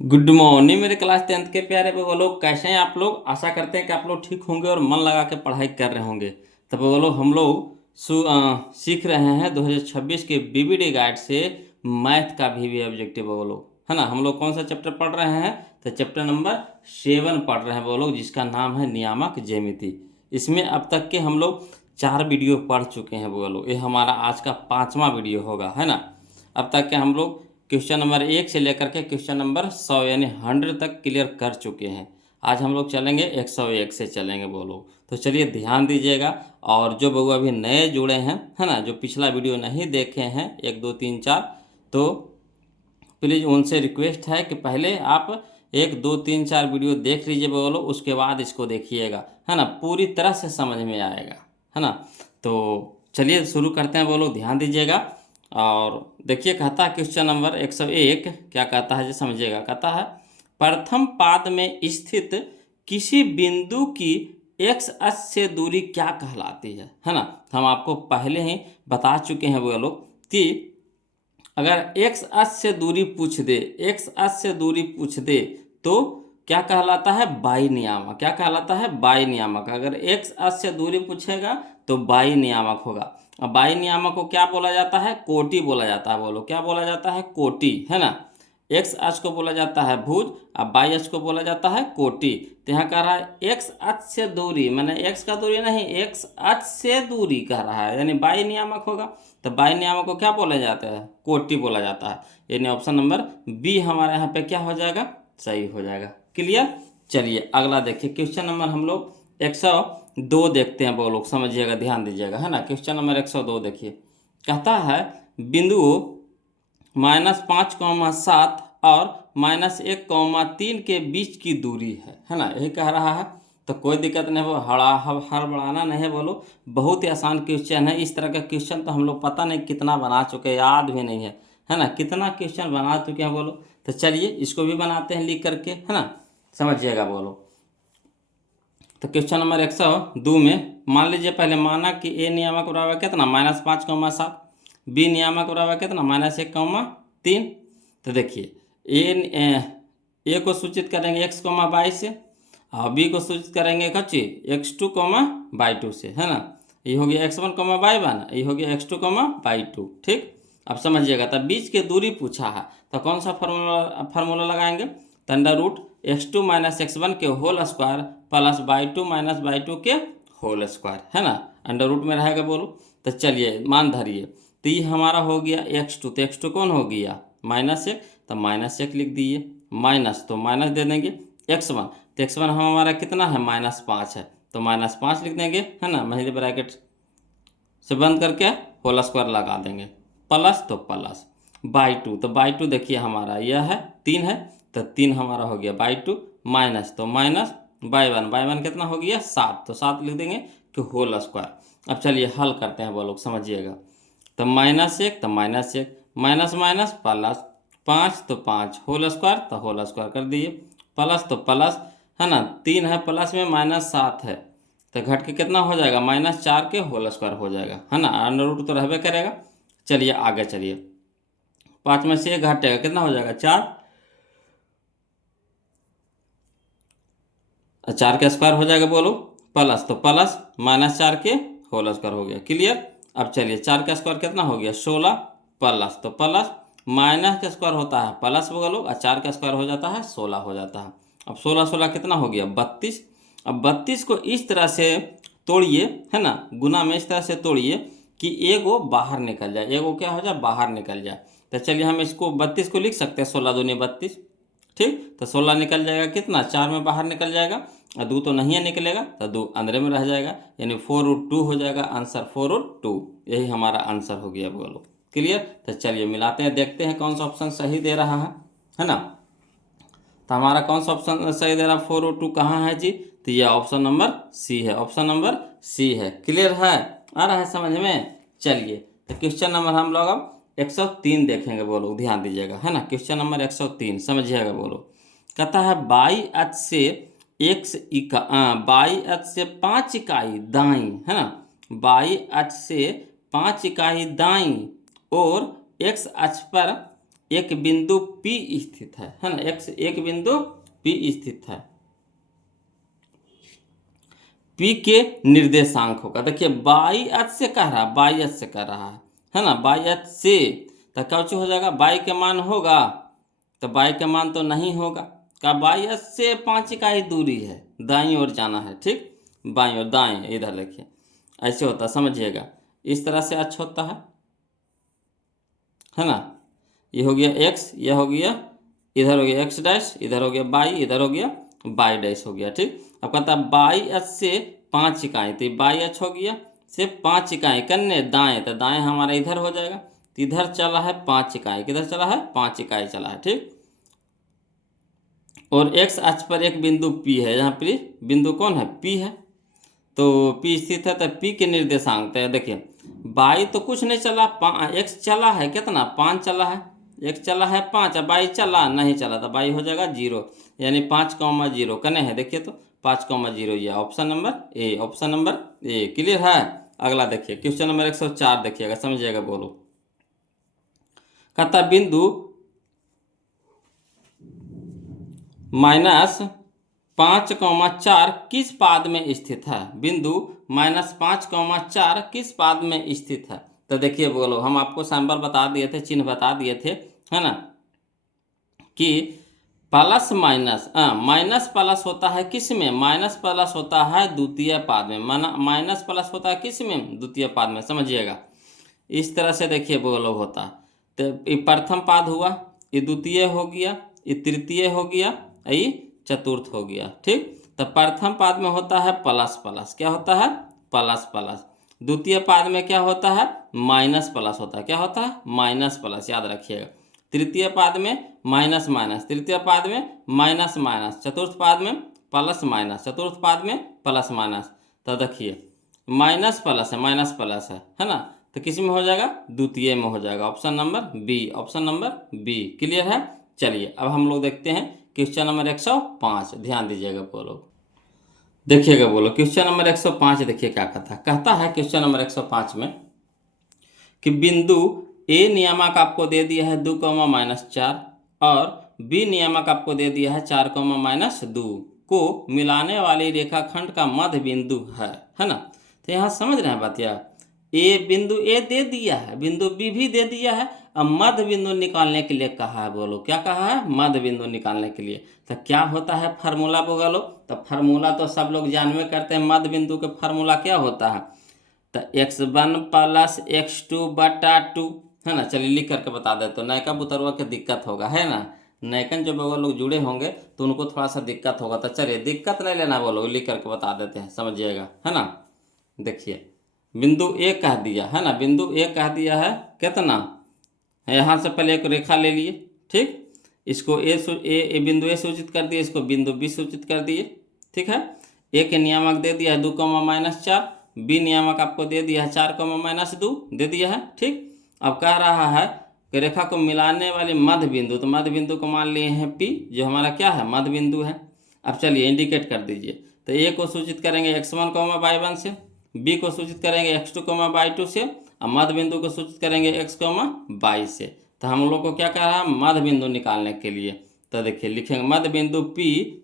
Good morning मेरे class 10th के प्यारे वो लोग, कैसे हैं आप लोग। आशा करते हैं कि आप लोग ठीक होंगे और मन लगा के पढ़ाई कर रहे होंगे। तब वो लोग हम लोग सीख रहे हैं 2026 के बीबीडी गाइड से मैथ का भी ऑब्जेक्टिव वो लोग, है ना। हम लोग कौन सा चैप्टर पढ़ रहे हैं? तो चैप्टर नंबर 7 पढ़ रहे हैं वो लोग, जिसका नाम है नियामक ज्यामिति। इसमें अब तक के हम लोग 4 वीडियो पढ़ चुके हैं वो लोग। ये हमारा आज का 5वां वीडियो होगा, है ना। अब तक के हम लोग क्वेश्चन नंबर 1 से लेकर के क्वेश्चन नंबर 100 यानी 100 तक क्लियर कर चुके हैं। आज हम लोग चलेंगे 101 से चलेंगे वो लोग। तो चलिए ध्यान दीजिएगा। और जो बउआ अभी नए जुड़े हैं, है ना, जो पिछला वीडियो नहीं देखे हैं 1 2 3 4, तो प्लीज़ उनसे रिक्वेस्ट है कि पहले आप 1 2 3 4 वीडियो देख लीजिए वो लोग, उसके बाद इसको देखिएगा, है ना। पूरी तरह से समझ में आएगा, है ना। तो चलिए शुरू करते हैं वो लोग, ध्यान दीजिएगा। और देखिए, कहता है क्वेश्चन नंबर 101 क्या कहता है जी, समझिएगा। कहता है प्रथम पाद में स्थित किसी बिंदु की एक्स अक्ष से दूरी क्या कहलाती है ना। हम आपको पहले ही बता चुके हैं वो लोग कि अगर एक्स अक्ष से दूरी पूछ दे, एक्स अक्ष से दूरी पूछ दे तो क्या कहलाता है? बाई नियामक। क्या कहलाता है? बाई नियामक। अगर एक्स अक्ष से दूरी पूछेगा तो बाई नियामक होगा। अब बाई नियामक को क्या बोला जाता है? कोटि बोला जाता है। बोलो क्या बोला जाता है? कोटि, है ना। एक्स अक्ष को बोला जाता है भुज, अब बाई अक्ष को बोला जाता है कोटि। तो यहाँ कह रहा है एक्स अक्ष से दूरी, मैंने एक्स का दूरी नहीं, एक्स अक्ष से दूरी कह रहा है, यानी बाई नियामक होगा। तो बाई नियामक को क्या बोला जाता है? कोटि बोला जाता है। यानी ऑप्शन नंबर बी हमारे यहाँ पे क्या हो जाएगा? सही हो जाएगा। क्लियर। चलिए अगला देखिए, क्वेश्चन नंबर हम लोग 102 देखते हैं वो लोग, समझिएगा, ध्यान दीजिएगा, है ना। क्वेश्चन नंबर 102 देखिए, कहता है बिंदु -5,7 और -1,3 के बीच की दूरी है ना, यही कह रहा है। तो कोई दिक्कत नहीं, वो हड़बड़ाना नहीं है बोलो। बहुत ही आसान क्वेश्चन है। इस तरह का क्वेश्चन तो हम लोग पता नहीं कितना बना चुके, याद भी नहीं है ना। कितना क्वेश्चन बना चुके हैं बोलो। तो चलिए इसको भी बनाते हैं लिख करके, है ना, समझिएगा बोलो। तो क्वेश्चन नंबर 102 में मान लीजिए, पहले माना कि ए नियामक बराबर कितना? -5,7। बी नियामक बराबर कितना? -1,3। तो देखिए ए को सूचित करेंगे x,y से, और बी को सूचित करेंगे कच्ची x2, y2 से, है ना। ये हो गया x1, y1, ये हो गया x2, y2। ठीक। अब समझिएगा, तब बीच की दूरी पूछा है तो कौन सा फार्मूला लगाएंगे? तो √(x2 - x1) के whole square plus y2 - y2 के होल स्क्वायर, है ना। अंडर रूट में रहेगा बोलो। तो चलिए मान धरिए, तो ये हमारा हो गया x2, तो x2 कौन हो गया? -1, तो -1 लिख दिए, माइनस तो माइनस दे देंगे x1, तो x1 हमारा कितना है? -5 है, तो -5 लिख देंगे, है ना। महीने ब्रैकेट से बंद करके होल स्क्वायर लगा देंगे, प्लस तो प्लस y2, तो y2 देखिए हमारा यह है 3 है, तो 3 हमारा हो गया y2, माइनस तो माइनस y1 कितना हो गया? 7, तो 7 लिख देंगे कि होल स्क्वायर। अब चलिए हल करते हैं वो लोग, समझिएगा। तो -1 तो -1, माइनस माइनस प्लस, 5 तो 5, होल स्क्वायर तो होल स्क्वायर कर दिए, प्लस तो प्लस, है ना। 3 है प्लस में, -7 है, तो घट के कितना हो जाएगा? -4 के होल स्क्वायर हो जाएगा, है ना। अंडर रूट तो रहबे करेगा। चलिए आगे चलिए, 5 में से 1 घटेगा, कितना हो जाएगा? 4, 4 का स्क्वायर हो जाएगा बोलो, प्लस तो प्लस, -4 के होल स्क्वायर हो गया। क्लियर। अब चलिए 4 का स्क्वायर कितना हो गया? 16, प्लस तो प्लस, माइनस का स्क्वायर होता है प्लस बोलो, और 4 का स्क्वायर हो जाता है 16 हो जाता है। अब 16 16 कितना हो गया? 32। अब 32 को इस तरह से तोड़िए, है ना, गुना में इस तरह से तोड़िए कि एगो बाहर निकल जाए, एगो क्या हो जाए? बाहर निकल जाए। तो चलिए हम इसको 32 को लिख सकते हैं, 16 दूनी 32। ठीक, तो 16 निकल जाएगा, कितना? 4 में बाहर निकल जाएगा, और 2 तो नहीं निकलेगा, तो 2 अंदर में रह जाएगा, यानी 4√2 हो जाएगा आंसर, 4√2। यही हमारा आंसर हो गया बोलो। क्लियर। तो चलिए मिलाते हैं, देखते हैं कौन सा ऑप्शन सही दे रहा है ना। तो हमारा कौन सा ऑप्शन सही दे रहा? 4/2 कहाँ है जी? तो ये ऑप्शन नंबर सी है, ऑप्शन नंबर सी है। क्लियर है, आ रहा है समझ में। चलिए तो क्वेश्चन नंबर हम लोग अब 103 देखेंगे बोलो, ध्यान दीजिएगा, है ना। क्वेश्चन नंबर 103 समझिएगा बोलो। कहता है बाई अक्ष से बाई अक्ष से 5 इकाई दाई, है ना। बाई अक्ष से 5 इकाई दाई और एक्स अक्ष पर एक बिंदु P स्थित है ना, x एक बिंदु P स्थित है, P के निर्देशांक होगा। देखिए बाई अक्ष से कह रहा है, बाई अक्ष से कह रहा है ना, बाई अक्ष से, तो क्या हो जाएगा, बाई के मान होगा, तो बाई के मान तो नहीं होगा, का बाई अक्ष से 5 इकाई दूरी है, दाईं ओर जाना है, ठीक, बाईं ओर, दाएं इधर लिखिए, ऐसे होता, समझिएगा, इस तरह से अच्छा होता है ना। ये हो गया x, यह हो गया, इधर हो गया x डैश, इधर हो गया बाई, इधर हो गया बाई डैश हो गया, ठीक। अब कहता है बाई अक्ष से 5 इकाई, तो बाई अक्ष हो गया से 5 इकाई करने दाएं, तो दाएं हमारा इधर हो जाएगा, तो इधर चला है 5 इकाई, किधर चला है 5 इकाई चला है, ठीक। और x अक्ष पर एक बिंदु P है, यहाँ पर बिंदु कौन है, P है, तो P स्थित है, तो P के निर्देशांक, तो देखिए बाई तो कुछ नहीं चला, x चला है कितना, 5 चला है, x चला है 5, बाई चला नहीं चला, तो बाई हो जाएगा 0, यानी 5,0 कने है, देखिए तो 5,0, ये option number A, option number A, clear है। अगला देखिए क्वेश्चन नंबर 104 देखिएगा, समझिएगा, बोलो, कहता बिंदु -5,4 किस पाद में स्थित है, बिंदु -5,4 किस पाद में स्थित है। तो देखिए बोलो, हम आपको सैंपल बता दिए थे, चिन्ह बता दिए थे, है ना, कि प्लस माइनस, माइनस प्लस होता है किस में, माइनस प्लस होता है द्वितीय पाद में, माइनस प्लस होता है किस में, द्वितीय पाद में, समझिएगा, इस तरह से देखिए बोलो होता है। तो ये प्रथम पाद हुआ, ये द्वितीय हो गया, ये तृतीय हो गया, ये चतुर्थ हो गया, ठीक। तो प्रथम पाद में होता है प्लस प्लस, क्या होता है, प्लस प्लस, द्वितीय पाद में क्या होता है, माइनस प्लस होता है, क्या होता है, माइनस प्लस, याद रखिएगा, तृतीय पाद में माइनस माइनस, तृतीय पाद में माइनस माइनस, चतुर्थ पाद में प्लस माइनस, चतुर्थ पाद में प्लस माइनस, तो देखिए माइनस प्लस है ना, तो किस में हो जाएगा, द्वितीय में हो जाएगा, option number B, option number B, clear है। चलिए अब हम लोग देखते हैं क्वेश्चन नंबर 105, ध्यान दीजिएगा, बोलो, देखिएगा, बोलो क्वेश्चन नंबर 105, देखिए क्या कहता है क्वेश्चन नंबर 105 में कि बिंदु ए नियामक आपको दे दिया है 2,-4 और बी नियामक आपको दे दिया है 4,-2 को मिलाने वाली रेखाखंड का मध्य बिंदु है ना। तो यहाँ समझ रहे हैं बात, यार ए बिंदु ए दे दिया है, बिंदु बी भी दे दिया है, अब मध्य बिंदु निकालने के लिए कहा है, बोलो क्या कहा है, मध्य बिंदु निकालने के लिए। तो क्या होता है फार्मूला, बोलो, तो फार्मूला तो सब लोग जानवे करते हैं, मध्य बिंदु का फार्मूला क्या होता है, तो x1 + x2/2 है ना। चलिए लिख करके बता दे, तो नयका बुतरुआ के दिक्कत होगा, है ना, नयकन जो बगल लोग जुड़े होंगे तो उनको थोड़ा सा दिक्कत होगा, तो चलिए दिक्कत नहीं लेना, बोलो लिख करके बता देते हैं, समझिएगा, है ना। देखिए बिंदु ए कह दिया है ना, बिंदु ए कह दिया है कितना, यहाँ से पहले एक रेखा ले लिए, ठीक, इसको ए बिंदु ए सूचित कर दिए, इसको बिंदु बी सूचित कर दिए, ठीक है। ए के नियामक दे दिया है 2,-4, बी नियामक आपको दे दिया है 4,-2 दे दिया है, ठीक। अब कह रहा है कि रेखा को मिलाने वाले मध्य बिंदु, तो मध्य बिंदु को मान लिए हैं पी, जो हमारा क्या है, मध्य बिंदु है। अब चलिए इंडिकेट कर दीजिए, तो ए को सूचित करेंगे x1, से, बी को सूचित करेंगे x2, से, और मध्य बिंदु को सूचित करेंगे x, से। तो हम लोग को क्या कह रहा है, मध्य बिंदु निकालने के लिए, तो देखिए लिखेंगे मध्य बिंदु P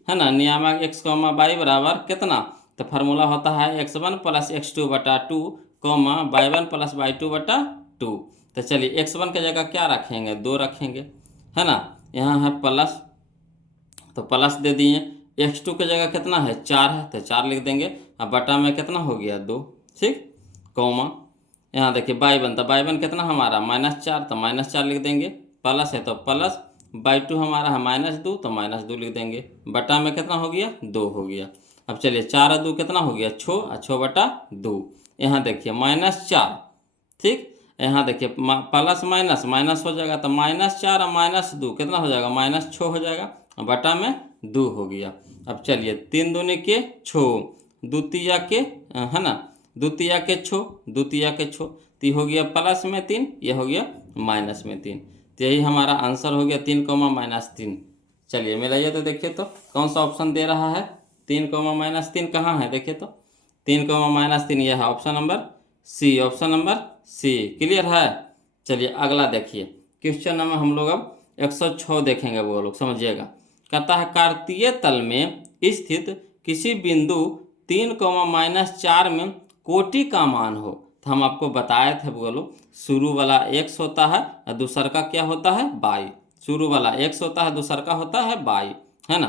है ना, नियामक x, y बराबर कितना, तो फार्मूला होता है x1 + x2/2, y1 + y2/2। तो चलिए x1 की जगह क्या रखेंगे, 2 रखेंगे, है ना, यहाँ है प्लस, तो प्लस दे दिए, x2 की जगह कितना है 4 है, तो 4 लिख देंगे, अब बटा में कितना हो गया 2, ठीक, कॉमा, यहाँ देखिए y1, तो y1 कितना हमारा -4, तो -4 लिख देंगे, प्लस है तो प्लस, y2 हमारा है -2, तो -2 लिख देंगे, बटा में कितना हो गया 2 हो गया। अब चलिए 4 और 2 कितना हो गया 6, 6/2, यहाँ देखिए -4, ठीक, यहाँ देखिए प्लस माइनस माइनस हो जाएगा, तो -4 और -2 कितना हो जाएगा, -6 हो जाएगा, बटा में 2 हो गया। अब चलिए 3 दूनी के 6, द्वितीय के, है ना, द्वितीय के 6, द्वितीय के 6, तो हो गया प्लस में 3, ये हो गया माइनस में 3, तो यही हमारा आंसर हो गया 3, -3। चलिए मिलाइए, तो देखिए तो कौन सा ऑप्शन दे रहा है, 3, -3 कहाँ है, देखिए तो 3, -3 यह है option number C, option number C, clear है। चलिए अगला देखिए क्वेश्चन नंबर हम लोग अब 106 देखेंगे वो लोग, समझिएगा। कहता है कार्तीय तल में स्थित किसी बिंदु 3, -4 में कोटि का मान हो। तो हम आपको बताए थे वो लोग, शुरू वाला x होता है और दूसर का क्या होता है y। शुरू वाला x होता है, दूसर का होता है y, है ना।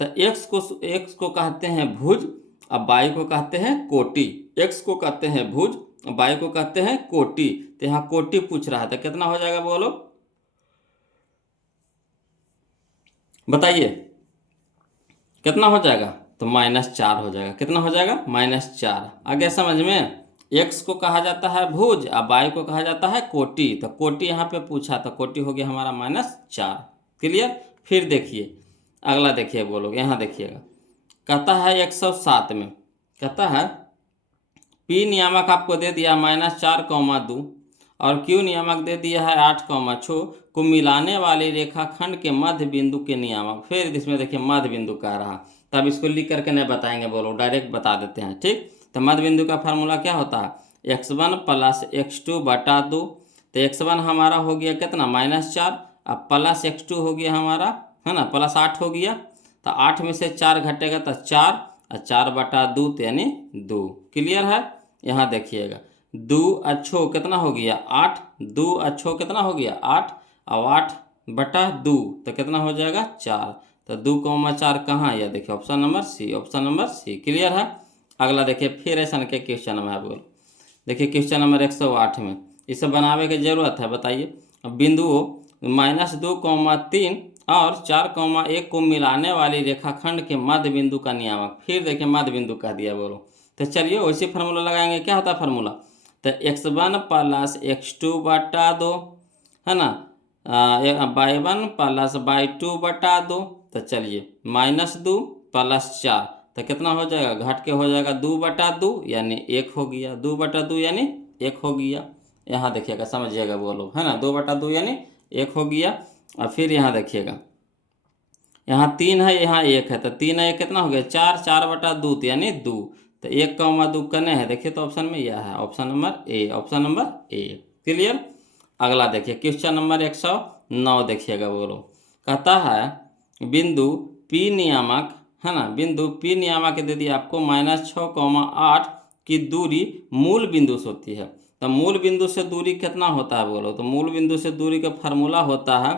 तो x को कहते हैं भुज और y को कहते हैं कोटि। x को कहते हैं भुज और y को कहते हैं कोटि। तो यहाँ कोटि पूछ रहा है, तो कितना हो जाएगा बोलो, बताइए कितना हो जाएगा। तो -4 हो जाएगा। कितना हो जाएगा, -4। आगे समझ में। x को कहा जाता है भुज और y को कहा जाता है कोटि। तो कोटि यहाँ पे पूछा, तो कोटि हो गया हमारा -4। क्लियर। फिर देखिए अगला, देखिए वो लोग, यहाँ देखिएगा। कहता है 107 में, कहता है P नियामक आपको दे दिया -4, 2 और Q नियामक दे दिया है 8, 6 को मिलाने वाली रेखाखंड के मध्य बिंदु के नियामक। फिर इसमें देखिए मध्य बिंदु कह रहा, तब इसको लिख करके नहीं बताएंगे बोलो, डायरेक्ट बता देते हैं, ठीक। तो मध्य बिंदु का फार्मूला क्या होता है, x1 + x2/2। तो x1 हमारा हो गया कितना, -4, अब +x2 हो गया हमारा, है ना, +8 हो गया। तो 8 में से 4 घटेगा तो 4 और 4/2 तो यानी 2। क्लियर है। यहाँ देखिएगा 2 अच्छो कितना हो गया 8, 2 अच्छो कितना हो गया 8 और 8/2 तो कितना हो जाएगा 4। तो 2, 4 कहाँ, यह देखिए option number C, option number C. Clear है। अगला देखिए फिर ऐसा के क्वेश्चन में है बोल, देखिए क्वेश्चन नंबर 108 में इसे बनावे की जरूरत है। बताइए बिंदुओं -2, 3 और 4, 1 को मिलाने वाली रेखाखंड के मध्य बिंदु का नियामक। फिर देखिए मध्य बिंदु कह दिया बोलो। तो चलिए वैसे फार्मूला लगाएंगे। क्या होता है फार्मूला, तो x1 + x2/2, है ना, y1 + y2/2। तो चलिए -2 + 4 तो कितना हो जाएगा, घट के हो जाएगा 2/2 यानी 1 हो गया, 2/2 यानी 1 हो गया। यहाँ देखिएगा, समझिएगा वो लोग, है ना, 2/2 यानी 1 हो गया। और फिर यहाँ देखिएगा, यहाँ 3 है, यहाँ 1 है, तो 3 है, कितना हो गया 4, 4/2 यानी 2। तो 1, 2 कने है, देखिए तो ऑप्शन में यह है, option number A, option number A. Clear. अगला देखिए क्वेश्चन नंबर 109 देखिएगा वो लोग। कहता है बिंदु P नियामक, है ना, बिंदु P नियामक दे दिया आपको -6, 8 की दूरी मूल बिंदु से होती है। तो मूल बिंदु से दूरी कितना होता है बोलो, तो मूल बिंदु से दूरी का फार्मूला होता है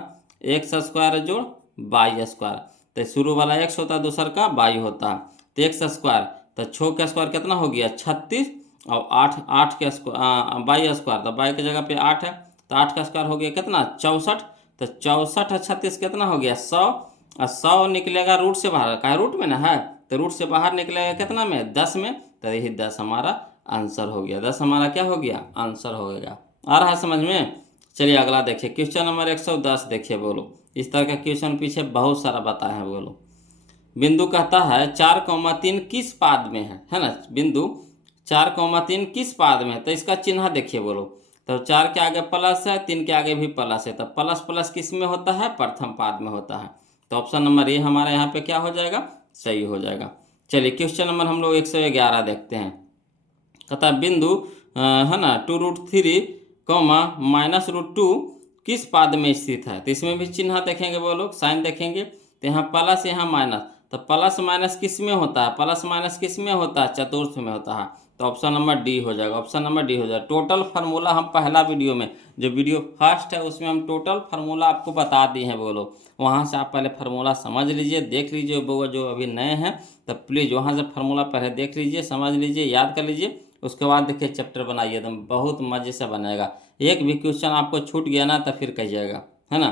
x² जोड़ y²। तो शुरू वाला x होता है, दूसर का y होता है। तो x², तो 6 का स्क्वायर कितना हो गया 36 और 8 के y², तो y की जगह पे 8 है, तो 8 का स्क्वायर हो गया कितना 64। तो 64 और 36 कितना हो गया 100 और 100 निकलेगा रूट से बाहर, का रूट में ना है, तो रूट से बाहर निकलेगा कितना में 10 में। तो यही 10 हमारा आंसर हो गया, 10 हमारा क्या हो गया आंसर हो गया। आ रहा है समझ में। चलिए अगला देखिए क्वेश्चन नंबर 110 देखिए बोलो। इस तरह का क्वेश्चन पीछे बहुत सारा बताया है बोलो। बिंदु कहता है 4, 3 किस पाद में है ना, बिंदु 4, 3 किस पाद में है, तो इसका चिन्ह देखिए बोलो। तो 4 के आगे प्लस है, 3 के आगे भी प्लस है, तो प्लस प्लस किस में होता है, प्रथम पाद में होता है। तो ऑप्शन नंबर ए हमारा यहाँ पे क्या हो जाएगा, सही हो जाएगा। चलिए क्वेश्चन नंबर हम लोग 111 देखते हैं। कहता है बिंदु है ना 2√3, -√2 किस पाद में स्थित है। तो इसमें भी चिन्ह देखेंगे वो लोग, साइन देखेंगे। तो यहाँ प्लस यहाँ माइनस, तो प्लस माइनस किस में होता है, प्लस माइनस किस में होता है, चतुर्थ में होता है। तो ऑप्शन नंबर डी हो जाएगा, ऑप्शन नंबर डी हो जाएगा। टोटल फार्मूला हम पहला वीडियो में, जो वीडियो फर्स्ट है उसमें हम टोटल फार्मूला आपको बता दिए हैं बोलो। वहाँ से आप पहले फार्मूला समझ लीजिए, देख लीजिए। वो जो अभी नए हैं तो प्लीज़ वहाँ से फार्मूला पहले देख लीजिए, समझ लीजिए, याद कर लीजिए। उसके बाद देखिए चैप्टर बनाइए, एकदम बहुत मज़े से बनेगा। एक भी क्वेश्चन आपको छूट गया ना तो फिर कहिएगा, है ना।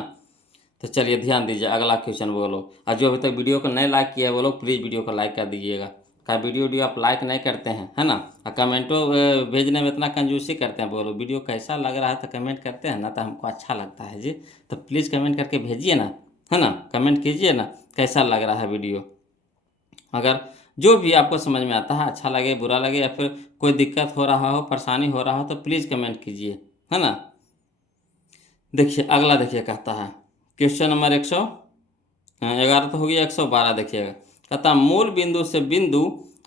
तो चलिए ध्यान दीजिए, अगला क्वेश्चन बोलो। और जो अभी तक वीडियो को नहीं लाइक किया है वो लोग प्लीज़ वीडियो को लाइक कर दीजिएगा। का वीडियो आप लाइक नहीं करते हैं, है ना, और कमेंटों भेजने में इतना कंजूसी करते हैं बोलो। वीडियो कैसा लग रहा है तो कमेंट करते हैं ना, तो हमको अच्छा लगता है जी। तो प्लीज़ कमेंट करके भेजिए ना, है ना, कमेंट कीजिए ना कैसा लग रहा है वीडियो। अगर जो भी आपको समझ में आता है, अच्छा लगे बुरा लगे या फिर कोई दिक्कत हो रहा हो, परेशानी हो रहा हो, तो प्लीज़ कमेंट कीजिए, है ना। देखिए अगला देखिए, कहता है क्वेश्चन नंबर 111 तो हो गया, 112 देखिएगा। कहता मूल बिंदु से बिंदु,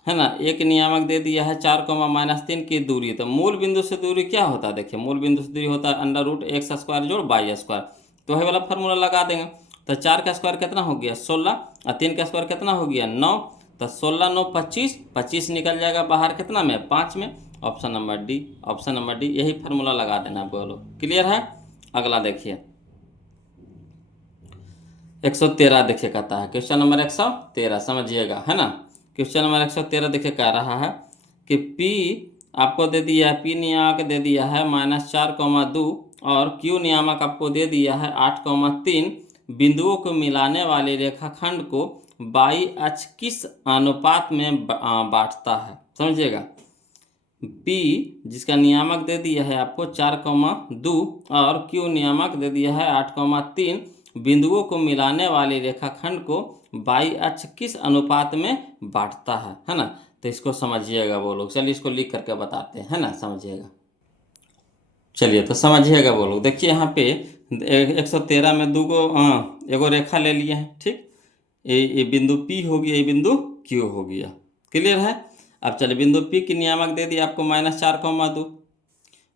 है ना, एक नियामक दे दिया है 4, -3 की दूरी। तो मूल बिंदु से दूरी क्या होता है, देखिए मूल बिंदु से दूरी होता है √x² जोड़ y²। तो वही वाला फार्मूला लगा देंगे। तो 4 का स्क्वायर कितना हो गया 16, और 3 का स्क्वायर कितना हो गया 9, तो 16 9 25, 25 निकल जाएगा बाहर कितना में 5 में। Option number D, option number D, यही फार्मूला लगा देना आप बोलो। क्लियर है। अगला देखिए 113 देखिए कहता है, क्वेश्चन नंबर 113 समझिएगा, है ना। क्वेश्चन नंबर 113 देखिए कह रहा है कि P आपको दे दिया है, P नियामक दे दिया है -4,2 और Q नियामक आपको दे दिया है 8,3। बिंदुओं को मिलाने वाले रेखाखंड को बाई अक्ष किस अनुपात में बांटता है, समझिएगा। P जिसका नियामक दे दिया है आपको 4,2 और Q नियामक दे दिया है 8,3, बिंदुओं को मिलाने वाले रेखाखंड को बाई अक्ष किस अनुपात में बांटता है ना। तो इसको समझिएगा वो लोग। चलिए इसको लिख करके बताते हैं, है ना, समझिएगा। चलिए तो समझिएगा वो लोग। देखिए यहाँ पे 113 में एगो रेखा ले लिए हैं, ठीक। ये बिंदु P हो गया, ये बिंदु Q हो गया। क्लियर है। अब चलिए बिंदु P की नियामक दे दिया आपको -4,2,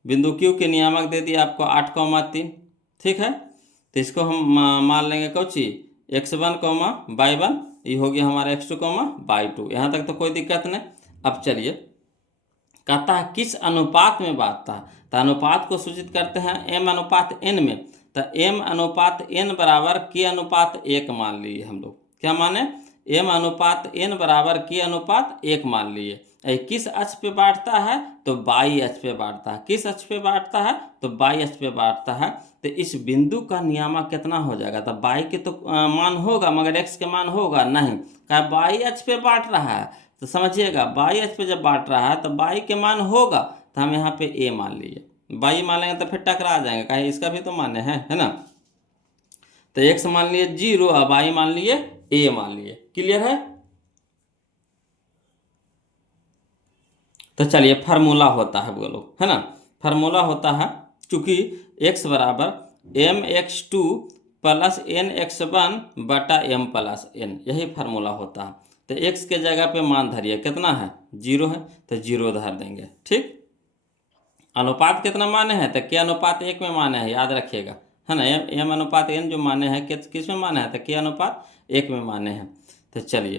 बिंदु Q के नियामक दे दिया आपको 8,3, ठीक है। तो इसको हम मान लेंगे कौची x1, y1, ये हो गया हमारा x2, y2। यहाँ तक तो कोई दिक्कत नहीं। अब चलिए कहता है किस अनुपात में बांटता है, तो अनुपात को सूचित करते हैं m अनुपात n में। तो m अनुपात n बराबर k अनुपात 1 मान लिए हम लोग। क्या माने m अनुपात n बराबर k अनुपात 1 मान लिए। किस अक्ष पे बांटता है, तो बाई अक्ष पे बांटता है। किस अक्ष पे बांटता है, तो बाई अक्ष पे बांटता है। तो इस बिंदु का नियामक कितना हो जाएगा, तो बाई के तो मान होगा मगर एक्स के मान होगा नहीं। क्या बाई अक्ष पे बांट रहा है, तो समझिएगा बाई अक्ष पे जब बांट रहा है तो बाई के मान होगा, तो हम यहाँ पे ए मान लिए। बाई मान लेंगे तो फिर टकरा जाएंगे, कहीं इसका भी तो मान्य है ना। तो एक्स मान लिए 0 और बाई मान लिए ए मान लिए। क्लियर है। तो चलिए फार्मूला होता है बोलो, है ना। फार्मूला होता है चूंकि x बराबर mx2 प्लस nx1 बटा m प्लस n, यही फार्मूला होता है। तो x के जगह पे मान धरिए कितना है 0 है, तो 0 धर देंगे, ठीक। अनुपात कितना माने हैं, तो k अनुपात 1 में माने है, याद रखिएगा, है ना। m अनुपात n जो माने हैं किस में माने हैं, तो k अनुपात 1 में माने हैं। तो चलिए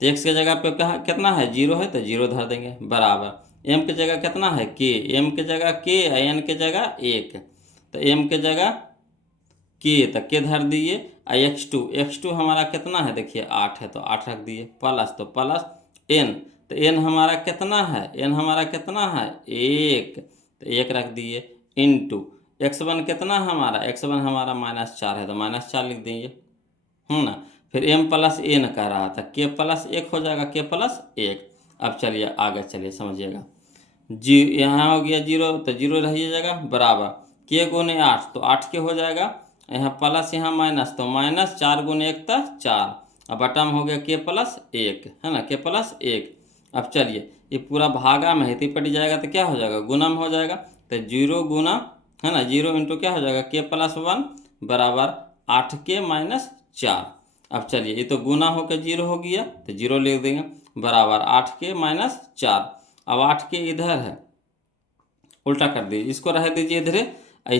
तो x के जगह पे कहाँ कितना है 0 है, तो 0 धर देंगे बराबर m के जगह कितना है k, m के जगह k, n के जगह 1, तो m के जगह k, तो k धर दिए। x2 हमारा कितना है देखिए 8 है, तो 8 रख दिए, प्लस तो प्लस n, तो n हमारा कितना है, n हमारा कितना है 1, तो 1 रख दिए, इंटू x1 कितना हमारा, x1 हमारा -4 है, तो -4 लिख देंगे, ना। फिर m प्लस n कह रहा था, k प्लस 1 हो जाएगा, k प्लस 1। अब चलिए आगे चलिए समझिएगा। जी यहाँ हो गया 0, तो 0 रह जाएगा बराबर k गुने 8, तो 8 के हो जाएगा, यहाँ प्लस यहाँ माइनस, तो -4 गुने 1 तो 4, अब बटा में हो गया k प्लस 1, है ना, k प्लस 1। अब चलिए ये पूरा भागा में हिती पट जाएगा तो क्या हो जाएगा गुना में हो जाएगा, तो 0 गुना, है ना, 0 इंटू क्या हो जाएगा k प्लस 1 बराबर 8k माइनस 4। अब चलिए ये तो गुना होकर 0 हो गया, तो 0 लिख देंगे बराबर 8k माइनस 4। अब 8k इधर है, उल्टा कर दीजिए, इसको रह दीजिए इधर,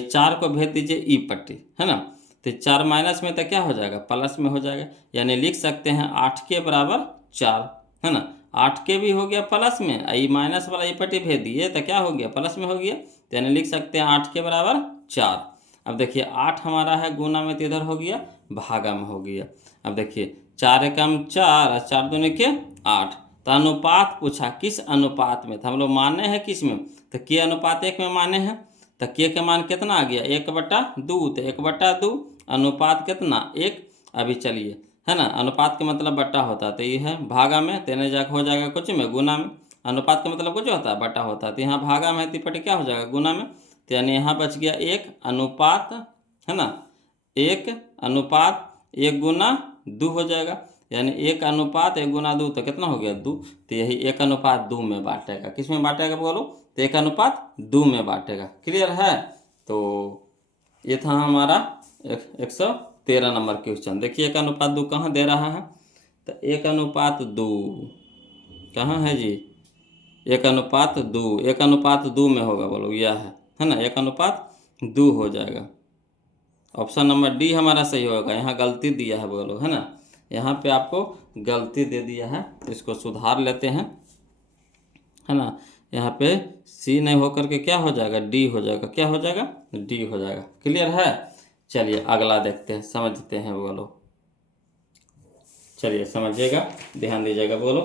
4 को भेज दीजिए ई पट्टी, है ना। तो 4 माइनस में तो क्या हो जाएगा प्लस में हो जाएगा, यानी लिख सकते हैं 8k बराबर 4, है ना। 8k भी हो गया प्लस में, ई माइनस वाला ई पट्टी भेज दिए तो क्या हो गया प्लस में हो गया, तो यानी लिख सकते हैं 8k बराबर 4। अब देखिए 8 हमारा है गुना में, तो इधर हो गया भागा में हो गया। अब देखिए 4 एकम 4 और 4 दूनी के 8। तो अनुपात पूछा किस अनुपात में, तो हम लोग माने हैं किस में, तो k अनुपात 1 में माने हैं। तो k के मान कितना आ गया 1/2, तो 1/2 अनुपात कितना 1। अभी चलिए, है ना, अनुपात के मतलब बट्टा होता है, तो ये है भागा में, तेने जाकर हो जाएगा कुछ में गुना में। अनुपात का मतलब कुछ होता है बट्टा होता है, तो यहाँ भागा में तिपटी क्या हो जाएगा गुना में, तो यानी यहाँ बच गया 1 अनुपात, है ना, 1 अनुपात 1 गुना 2 हो जाएगा, यानी 1 अनुपात 1 गुना 2, तो कितना हो गया 2। तो यही 1 अनुपात 2 में बांटेगा, किस में बांटेगा बोलो, तो 1 अनुपात 2 में बांटेगा। क्लियर है। तो ये था हमारा 113 नंबर क्वेश्चन। देखिए 1 अनुपात 2 कहाँ दे रहा है, तो 1 अनुपात 2 कहाँ है जी, 1 अनुपात 2, 1 अनुपात 2 में होगा बोलो, यह है ना, 1 अनुपात 2 हो जाएगा। ऑप्शन नंबर डी हमारा सही होगा। यहाँ गलती दिया है बोलो, है ना, यहाँ पे आपको गलती दे दिया है, तो इसको सुधार लेते हैं, है ना। यहाँ पे सी नहीं होकर के क्या हो जाएगा, डी हो जाएगा। क्या हो जाएगा, डी हो जाएगा। क्लियर है। चलिए अगला देखते हैं, समझते हैं बोलो। चलिए समझिएगा, ध्यान दीजिएगा बोलो।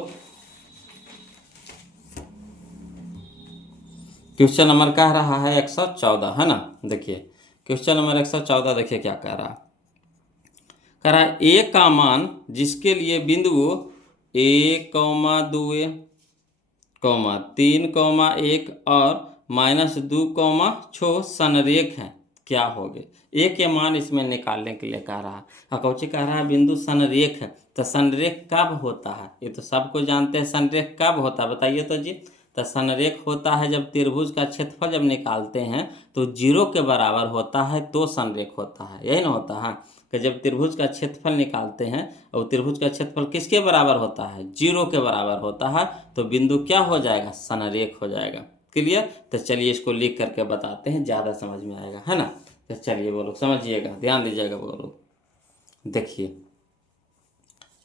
क्वेश्चन नंबर कह रहा है 114, है ना। देखिए क्वेश्चन नंबर 114 देखिए क्या कह रहा है। कह रहा है ए का मान जिसके लिए बिंदु 1, 2, 3, 1 और -2, 6 संरेख है, क्या होगे। ए के मान इसमें निकालने के लिए कह रहा है। कौची कह रहा है, बिंदु संरेख है। तो संरेख कब होता है, ये तो सबको जानते हैं। संरेख कब होता है बताइए तो जी। तो संरेख होता है जब त्रिभुज का क्षेत्रफल जब निकालते हैं तो 0 के बराबर होता है, तो संरेख होता है। यही ना होता है कि जब त्रिभुज का क्षेत्रफल निकालते हैं और त्रिभुज का क्षेत्रफल किसके बराबर होता है, 0 के बराबर होता है, तो बिंदु क्या हो जाएगा, संरेख हो जाएगा। क्लियर। तो चलिए इसको लिख करके बताते हैं, ज़्यादा समझ में आएगा, है ना। तो चलिए बोलो, समझिएगा, ध्यान दीजिएगा बोलो। देखिए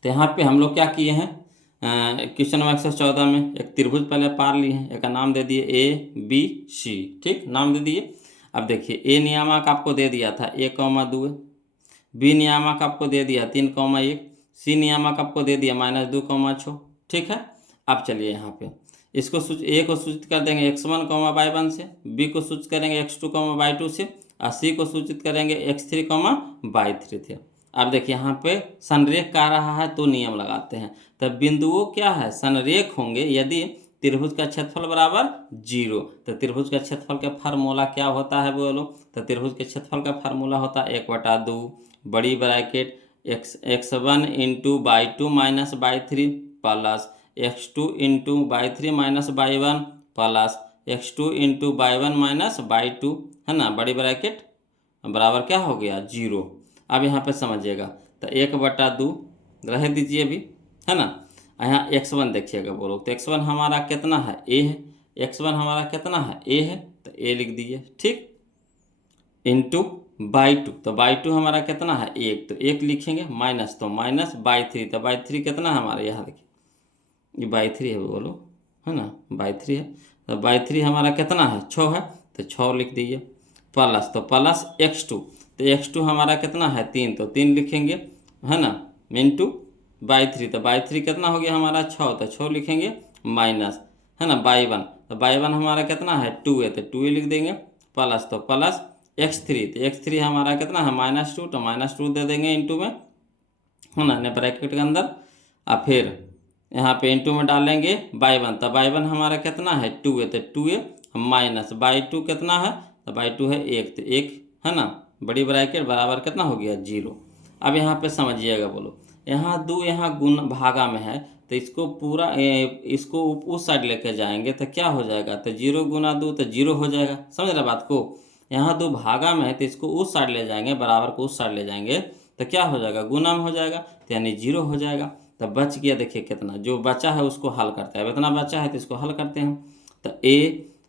तो यहाँ पे हम लोग क्या किए हैं, क्वेश्चन नंबर 114 में एक त्रिभुज पहले पार लिए हैं, एक का नाम दे दिए ABC, ठीक, नाम दे दिए। अब देखिए ए नियामक आपको दे दिया था 1, 2, बी नियामक आपको दे दिया 3, 1, सी नियामक आपको दे दिया -2, 6, ठीक है। अब चलिए यहाँ पे इसको ए को सूचित कर देंगे x1, y1 से, बी को सूचित करेंगे x2, y2 से, और सी को सूचित करेंगे x3, y3 थे। अब देखिए यहाँ पे संरेख कह रहा है तो नियम लगाते हैं। तब बिंदुओं क्या है, संरेख होंगे यदि त्रिभुज का क्षेत्रफल बराबर 0। तो त्रिभुज का क्षेत्रफल का फार्मूला क्या होता है बोलो। तो त्रिभुज के क्षेत्रफल का फार्मूला होता है 1/2 बड़ी bracket x1 into y2 minus y3 plus x2 into y3 minus y1 plus x2 into y1 minus y2, है ना, बड़ी ब्रैकेट बराबर क्या हो गया, 0। अब यहाँ पे समझिएगा, तो 1/2 रह दीजिए अभी, है ना। यहाँ x1 देखिएगा बोलो, तो x1 हमारा कितना है, a है। x1 हमारा कितना है, a है, तो a लिख दीजिए, ठीक, इंटू y2, तो y2 हमारा कितना है 1, तो 1 लिखेंगे, माइनस तो माइनस y3, तो y3 कितना है हमारा, यहाँ देखिए ये y3 है बोलो, है ना, y3 है। तो y3 हमारा कितना है, 6 है, तो 6 लिख दीजिए, प्लस तो प्लस x2, तो x2 हमारा कितना है 3, तो 3 लिखेंगे, है ना, इंटू y3, तो y3 कितना हो गया हमारा 6, तो 6 लिखेंगे, माइनस, है ना, y1, तो y1 हमारा कितना है 2 है, तो 2 लिख देंगे, प्लस तो प्लस x3, तो x3 हमारा कितना है -2, तो -2 दे देंगे इंटू में, है ना, ने ब्रैकेट के अंदर। और फिर यहाँ पे इंटू में डालेंगे y1, तो y1 हमारा कितना है 2 है, तो 2 माइनस y2 कितना है, तो y2 है 1, तो 1, है ना, बड़ी ब्रैकेट बराबर कितना हो गया, 0। अब यहाँ पे समझिएगा बोलो, यहाँ 2 यहाँ गुण भागा में है, तो इसको पूरा इसको उस साइड लेके जाएंगे तो क्या हो जाएगा, तो 0 गुना 2 तो 0 हो जाएगा। समझ रहे बात को। यहाँ 2 भागा में है तो इसको उस साइड ले जाएंगे, बराबर को उस साइड ले जाएंगे तो क्या हो जाएगा, गुना में हो जाएगा, तो यानी 0 हो जाएगा। तो बच गया, देखिए कितना, जो बचा है उसको हल करते हैं। अब इतना बचा है तो इसको हल करते हैं। तो a,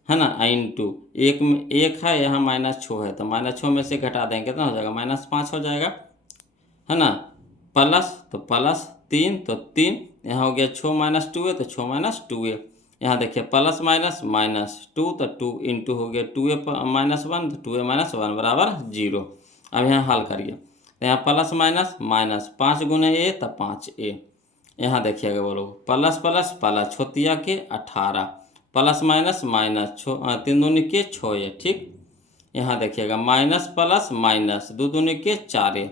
है ना, इंटू 1 में 1 है, यहाँ -6 है, तो -6 में से घटा देंगे कितना हो जाएगा, -5 हो जाएगा, है ना, प्लस तो प्लस 3, तो 3 यहाँ हो गया 6 - 2 है, तो 6 - 2 है। यहाँ देखिए प्लस माइनस -2, तो 2 इंटू हो गया 2a -1, तो 2a -1 बराबर 0। अब यहाँ हल करिए, तो यहाँ प्लस माइनस माइनस 5 गुने a, तो 5a। यहाँ देखिएगा बोलो, प्लस प्लस प्लस छोतिया के 18, प्लस माइनस माइनस 3 दूनी के 6a, ठीक। यहाँ देखिएगा माइनस प्लस माइनस 2 दूनी के 4a,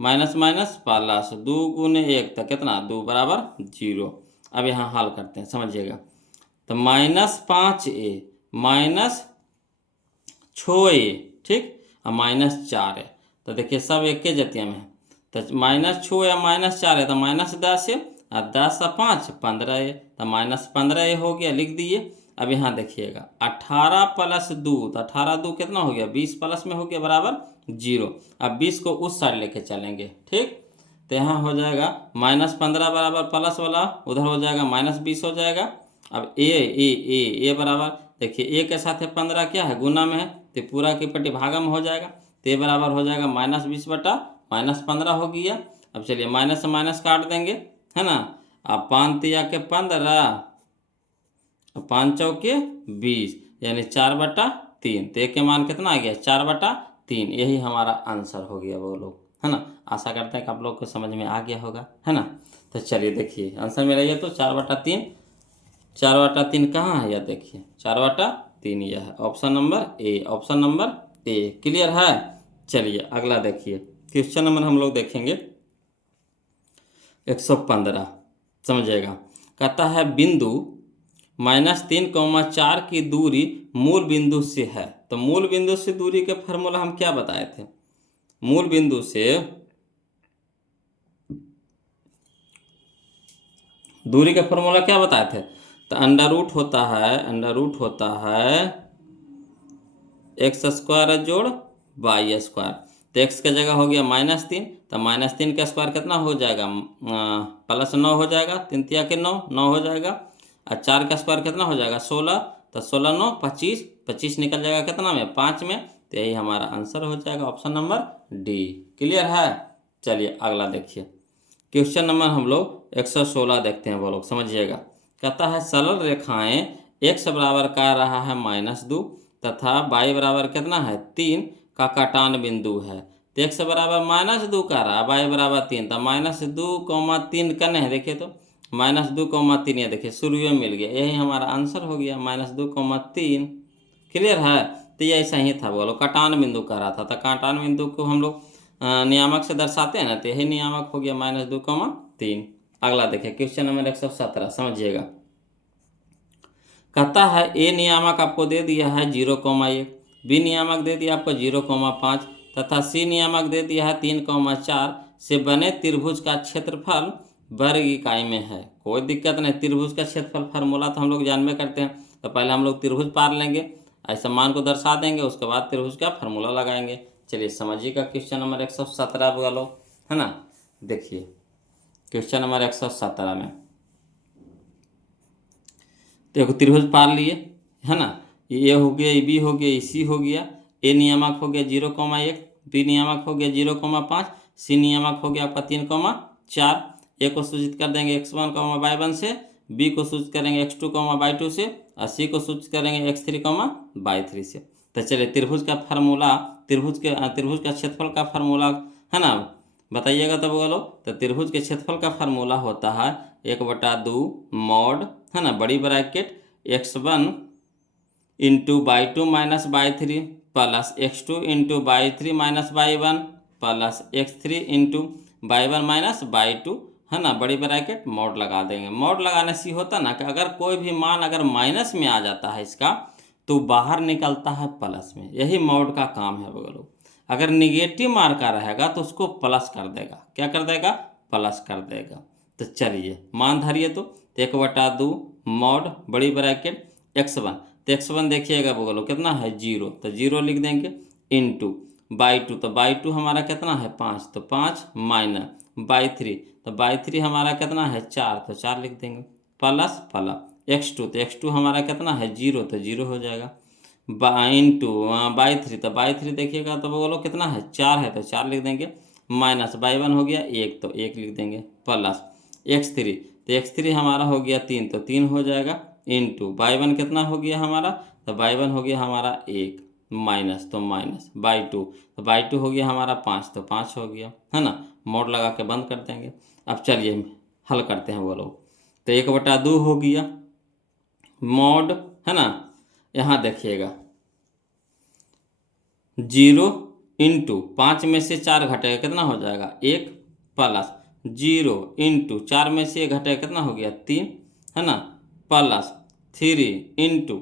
माइनस माइनस प्लस 2 गुने 1, तो कितना 2 बराबर 0। अब यहाँ हल करते हैं, समझिएगा, तो -5a माइनस 6a, ठीक, और -4 है, तो देखिए सब एक के जतिया में है, तो -6 या -4 है, तो -10 है, और 10 और 5 15 है, तो -15 हो गया, लिख दिए। अब यहाँ देखिएगा 18 प्लस 2, तो 18 2 कितना हो गया, 20 प्लस में हो गया बराबर 0। अब 20 को उस साइड लेके चलेंगे, ठीक, तो यहाँ हो जाएगा -15 बराबर प्लस वाला उधर हो जाएगा -20 हो जाएगा। अब ए बराबर देखिए, ए के साथ 15 क्या है, गुना में है, तो पूरा की पट्टी भागा में हो जाएगा, तो ये बराबर हो जाएगा -20/-15 हो गया। अब चलिए माइनस से माइनस काट देंगे, है ना। अब 5 तिया के 15, 5 चौके 20, यानी 4/3। तो एक के मान कितना आ गया? 4/3। यही हमारा आंसर हो गया वो लोग, है ना। आशा करते हैं कि आप लोग को समझ में आ गया होगा, है ना। तो चलिए देखिए आंसर मेरा ये तो 4/3। 4/3 कहाँ है? यह देखिए 4/3 यह है option number A, option number A. Clear है। चलिए अगला देखिए क्वेश्चन नंबर हम लोग देखेंगे 115। समझिएगा, कहता है बिंदु -3,4 की दूरी मूल बिंदु से है। तो मूल बिंदु से दूरी के फॉर्मूला हम क्या बताए थे? मूल बिंदु से दूरी का फॉर्मूला क्या बताए थे? तो अंडर रूट होता है x² जोड़ y²। तो x का जगह हो गया -3, तो -3 का स्क्वायर कितना हो जाएगा? +9 हो जाएगा। 3 तिया के 9, 9 हो जाएगा। और 4 का स्क्वायर कितना हो जाएगा? 16। तो 16 9 25, 25 निकल जाएगा कितना में? 5 में। तो यही हमारा आंसर हो जाएगा ऑप्शन नंबर डी। क्लियर है। चलिए अगला देखिए क्वेश्चन नंबर हम लोग 116 देखते हैं, वो लोग समझिएगा। कहता है सरल रेखाएं x बराबर का आ रहा है -2 तथा y बराबर कितना है? 3 का काटान बिंदु है। तो x बराबर -2 का रहा है, y बराबर 3। तो -2,3 करने हैं, देखिए तो -2,3, ये देखिए शुरू में मिल गया। यही हमारा आंसर हो गया -2,3। क्लियर है। तो ये ऐसा ही था, बोलो काटान बिंदु कह रहा था। तो काटान बिंदु को हम लोग नियामक से दर्शाते हैं ना, तो यही नियामक हो गया -2,3। अगला देखिए क्वेश्चन नंबर 117। समझिएगा, कहता है ए नियामक आपको दे दिया है 0,1, बी नियामक दे दिया आपको 0,5 तथा सी नियामक दे दिया है 3,4 से बने त्रिभुज का क्षेत्रफल वर्ग इकाई में है। कोई दिक्कत नहीं, त्रिभुज का क्षेत्रफल फार्मूला तो हम लोग जानबे करते हैं। तो पहले हम लोग त्रिभुज पार लेंगे, ऐसा मान को दर्शा देंगे, उसके बाद त्रिभुज का फार्मूला लगाएंगे। चलिए समझिएगा क्वेश्चन नंबर 117 बोलो, है ना। देखिए क्वेश्चन नंबर 117 में देखो त्रिभुज पार लिए, है ना। ये हो गया, ये बी हो गया, ये सी हो गया। ए नियामक हो गया 0,1, बी नियामक हो गया 0,5, सी नियामक हो गया आपका 3,4। ए को सूचित कर देंगे x1, y1 से, बी को सूचित करेंगे x2, y2 से, और सी को सूचित करेंगे x3, y3 से। तो चलिए त्रिभुज का फार्मूला, त्रिभुज का क्षेत्रफल का फार्मूला, है ना, बताइएगा तब बोलो। तो त्रिभुज के क्षेत्रफल का फार्मूला होता है 1/2 मॉड, है ना, बड़ी bracket x1 into y2 minus y3 plus x2 into y3 minus y1 plus x3 into y1 minus y2, है ना, बड़ी ब्रैकेट मॉड लगा देंगे। मॉड लगाने से होता ना कि अगर कोई भी मान अगर माइनस में आ जाता है इसका, तो बाहर निकलता है प्लस में। यही मॉड का काम है बोलो। अगर निगेटिव मार्क का रहेगा तो उसको प्लस कर देगा। क्या कर देगा? प्लस कर देगा। तो चलिए मान धरिए तो 1/2 मॉड बड़ी ब्रैकेट x1। तो x1 देखिएगा बोलो कितना है? 0। तो 0 लिख देंगे इंटू y2। तो y2 हमारा कितना है? 5। तो 5 माइनस y3। तो y3 हमारा कितना है? 4। तो 4 लिख देंगे प्लस x2। तो x2 हमारा कितना है? 0। तो 0 हो जाएगा इंटू y3। तो y3 देखिएगा तो बोलो कितना है? 4 है। तो 4 लिख देंगे माइनस y1 हो गया 1। तो 1 लिख देंगे प्लस x3। तो x3 हमारा हो गया 3। तो 3 हो जाएगा इंटू y1 कितना हो गया हमारा? तो y1 हो गया हमारा 1 माइनस, तो माइनस y2। तो y2 हो गया हमारा 5। तो 5 हो गया, है ना। मोड लगा के बंद कर देंगे। अब चलिए हल करते हैं वो लोग। तो 1/2 हो गया मोड, है ना। यहाँ देखिएगा 0 इंटू 5 में से 4 घटेगा कितना हो जाएगा? 1 प्लस 0 इंटू 4 में से 1 घटेगा कितना हो गया? 3, है ना, प्लस 3 इंटू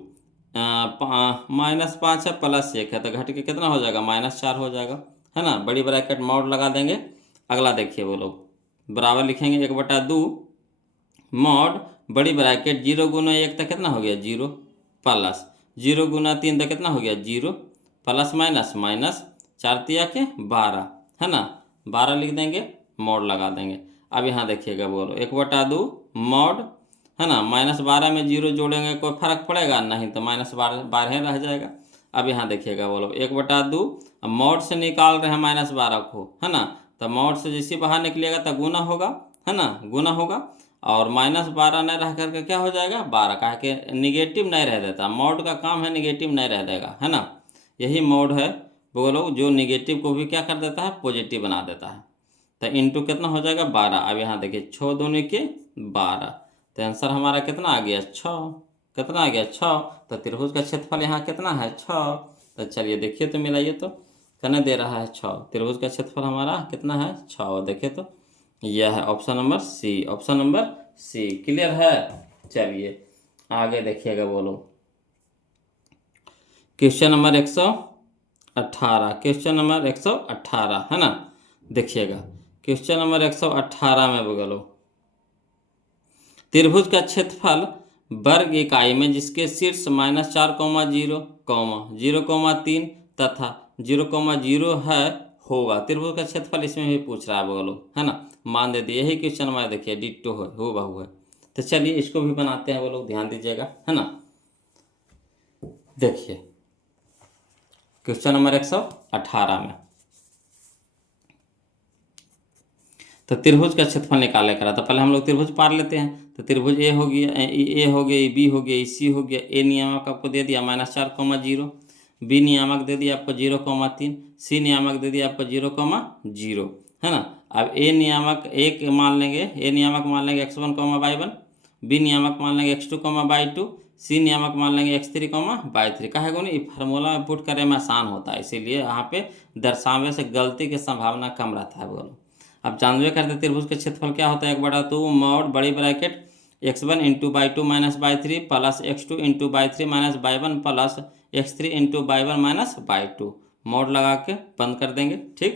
-5 है प्लस 1 है। तो घट के कितना हो जाएगा? -4 हो जाएगा, है ना। बड़ी ब्रैकेट मोड लगा देंगे। अगला देखिए वो लोग बराबर लिखेंगे 1/2 मॉड बड़ी ब्रैकेट 0 गुना 1 तक कितना हो गया? 0 प्लस 0 गुना 3 तक कितना हो गया? 0 प्लस माइनस माइनस 4 तिया के 12, है ना, 12 लिख देंगे मॉड लगा देंगे। अब यहाँ देखिएगा बोलो 1/2 मॉड, है ना, -12 में 0 जोड़ेंगे कोई फर्क पड़ेगा नहीं। तो -12 रह जाएगा। अब यहाँ देखिएगा बोलो 1/2, अब मॉड से निकाल रहे हैं -12 को, है ना, तो मॉड से जैसे बाहर निकलिएगा तो गुना होगा, है ना, गुना होगा, और -12 नहीं रह करके क्या हो जाएगा 12, कहा कि निगेटिव नहीं रह देता, मॉड का काम है निगेटिव नहीं रह देगा, है ना, यही मॉड है बोलो जो निगेटिव को भी क्या कर देता है पॉजिटिव बना देता है। तो इंटू कितना हो जाएगा 12। अब यहाँ देखिए 6 दूनी के 12, तो आंसर हमारा कितना आ गया 6, कितना आ गया 6। तो त्रिभुज का क्षेत्रफल यहाँ कितना है 6। तो चलिए देखिए तो मिलाइए तो कितना दे रहा है 6, त्रिभुज का क्षेत्रफल हमारा कितना है 6, देखिए तो यह है option number C, option number C. Clear है। चलिए आगे देखिएगा बोलो क्वेश्चन नंबर 118, क्वेश्चन नंबर 118 है ना, देखिएगा क्वेश्चन नंबर 118 में बोलो त्रिभुज का क्षेत्रफल वर्ग इकाई में जिसके शीर्ष -4,0, 0,3 तथा 0,0 है होगा, त्रिभुज का क्षेत्रफल इसमें भी पूछ रहा है बोलो, है ना, मान दे दिए, यही क्वेश्चन हमारा देखिए डिट्टो है, हो बहु है। तो चलिए इसको भी बनाते हैं बोलो, ध्यान दीजिएगा, है ना। देखिए क्वेश्चन नंबर 118 में तो त्रिभुज का क्षेत्रफल निकाले करा, तो पहले हम लोग त्रिभुज पार लेते हैं। तो त्रिभुज ए हो गया, ए हो गया, बी हो गया, सी हो गया। ए नियामक आपको दे दिया -4,0, बी नियामक दे दिया आपको 0,3, सी नियामक दे दिया आपको 0,0, है ना। अब ए नियामक एक मान लेंगे, ए नियामक मान लेंगे x1, y1, बी नियामक मान लेंगे x2, y2, सी नियामक मान लेंगे x3, y3। कहेगा नहीं फार्मूला में पुट करने में आसान होता है, इसीलिए यहाँ पे दर्शावे से गलती की संभावना कम रहता है बोलो। अब जानवे करते त्रिभुज का क्षेत्रफल क्या होता है 1/2 मॉड बड़ी bracket x1 × y2 - y3 plus x2 × y3 - y1 plus x3 × y1 - y2, mod लगा के बंद कर देंगे। ठीक,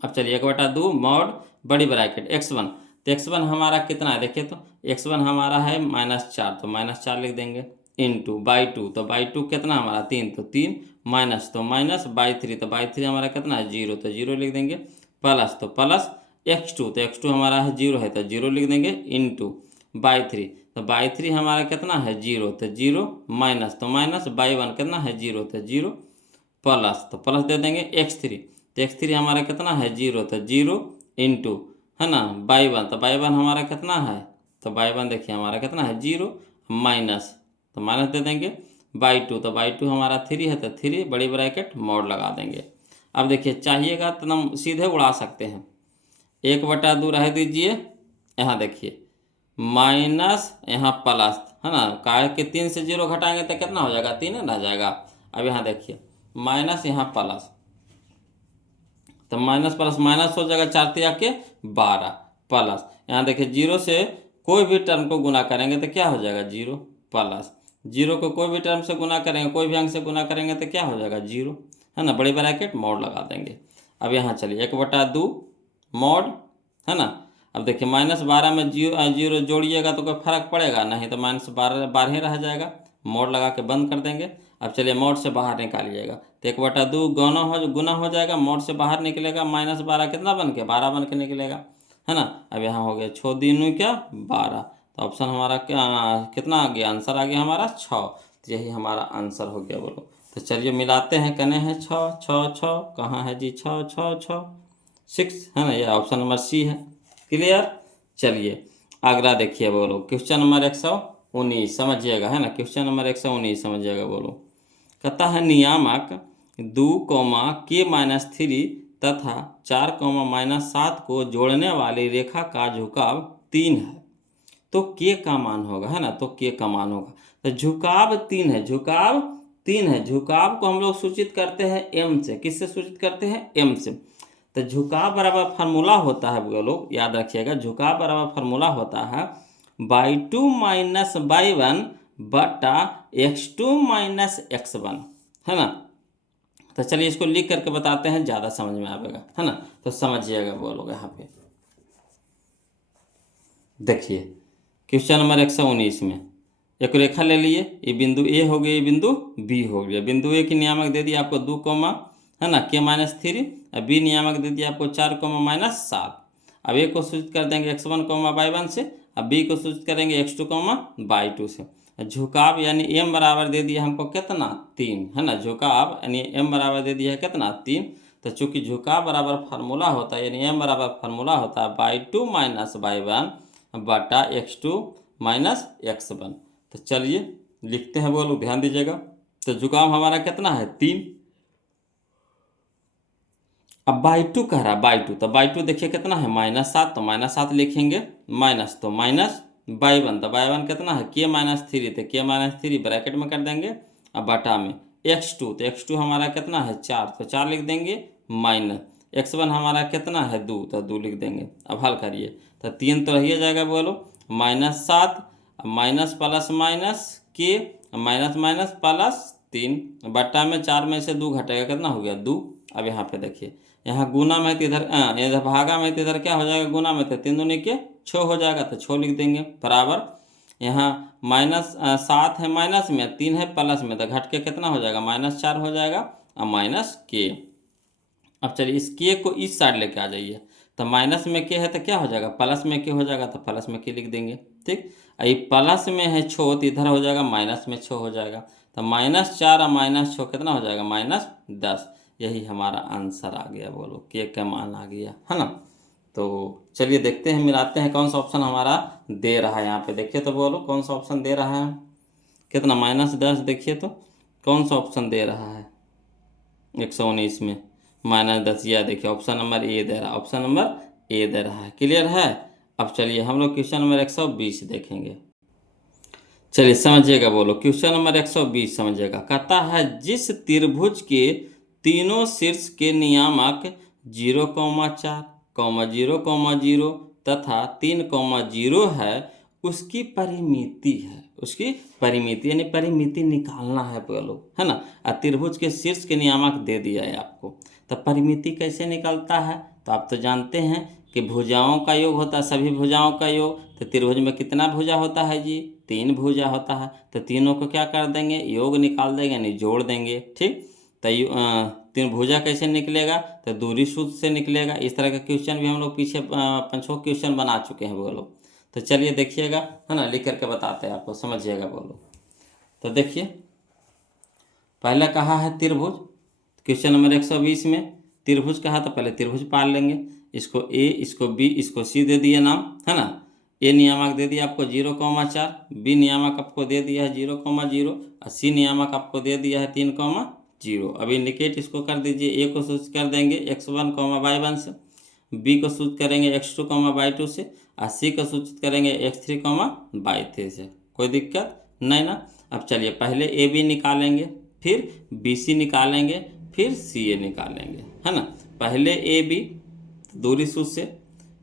अब चलिए 1/2 मॉड बड़ी ब्रैकेट x1, तो x1 हमारा कितना है देखिए तो x1 हमारा है -4, तो -4 लिख देंगे, इंटू y2, तो y2 कितना हमारा 3, तो 3 माइनस, तो माइनस y3, तो y3 हमारा कितना है 0, तो 0 लिख देंगे, प्लस, तो प्लस x2, तो x2 हमारा है 0 है, तो 0 लिख देंगे, इंटू y3, तो y3 हमारा कितना है 0, तो 0 माइनस, तो माइनस y1 कितना है 0, तो 0 प्लस, तो प्लस दे देंगे x3, तो x3 हमारा कितना है 0, तो 0 इंटू, है ना, y1, तो y1 हमारा कितना है, तो y1 देखिए हमारा कितना है 0 माइनस, तो माइनस दे देंगे y2, तो y2 हमारा 3 है, तो 3 बड़ी ब्रैकेट मॉड लगा देंगे। अब देखिए चाहिएगा तो हम सीधे उड़ा सकते हैं, 1/2 रह दीजिए, यहाँ देखिए माइनस, यहाँ प्लस, है ना, काहे कि 3 से 0 घटाएंगे तो कितना हो जाएगा 3 रह जाएगा। अब यहाँ देखिए माइनस, यहाँ प्लस, तो माइनस प्लस माइनस हो जाएगा, 4 3 के 12 प्लस, यहाँ देखिए 0 से कोई भी टर्म को गुना करेंगे तो क्या हो जाएगा 0 प्लस, 0 को कोई भी टर्म से गुना करेंगे, कोई भी अंक से गुना करेंगे तो क्या हो जाएगा 0, है ना, बड़ी ब्रैकेट मॉड लगा देंगे। अब यहाँ चलिए 1/2 मॉड, है ना। अब देखिए -12 में 0 जोड़िएगा तो कोई फर्क पड़ेगा नहीं, तो -12 ही रह जाएगा, मॉड लगा के बंद कर देंगे। अब चलिए मॉड से बाहर निकालिएगा, तो 1/2 गुना हो जाएगा, मॉड से बाहर निकलेगा, -12 कितना बन के 12 बन के निकलेगा, है ना। अब यहाँ हो गया 6 दूनी क्या 12, तो ऑप्शन हमारा क्या कितना आ गया, आंसर आ गया हमारा 6, तो यही हमारा आंसर हो गया बोलो। तो चलिए मिलाते हैं, कने हैं 6 6 6, कहाँ है जी 6 6 6 6, है ना, ये ऑप्शन नंबर सी है। क्लियर। चलिए अगला देखिए बोलो क्वेश्चन नंबर 119 समझिएगा, है ना, क्वेश्चन नंबर 119 समझिएगा बोलो। कहता है नियामक 2, k-3 तथा 4, -7 को जोड़ने वाली रेखा का झुकाव 3 है, तो k का मान होगा, है ना, तो k का मान होगा। तो झुकाव 3 है, झुकाव 3 है, झुकाव को हम लोग सूचित करते हैं m से, किससे सूचित करते हैं m से। तो झुकाव बराबर फार्मूला होता है वो लोग याद रखिएगा, झुकाव बराबर फार्मूला होता है y2 - y1 बटा x2 - x1, है ना। तो चलिए इसको लिख करके बताते हैं, ज़्यादा समझ में आएगा, है ना। तो समझिएगा बोलोगे यहाँ पे देखिए क्वेश्चन नंबर 119 में एक रेखा ले लिए, ये बिंदु ए हो गया, ये बिंदु बी हो गया। बिंदु ए की नियामक दे दिया आपको 2, है ना, k-3, और बी नियामक दे दिया आपको 4, -7। अब ए को सूचित कर देंगे x1, y1 से, अब बी को सूचित करेंगे x2 बाई टू से। झुकाव यानी m बराबर दे दिया हमको कितना 3, है ना। झुकाव यानी m बराबर दे दिया है कितना 3। तो चूंकि झुकाव बराबर फार्मूला होता है यानी m बराबर फार्मूला होता है by two minus by one बटा x2 माइनस x1। तो चलिए लिखते हैं, बोलो ध्यान दीजिएगा। तो झुकाव हमारा कितना है 3। अब बाई टू कह रहा है बाई टू, तो बाई टू देखिए कितना है -7, तो -7 लिखेंगे, माइनस तो माइनस बाई वन, तो बाई वन कितना है k-3, तो k-3 ब्रैकेट में कर देंगे। अब बटा में x2, तो x2 हमारा कितना है 4, तो 4 लिख देंगे, माइनस x1 हमारा कितना है 2, तो 2 लिख देंगे। अब हल करिए तो 3 तो रहिए जाएगा, बोलो -7 माइनस प्लस माइनस के माइनस माइनस प्लस 3 बटा में 4 में से 2 घटेगा कितना हो गया 2। अब यहाँ पे देखिए, यहाँ गुना में तो इधर भागा में तो इधर क्या हो जाएगा गुना में, तो 3 दूनी के 6 हो जाएगा, तो 6 लिख देंगे बराबर। यहाँ -7 है माइनस में, 3 है प्लस में, तो घट के कितना हो जाएगा -4 हो जाएगा और माइनस के। अब चलिए इस के को इस साइड लेके आ जाइए, तो माइनस में के है तो क्या हो जाएगा प्लस में के हो जाएगा, तो प्लस में के लिख देंगे। ठीक, ये प्लस में है 6, तो इधर हो जाएगा माइनस में 6 हो जाएगा, तो -4 और -6 कितना हो जाएगा -10। यही हमारा आंसर आ गया, बोलो के का मान आ गया, है ना। तो चलिए देखते हैं, मिलाते हैं कौन सा ऑप्शन हमारा दे रहा है। यहाँ पे देखिए तो बोलो कौन सा ऑप्शन दे रहा है कितना -10। देखिए तो कौन सा ऑप्शन दे रहा है 119 में -10, या देखिए ऑप्शन नंबर ए दे रहा है, ऑप्शन नंबर ए दे रहा है। क्लियर है। अब चलिए हम लोग क्वेश्चन नंबर 120 देखेंगे। चलिए समझिएगा, बोलो क्वेश्चन नंबर 120 समझिएगा। कहता है जिस त्रिभुज के तीनों शीर्ष के नियामक 0,4, 0,0 तथा 3,0 है, उसकी परिमिति है। उसकी परिमिति यानी परिमिति निकालना है बोलो, है ना। त्रिभुज के शीर्ष के नियामक दे दिया है आपको, तो परिमिति कैसे निकलता है, तो आप तो जानते हैं कि भुजाओं का योग होता है, सभी भुजाओं का योग। तो त्रिभुज में कितना भुजा होता है जी 3 भुजा होता है, तो तीनों को क्या कर देंगे योग निकाल देंगे यानी जोड़ देंगे। ठीक, तो तीन भुजा कैसे निकलेगा, तो दूरी सूत्र से निकलेगा। इस तरह का क्वेश्चन भी हम लोग पीछे 5 क्वेश्चन बना चुके हैं बोलो। तो चलिए देखिएगा, है ना, लिख करके बताते हैं आपको, समझिएगा बोलो। तो देखिए पहला कहा है त्रिभुज, क्वेश्चन नंबर 120 में त्रिभुज कहा, तो पहले त्रिभुज पाल लेंगे। इसको ए, इसको बी, इसको सी दे दिया नाम, है ना। ए नियामक दे दिया आपको 0,4, बी नियामक आपको दे दिया है 0,0 और सी नियामक आपको दे दिया है 3,0। अब इंडिकेट इसको कर दीजिए, ए को सूचित कर देंगे x1, y1 से, बी को सूचित करेंगे x2, y2 से, और सी को सूचित करेंगे x3, y3 से। कोई दिक्कत नहीं ना। अब चलिए पहले ए बी निकालेंगे, फिर बी सी निकालेंगे, फिर सी ए निकालेंगे, है ना। पहले ए बी दूरी सूत्र से,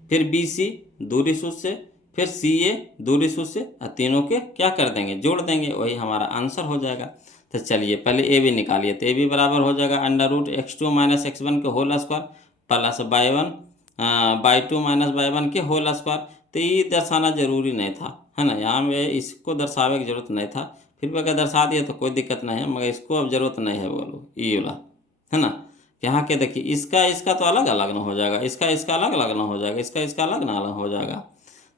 फिर बी सी दूरी सूत्र से, फिर सी ए दूरी सूत्र से, और तीनों के क्या कर देंगे जोड़ देंगे, वही हमारा आंसर हो जाएगा। तो चलिए पहले ए बी निकालिए, तो ए बी बराबर हो जाएगा √x2 - x1 के whole square plus y2 - y1 के होल स्क्वायर। तो ये दर्शाना जरूरी नहीं था, है ना, यहाँ में इसको दर्शावे की जरूरत नहीं था, फिर भी अगर दर्शा दिए तो कोई दिक्कत नहीं है, मगर इसको अब जरूरत नहीं है बोलो ये वाला, है ना। यहाँ के देखिए इसका तो अलग अलग ना हो जाएगा, इसका अलग अलग ना हो जाएगा, इसका अलग ना अलग हो जाएगा।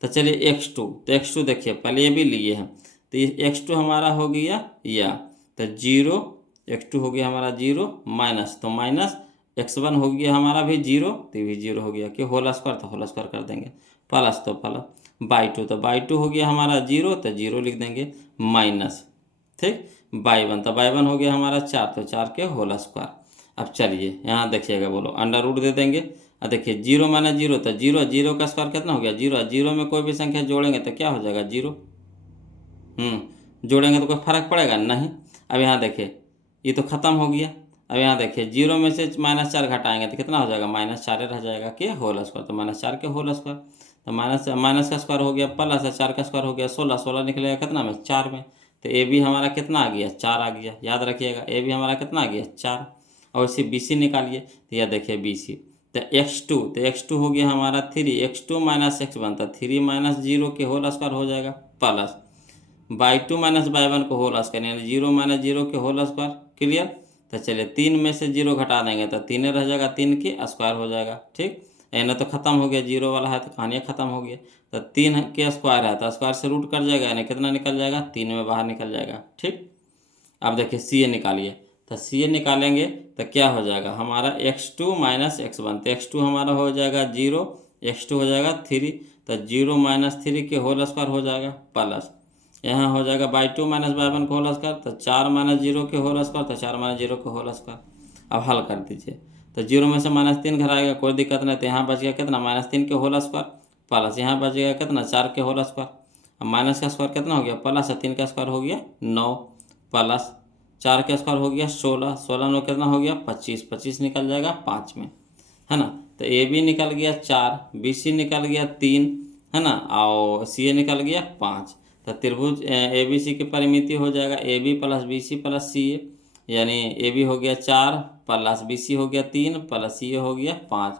तो चलिए x2, तो x2 देखिए पहले ये भी लिए हैं, तो ये x2 हमारा हो गया या तो 0, x2 हो गया हमारा 0 माइनस, तो माइनस x1 हो गया हमारा भी 0, तो ये भी 0 हो गया कि होल स्क्वायर, तो होल स्क्वायर कर देंगे, प्लस तो प्लस बाई 2, तो बाई 2 हो गया हमारा 0, तो 0 लिख देंगे, माइनस ठीक बाई 1, तो बाई 1 हो गया हमारा 4, तो 4 के होल स्क्वायर। अब चलिए यहाँ देखिएगा, बोलो अंडर रूट दे देंगे, और देखिए 0 - 0, तो 0 का स्क्वायर कितना हो गया 0, 0 में कोई भी संख्या जोड़ेंगे तो क्या हो जाएगा 0, जोड़ेंगे तो कोई फर्क पड़ेगा नहीं। अब यहाँ देखिए ये तो ख़त्म हो गया। अब यहाँ देखिए 0 में से -4 घटाएंगे तो कितना हो जाएगा -4 रह जाएगा कि होल स्क्वायर, तो -4 के होल स्क्वायर, तो माइनस का स्क्वायर हो गया प्लस 4 का स्क्वायर हो गया 16, 16 निकलेगा कितना में 4 में। तो ए बी हमारा कितना आ गया 4 आ गया, याद रखिएगा ए बी हमारा कितना आ गया 4। और इसे बी सी निकालिए, तो यह देखिए बी सी, तो x2 हो गया हमारा 3, x2 - x1, तो 3 - 0 के होल स्क्वायर हो जाएगा प्लस बाई 2 - बाई 1 को होल स्क्वायर, यानी 0 - 0 के होल स्क्वायर। क्लियर। तो चलिए 3 में से 0 घटा देंगे तो 3 रह जाएगा, 3 के स्क्वायर हो जाएगा। ठीक, एन तो ख़त्म हो गया, जीरो वाला है तो कहानी ख़त्म हो गया। तो 3 के स्क्वायर है तो स्क्वायर से रूट कट जाएगा, यानी कितना निकल जाएगा, 3 में बाहर निकल जाएगा। ठीक, अब देखिए सी ए निकालिए। तो सी ए निकालेंगे तो क्या हो जाएगा हमारा x2 माइनस x1, तो x2 हमारा हो जाएगा 0, x2 हो जाएगा 3, तो 0 माइनस 3 के होल स्क्वायर हो जाएगा प्लस, यहाँ हो जाएगा बाई 2 माइनस बाई 1 का होल स्क्वायर, तो 4 माइनस 0 के होल स्क्वायर, तो 4 माइनस 0 के होल स्क्वायर। अब हल कर दीजिए, तो 0 में से -3 घर आएगा, कोई दिक्कत नहीं, तो यहाँ बच गया कितना, -3 के होल स्क्वायर प्लस यहाँ बच गया कितना, 4 के होल स्क्वायर। अब माइनस का स्क्वायर कितना हो गया, प्लस 3 का स्क्वायर हो गया 9, प्लस 4 का स्क्वायर हो गया 16, 16 में कितना हो गया 25, 25 निकल जाएगा 5 में, है ना। तो ए बी निकल गया 4, बी सी निकल गया 3, है ना, और सी ए निकल गया 5। तो त्रिभुज ए बी सी की परिमिति हो जाएगा A B plus B C plus C A, यानी ए बी हो गया 4 प्लस बी सी हो गया 3 प्लस सी ए हो गया 5,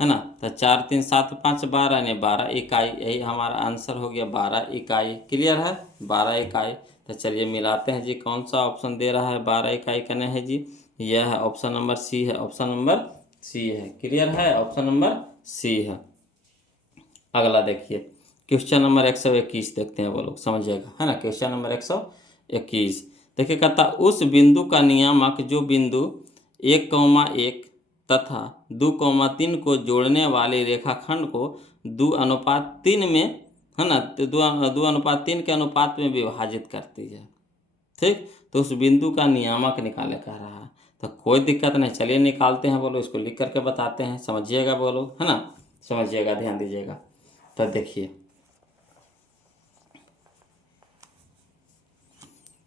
है ना। तो 4 3 7 5 12 यानी 12 इकाई, यही हमारा आंसर हो गया 12 इकाई। क्लियर है, 12 इकाई। तो चलिए मिलाते हैं जी, कौन सा ऑप्शन दे रहा है 12 इकाई करने है जी, यह है ऑप्शन नंबर सी है, ऑप्शन नंबर सी है। क्लियर है, ऑप्शन नंबर सी है। अगला देखिए क्वेश्चन नंबर 121 देखते हैं, वो लोग समझिएगा, है ना। क्वेश्चन नंबर 121 देखिए, कहता उस बिंदु का नियामक जो बिंदु 1,1 तथा 2,3 को जोड़ने वाले रेखाखंड को 2:3 में, है ना, 2:3 के अनुपात में विभाजित करती है। ठीक, तो उस बिंदु का नियामक निकाले कह रहा है, तो कोई दिक्कत नहीं, चलिए निकालते हैं बोलो, इसको लिख करके बताते हैं, समझिएगा बोलो, है ना, समझिएगा, ध्यान दीजिएगा। तो देखिए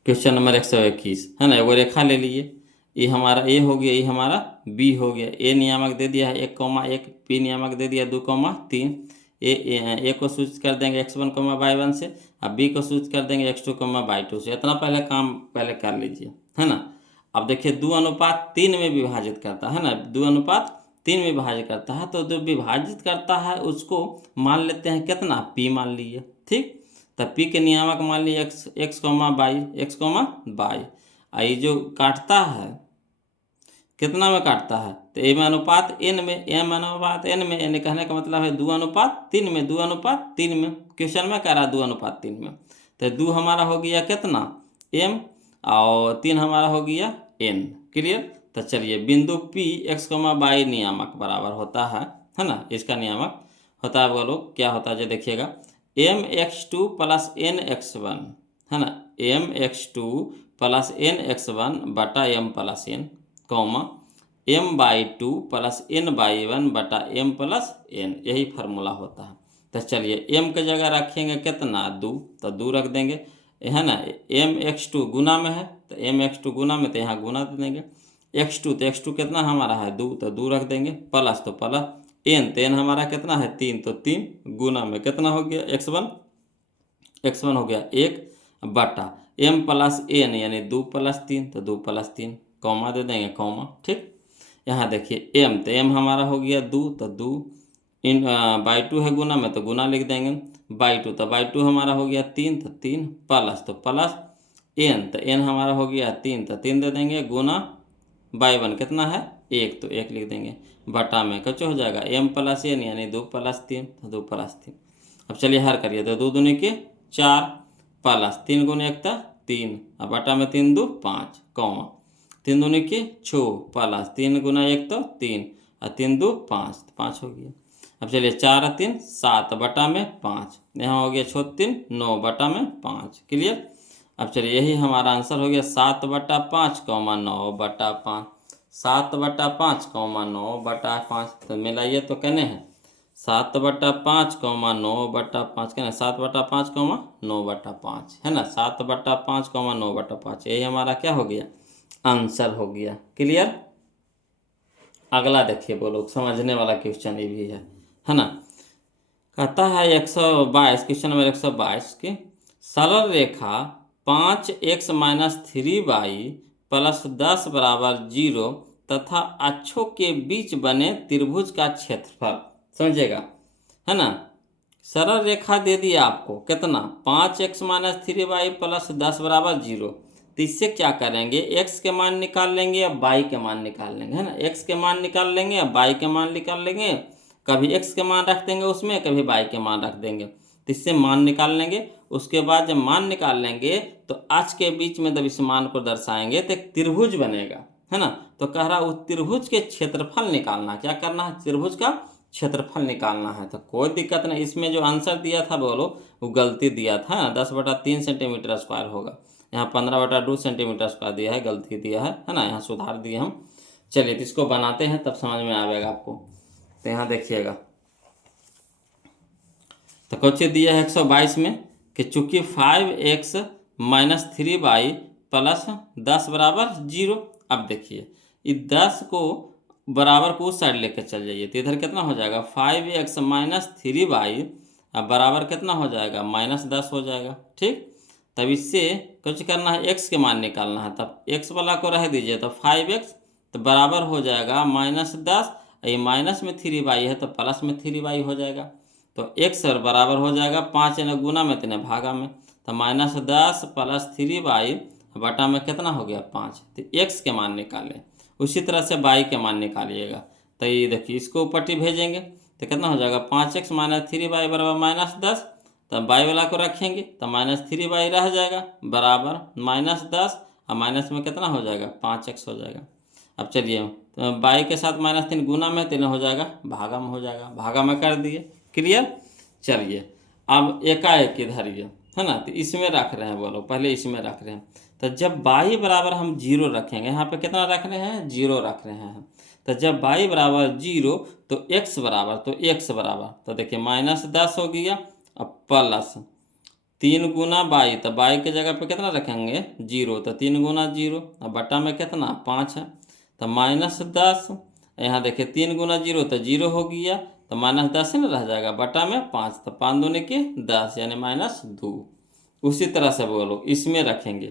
क्वेश्चन नंबर 121, है ना, वो रेखा ले लिए, ये हमारा ए हो गया, ये हमारा बी हो गया, ए नियामक दे दिया है 1,1, बी नियामक दे दिया 2,3, ए को सूचित कर देंगे x1, y1 से, अब बी को सूचित कर देंगे x2, y2 से। इतना पहले काम पहले कर लीजिए, है ना। अब देखिए 2:3 में विभाजित करता है ना, 2:3 में विभाजित करता है, तो जो विभाजित करता है उसको मान लेते हैं कितना, p मान लिए। ठीक, तो p के नियामक मान लिए x, y, ये जो काटता है कितना में काटता है, तो m अनुपात n में, m अनुपात n में, यानी कहने का मतलब है 2:3 में, 2:3 में, क्वेश्चन में कह रहा है 2:3 में। तो 2 हमारा हो गया कितना, m, और 3 हमारा हो गया n। क्लियर। तो चलिए बिंदु p x, y नियामक बराबर होता है ना, इसका नियामक होता है, बोलो क्या होता है जो देखिएगा, mx2 प्लस nx1, है ना, mx2 प्लस nx1 बटा m plus n, comma m/2 plus n/1 बटा m प्लस n, यही फार्मूला होता है। तो चलिए m की जगह रखेंगे कितना, 2, तो 2 रख देंगे, है ना। mx2 गुना में है, तो mx2 गुना में, तो यहाँ गुना दे देंगे, x2 तो x2 कितना हमारा है 2, तो 2 रख देंगे, प्लस तो प्लस n, तो n हमारा कितना है 3, तो 3 गुना में कितना हो गया x1 हो गया 1 बटा m प्लस n, यानी 2 प्लस 3, तो 2 प्लस 3, कॉमा दे देंगे, कॉमा। ठीक, यहाँ देखिए m, तो m हमारा हो गया 2, तो 2 बाई 2 है गुना में, तो गुना लिख देंगे, बाई 2, तो बाई 2 हमारा हो गया 3, तो 3 प्लस तो प्लस n, तो n हमारा हो गया 3, तो 3 दे देंगे, गुना बाई 1 कितना है 1, तो 1 लिख देंगे, बटा में कचो हो जाएगा m प्लस n, यानी 2 प्लस 3, तो 2 प्लस 3। अब चलिए हर करिए, तो 2 दूनी के 4 प्लस 3 गुने 1 था 3, अब बटा में 3 2 5, कॉमा 3 दूनी के 6 प्लस 3 गुना 1 तो 3, और 3 2 5, तो 5 हो गया। अब चलिए 4 3 7 बटा में 5, यहाँ हो गया 6 3 9 बटा में 5। क्लियर। अब चलिए यही हमारा आंसर हो गया 7 बटा 5, 9 बटा 5, 7 बटा 5, 9 बटा 5। तो मिलाइए तो कहने हैं 7 बटा 5, 9 बटा 5, कहना 7 बटा 5, 9 बटा 5, है ना, 7 बटा 5, 9 बटा 5, यही हमारा क्या हो गया, आंसर हो गया। क्लियर। अगला देखिए, बोलो समझने वाला क्वेश्चन ये भी है ना। कहता है 122, क्वेश्चन नंबर 122 की, सरल रेखा 5x माइनस 3y प्लस 10 बराबर 0 तथा अक्षों के बीच बने त्रिभुज का क्षेत्रफल, समझेगा, है ना। सरल रेखा दे दी आपको कितना, 5x माइनस 3y प्लस 10 बराबर 0, तो इससे क्या करेंगे, x के मान निकाल लेंगे या y के मान निकाल लेंगे, है ना, x के मान निकाल लेंगे या y के मान निकाल लेंगे, कभी x के मान रख देंगे उसमें, कभी y के मान रख देंगे, तो इससे मान निकाल लेंगे। उसके बाद जब मान निकाल लेंगे तो आज के बीच में जब इस मान को दर्शाएंगे तो एक त्रिभुज बनेगा, है ना। तो कह रहा उस त्रिभुज के क्षेत्रफल निकालना, क्या करना है, त्रिभुज का क्षेत्रफल निकालना है। तो कोई दिक्कत नहीं, इसमें जो आंसर दिया था बोलो वो गलती दिया था, 10/3 सेंटीमीटर स्क्वायर होगा, यहाँ 15/2 सेंटीमीटर स्क्वायर दिया है, गलती दिया है ना, यहाँ सुधार दिए हम। चलिए तो इसको बनाते हैं तब समझ में आएगा आपको। तो यहाँ देखिएगा, तो क्वेश्चन दिया है 122 में कि चूंकि 5x - 3y + 10 = 0। अब देखिए इस 10 को बराबर को उस साइड लेकर चल जाइए, तो इधर कितना हो जाएगा, 5x - 3y अब बराबर कितना हो जाएगा, -10 हो जाएगा। ठीक, तब इससे कुछ करना है, x के मान निकालना है, तब x वाला को रह दीजिए, तो 5x तो बराबर हो जाएगा -10, ये माइनस में 3y है तो प्लस में 3y हो जाएगा। तो x और बराबर हो जाएगा 5 यानी गुना में 3 भागा में, तो -10 + 3y बटा में कितना हो गया 5। तो x के मान निकालें, उसी तरह से y के मान निकालिएगा। तो ये देखिए इसको पट्टी भेजेंगे तो कितना हो जाएगा, 5x - 3y बराबर -10, तब y वाला को रखेंगे तो -3y रह जाएगा बराबर -10 और माइनस में कितना हो जाएगा 5x हो जाएगा। अब चलिए तो y के साथ -3 गुना में 3 हो जाएगा, भागा में हो जाएगा, भागा में कर दिए, क्लियर। चलिए अब एकाएक इधर ये है ना, तो इसमें रख रहे हैं, बोलो पहले इसमें रख रहे हैं। तो जब y बराबर हम 0 रखेंगे, यहाँ पे कितना रख रहे हैं, 0 रख रहे हैं। तो जब y बराबर 0 तो x बराबर, तो देखिए -10 हो गया, अब प्लस 3 गुना y, तो y के जगह पे कितना रखेंगे 0, तो 3 गुना 0, अब बटा में कितना 5 है, तो -10, यहाँ देखिए 3 गुना 0 तो 0 हो गया, तो -10 ना रह जाएगा बटा में 5, तो 5 दूनी के 10 यानी -2। उसी तरह से बोलो इसमें रखेंगे,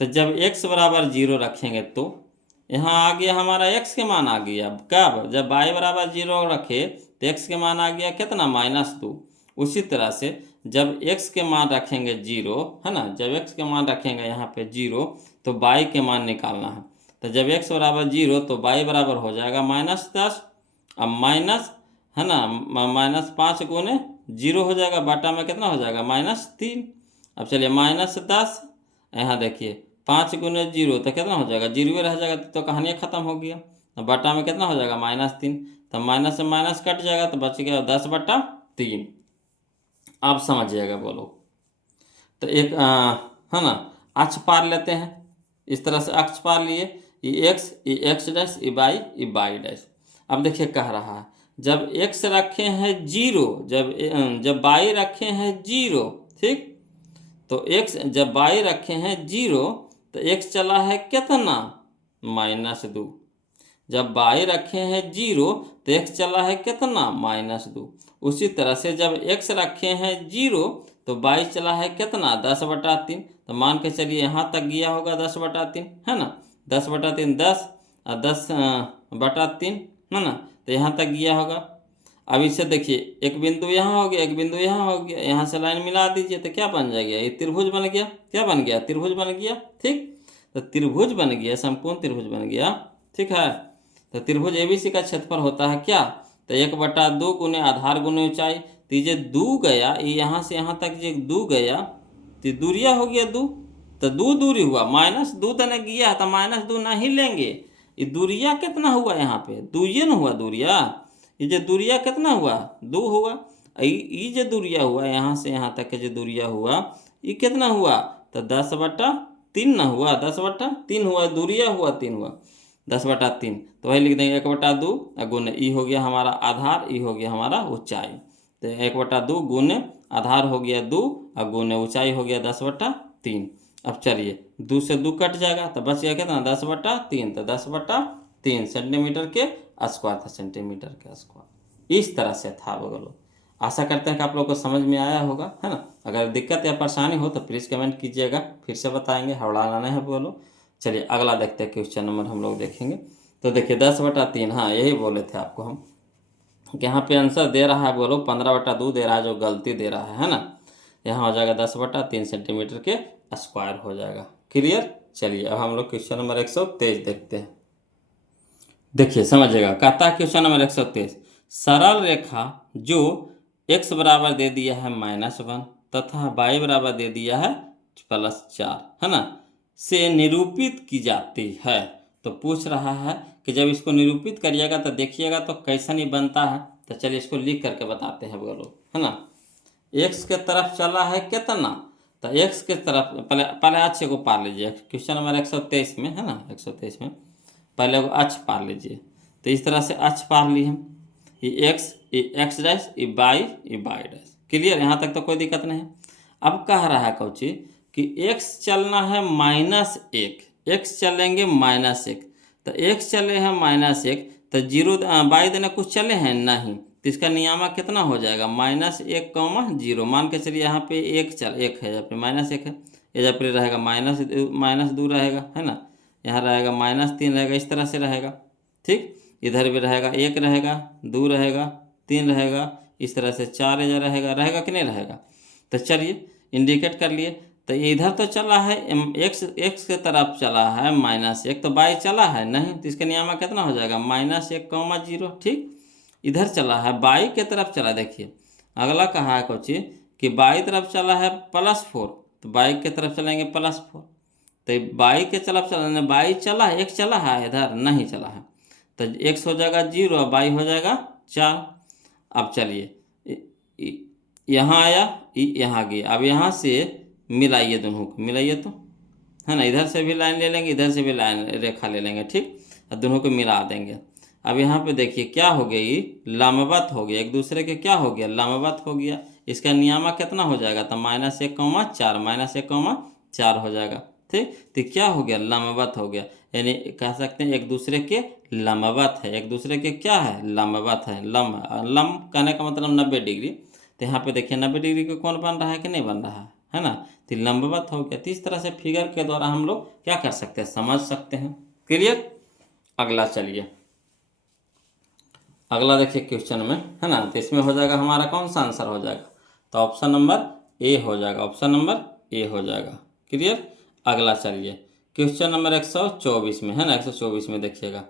तो जब x बराबर 0 रखेंगे तो यहाँ आ गया हमारा x के मान आ गया, कब, जब y बराबर 0 रखे तो x के मान आ गया कितना -2। उसी तरह से जब x के मान रखेंगे 0, है ना, जब x के मान रखेंगे यहाँ पे 0 तो y के मान निकालना है। तो जब x बराबर 0 तो y बराबर हो जाएगा -10, अब माइनस है ना, -5 गुने 0 हो जाएगा, बाटा में कितना हो जाएगा -3। अब चलिए -10, यहाँ देखिए 5 गुने 0 तो कितना हो जाएगा, 0 रह जाएगा, तो कहानी ख़त्म हो गया। तो बाटा में कितना हो जाएगा -3, तो माइनस से माइनस कट जाएगा तो बच गया 10/3। आप समझिएगा बोलो। तो एक है ना अक्ष पार लेते हैं, इस तरह से अक्ष पार लिए, ये x, ये x डैश, ये y डैश। अब देखिए कह रहा है जब x रखे हैं 0, जब y रखे हैं 0, ठीक, तो x जब y रखे हैं 0 तो x चला है कितना -2, जब y रखे हैं 0 तो x चला है कितना -2। उसी तरह से जब x रखे हैं 0 तो y चला है कितना 10/3, तो मान के चलिए यहाँ तक गया होगा 10/3, है ना, 10/3 10 और 10/3 है ना, तो यहाँ तक गया होगा। अब इसे देखिए एक बिंदु यहाँ हो गया, एक बिंदु यहाँ हो गया, यहाँ से लाइन मिला दीजिए तो क्या बन जाएगा, ये त्रिभुज बन गया, क्या बन गया, त्रिभुज बन गया। ठीक, तो त्रिभुज बन गया, संपूर्ण त्रिभुज बन गया। ठीक है, तो त्रिभुज एबीसी का क्षेत्रफल होता है क्या, तो 1/2 गुने आधार गुने ऊंचाई, तो ये 2 गया, ये यहाँ से यहाँ तक ये 2 गया, तो दूरिया हो गया 2, तो 2 दूरी हुआ, -2 तो नहीं गया तो -2 नहीं लेंगे। ये दूरिया कितना हुआ, यहाँ पे 2 ये न हुआ दूरिया, ये जो दूरिया कितना हुआ 2 हुआ, ये जो दूरिया हुआ यहाँ से यहाँ तक के जो दूरिया हुआ ये कितना हुआ, तो 10/3 ना हुआ, 10/3 हुआ, दूरिया हुआ 3 हुआ, 10/3। तो वही लिख देंगे 1/2 गुने ई हो गया हमारा आधार, ई हो गया हमारा ऊंचाई, तो 1/2 गुने आधार हो गया 2 और गुने ऊंचाई हो गया 10/3। अब चलिए 2 से 2 कट जाएगा तो बच गया कितना 10/3, तो 10/3 सेंटीमीटर के स्क्वायर था, सेंटीमीटर के स्क्वायर। इस तरह से था बोलो। आशा करते हैं कि आप लोग को समझ में आया होगा, है ना। अगर दिक्कत या परेशानी हो तो प्लीज़ कमेंट कीजिएगा, फिर से बताएंगे, हड़बड़ाना नहीं है बोलो। चलिए अगला देखते हैं क्वेश्चन नंबर हम लोग देखेंगे। तो देखिए 10/3, हाँ यही बोले थे आपको हम कि यहाँ पे आंसर दे रहा है बोलो 15/2 दे रहा है, जो गलती दे रहा है ना, यहाँ हो जाएगा 10/3 सेंटीमीटर के स्क्वायर हो जाएगा। क्लियर। चलिए अब हम लोग क्वेश्चन नंबर 123 देखते हैं। देखिए समझिएगा, कहता है क्वेश्चन नंबर 123, सरल रेखा जो x बराबर दे दिया है -1 तथा y बराबर दे दिया है +4, है ना, से निरूपित की जाती है। तो पूछ रहा है कि जब इसको निरूपित करिएगा तो देखिएगा तो कैसा नहीं बनता है। तो चलिए इसको लिख करके बताते हैं बोलो, है ना। x के तरफ चला है कितना, तो x के तरफ पहले अक्ष को पार लीजिए। क्वेश्चन नंबर 123 में, है ना, 123 में पहले वो अक्ष पार लीजिए। तो इस तरह से अक्ष पार लिए हम, ये x, ये x डैश, ये y डैश। क्लियर, यहाँ तक तो कोई दिक्कत नहीं है। अब कह रहा है कौची कि x चलना है -1, x चलेंगे -1, तो x चले हैं -1, तो 0 y देने कुछ चले हैं नहीं, तो इसका नियामक कितना हो जाएगा -1, 0। मान के चलिए यहाँ पे 1 है, जब पे -1 है, ये जब पे रहेगा -2 रहेगा, है ना, यहाँ रहेगा -3 रहेगा, इस तरह से रहेगा। ठीक, इधर भी रहेगा 1 रहेगा, 2 रहेगा, 3 रहेगा, इस तरह से 4 रहेगा कि नहीं रहेगा। तो चलिए इंडिकेट कर लिए। तो इधर तो चला है x के तरफ चला है -1, तो y चला है नहीं, तो इसका नियामक कितना हो जाएगा -1, 0। ठीक, इधर चला है y के तरफ चला। देखिए अगला कहा है कुछ कि y तरफ चला है +4, तो y के तरफ चलेंगे +4, तो y के तरफ चलाने y चला है, x चला है, इधर नहीं चला है, तो x हो जाएगा 0 और y हो जाएगा 4। अब चलिए यहाँ आया, यहाँ गया, अब यहाँ से मिलाइए, दोनों को मिलाइए, तो है ना, इधर से भी लाइन ले लेंगे, इधर से भी लाइन रेखा ले लेंगे। ठीक, और दोनों को मिला देंगे। अब यहाँ पे देखिए क्या हो गया, ये लंबवत हो गया, एक दूसरे के क्या हो गया, लंबवत हो गया। इसका नियामक कितना हो जाएगा, तो -1, -1, हो जाएगा। ठीक, तो क्या हो गया, लंबवत हो गया, यानी कह सकते हैं एक दूसरे के लंबवत है, एक दूसरे के क्या है, लंबवत है। लंब कहने का मतलब 90 डिग्री। तो यहाँ पे देखिए 90 डिग्री का कौन बन रहा है कि नहीं बन रहा है ना, तो लंबवत हो गया। तो इस तरह से फिगर के द्वारा हम लोग क्या कर सकते हैं, समझ सकते हैं। क्लियर, अगला चलिए, अगला देखिए क्वेश्चन में, है ना, तो इसमें हो जाएगा हमारा कौन सा आंसर हो जाएगा, तो ऑप्शन नंबर ए हो जाएगा, ऑप्शन नंबर ए हो जाएगा। क्लियर, अगला चलिए क्वेश्चन नंबर 124 में, है ना, 124 में देखिएगा,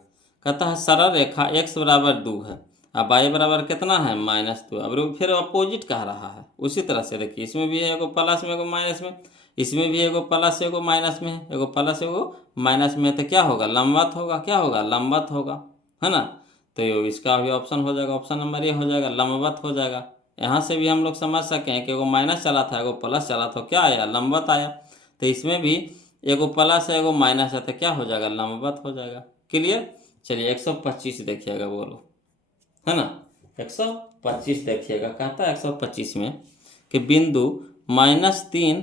कहता है सरल रेखा x बराबर 2 है, अब y बराबर कितना है -2। अब फिर अपोजिट कह रहा है, उसी तरह से देखिए इसमें भी है एगो प्लस में एगो माइनस में, इसमें भी एगो प्लस एगो माइनस में है, एगो प्लस एगो माइनस में, तो क्या होगा, लंबवत होगा, क्या होगा, लंबवत होगा, है ना। तो इसका भी ऑप्शन हो जाएगा, ऑप्शन नंबर ए हो जाएगा, लंबवत हो जाएगा। यहाँ से भी हम लोग समझ सके हैं कि एगो माइनस चला था, एगो प्लस चला था, क्या आया, लंबवत आया। तो इसमें भी एगो प्लस है, एगो माइनस है, तो क्या हो जाएगा, लंबवत हो जाएगा। क्लियर, चलिए 125 देखिएगा, बोलो, है ना, 125 देखिएगा, कहता है 125 में कि बिंदु -3,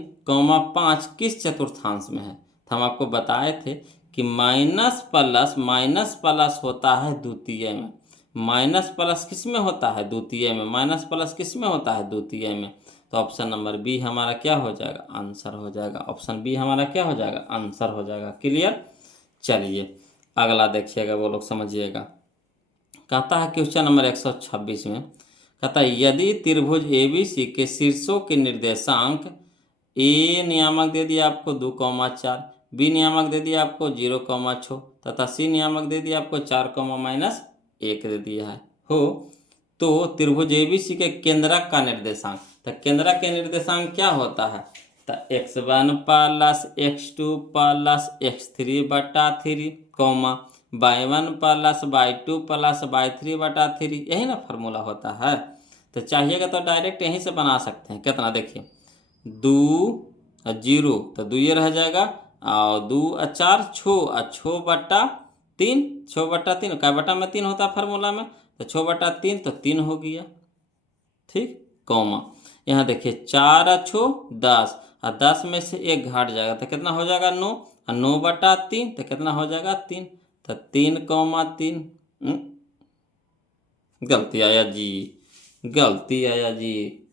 5 किस चतुर्थांश में है। तो हम आपको बताए थे कि माइनस प्लस होता है द्वितीय में, माइनस प्लस किस में होता है, द्वितीय में, माइनस प्लस किस में होता है, द्वितीय में। तो ऑप्शन नंबर बी हमारा क्या हो जाएगा, आंसर हो जाएगा, ऑप्शन बी हमारा क्या हो जाएगा, आंसर हो जाएगा। क्लियर, चलिए अगला देखिएगा, वो लोग समझिएगा। कहता है क्वेश्चन नंबर 126 में, कहता है यदि त्रिभुज ABC के शीर्षों के निर्देशांक ए नियामक दे दिया आपको 2,4, बी नियामक दे दिया आपको 0,6 तथा सी नियामक दे दिया आपको 4,-1 दे दिया है हो, तो त्रिभुज ABC के केंद्रक का निर्देशांक, तो केंद्रक के निर्देशांक क्या होता है, तो x1 + x2 + x3/3, y1 + y2 + y3/3, यही ना फार्मूला होता है। तो चाहिएगा तो डायरेक्ट यहीं से बना सकते हैं। कितना देखिए, 2 0, तो 2 ये रह जाएगा, और 2 और 4 6, और 6/3, 6/3 का बटा में 3 होता है फार्मूला में, तो 6/3 तो 3 हो गया। ठीक, कॉमा यहाँ देखिए 4 और 6 10, और 10 में से 1 घट जाएगा, तो कितना हो जाएगा 9, और 9/3 तो कितना हो जाएगा 3, तो 3,3। गलती आया जी, गलती आया जी।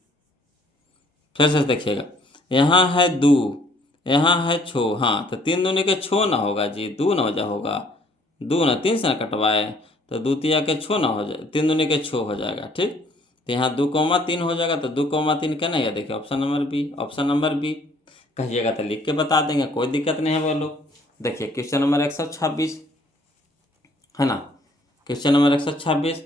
फिर से देखिएगा, यहाँ है 2, यहाँ है 6, हाँ, तो 3 दूनी के 6 ना होगा जी, 2 ना हो जा होगा, 2 ना 3 से ना कटवाए, तो 2 तिया के 6 ना हो जाए, 3 दूनी के 6 हो जाएगा। ठीक, तो यहाँ 2,3 हो जाएगा, तो 2,3 क्या नहीं है, देखिए option number B, option number B. कहिएगा तो लिख के बता देंगे, कोई दिक्कत नहीं है वो लोग। देखिए क्वेश्चन नंबर 126, है ना, क्वेश्चन नंबर 126,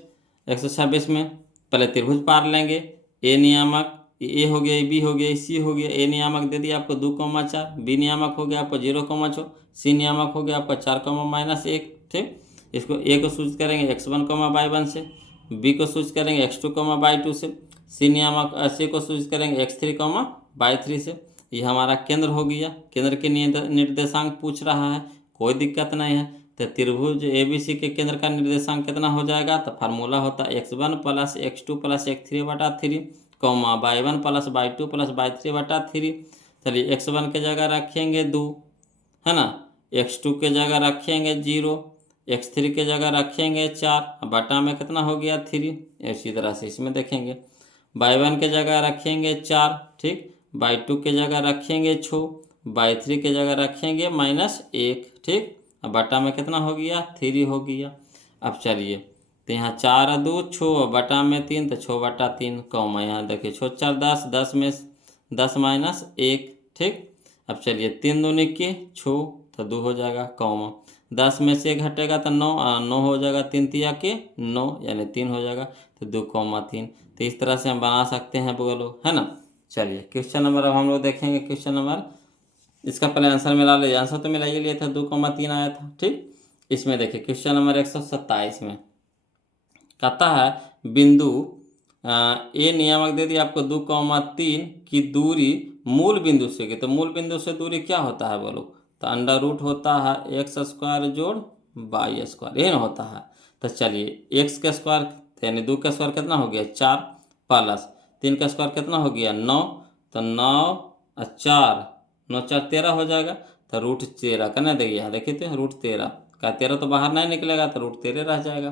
126 में पहले त्रिभुज पार लेंगे। ए नियामक, ए हो गया, बी हो गया, सी हो गया। ए नियामक दे दिया आपको 2,4, बी नियामक हो गया आपको 0,4, सी नियामक हो गया आपका 4,-1। ठीक, इसको ए को सूचित करेंगे x1, y1 से, बी को सूचित करेंगे x2, y2 से, सी नियामक सी को सूचित करेंगे x3, y3 से। ये हमारा केंद्र हो गया। केंद्र के निर्देशांक पूछ रहा है, कोई दिक्कत नहीं है। तो त्रिभुज ABC के केंद्र का निर्देशांक कितना हो जाएगा? तो फार्मूला होता है x1 + x2 + x3/3, y1 + y2 + y3/3। चलिए x1 के जगह रखेंगे 2, है ना, x2 के जगह रखेंगे 0, x3 के जगह रखेंगे 4, बटा में कितना हो गया 3। इसी तरह से इसमें देखेंगे y1 के जगह रखेंगे 4, ठीक, y2 के जगह रखेंगे 6, y3 के जगह रखेंगे -1, ठीक, अब बटा में कितना हो गया 3 हो गया। अब चलिए, तो यहाँ 4 और 2 6, बटा में 3, तो 6/3, कौमा यहाँ देखिए 6 4 10, 10 में 10 -1, ठीक। अब चलिए 3 दूनी के 6, तो 2 हो जाएगा, कौमा 10 में से 1 घटेगा तो 9, 9 हो जाएगा, 3 तिया के 9, यानी 3 हो जाएगा, तो 2,3। तो इस तरह से हम बना सकते हैं बोलो, है ना। चलिए क्वेश्चन नंबर अब हम लोग देखेंगे। क्वेश्चन नंबर, इसका पहले आंसर मिला लीजिए। आंसर तो मिला ही लिया था, 2,3 आया था, ठीक। इसमें देखिए क्वेश्चन नंबर 127 में कहता है बिंदु ए नियामक दे दिया आपको 2,3 की दूरी मूल बिंदु से की। तो मूल बिंदु से दूरी क्या होता है बोलो? तो अंडर रूट होता है x² जोड़ y², यही ना होता है। तो चलिए x का स्क्वायर यानी 2 का स्क्वायर कितना हो गया 4, प्लस 3 का स्क्वायर कितना हो गया 9, तो 9 और 4, 9 4 13 हो जाएगा। तो √13 करना देखिए, यहाँ देखिए तो √13 का 13 तो बाहर नहीं निकलेगा, तो √13 रह जाएगा।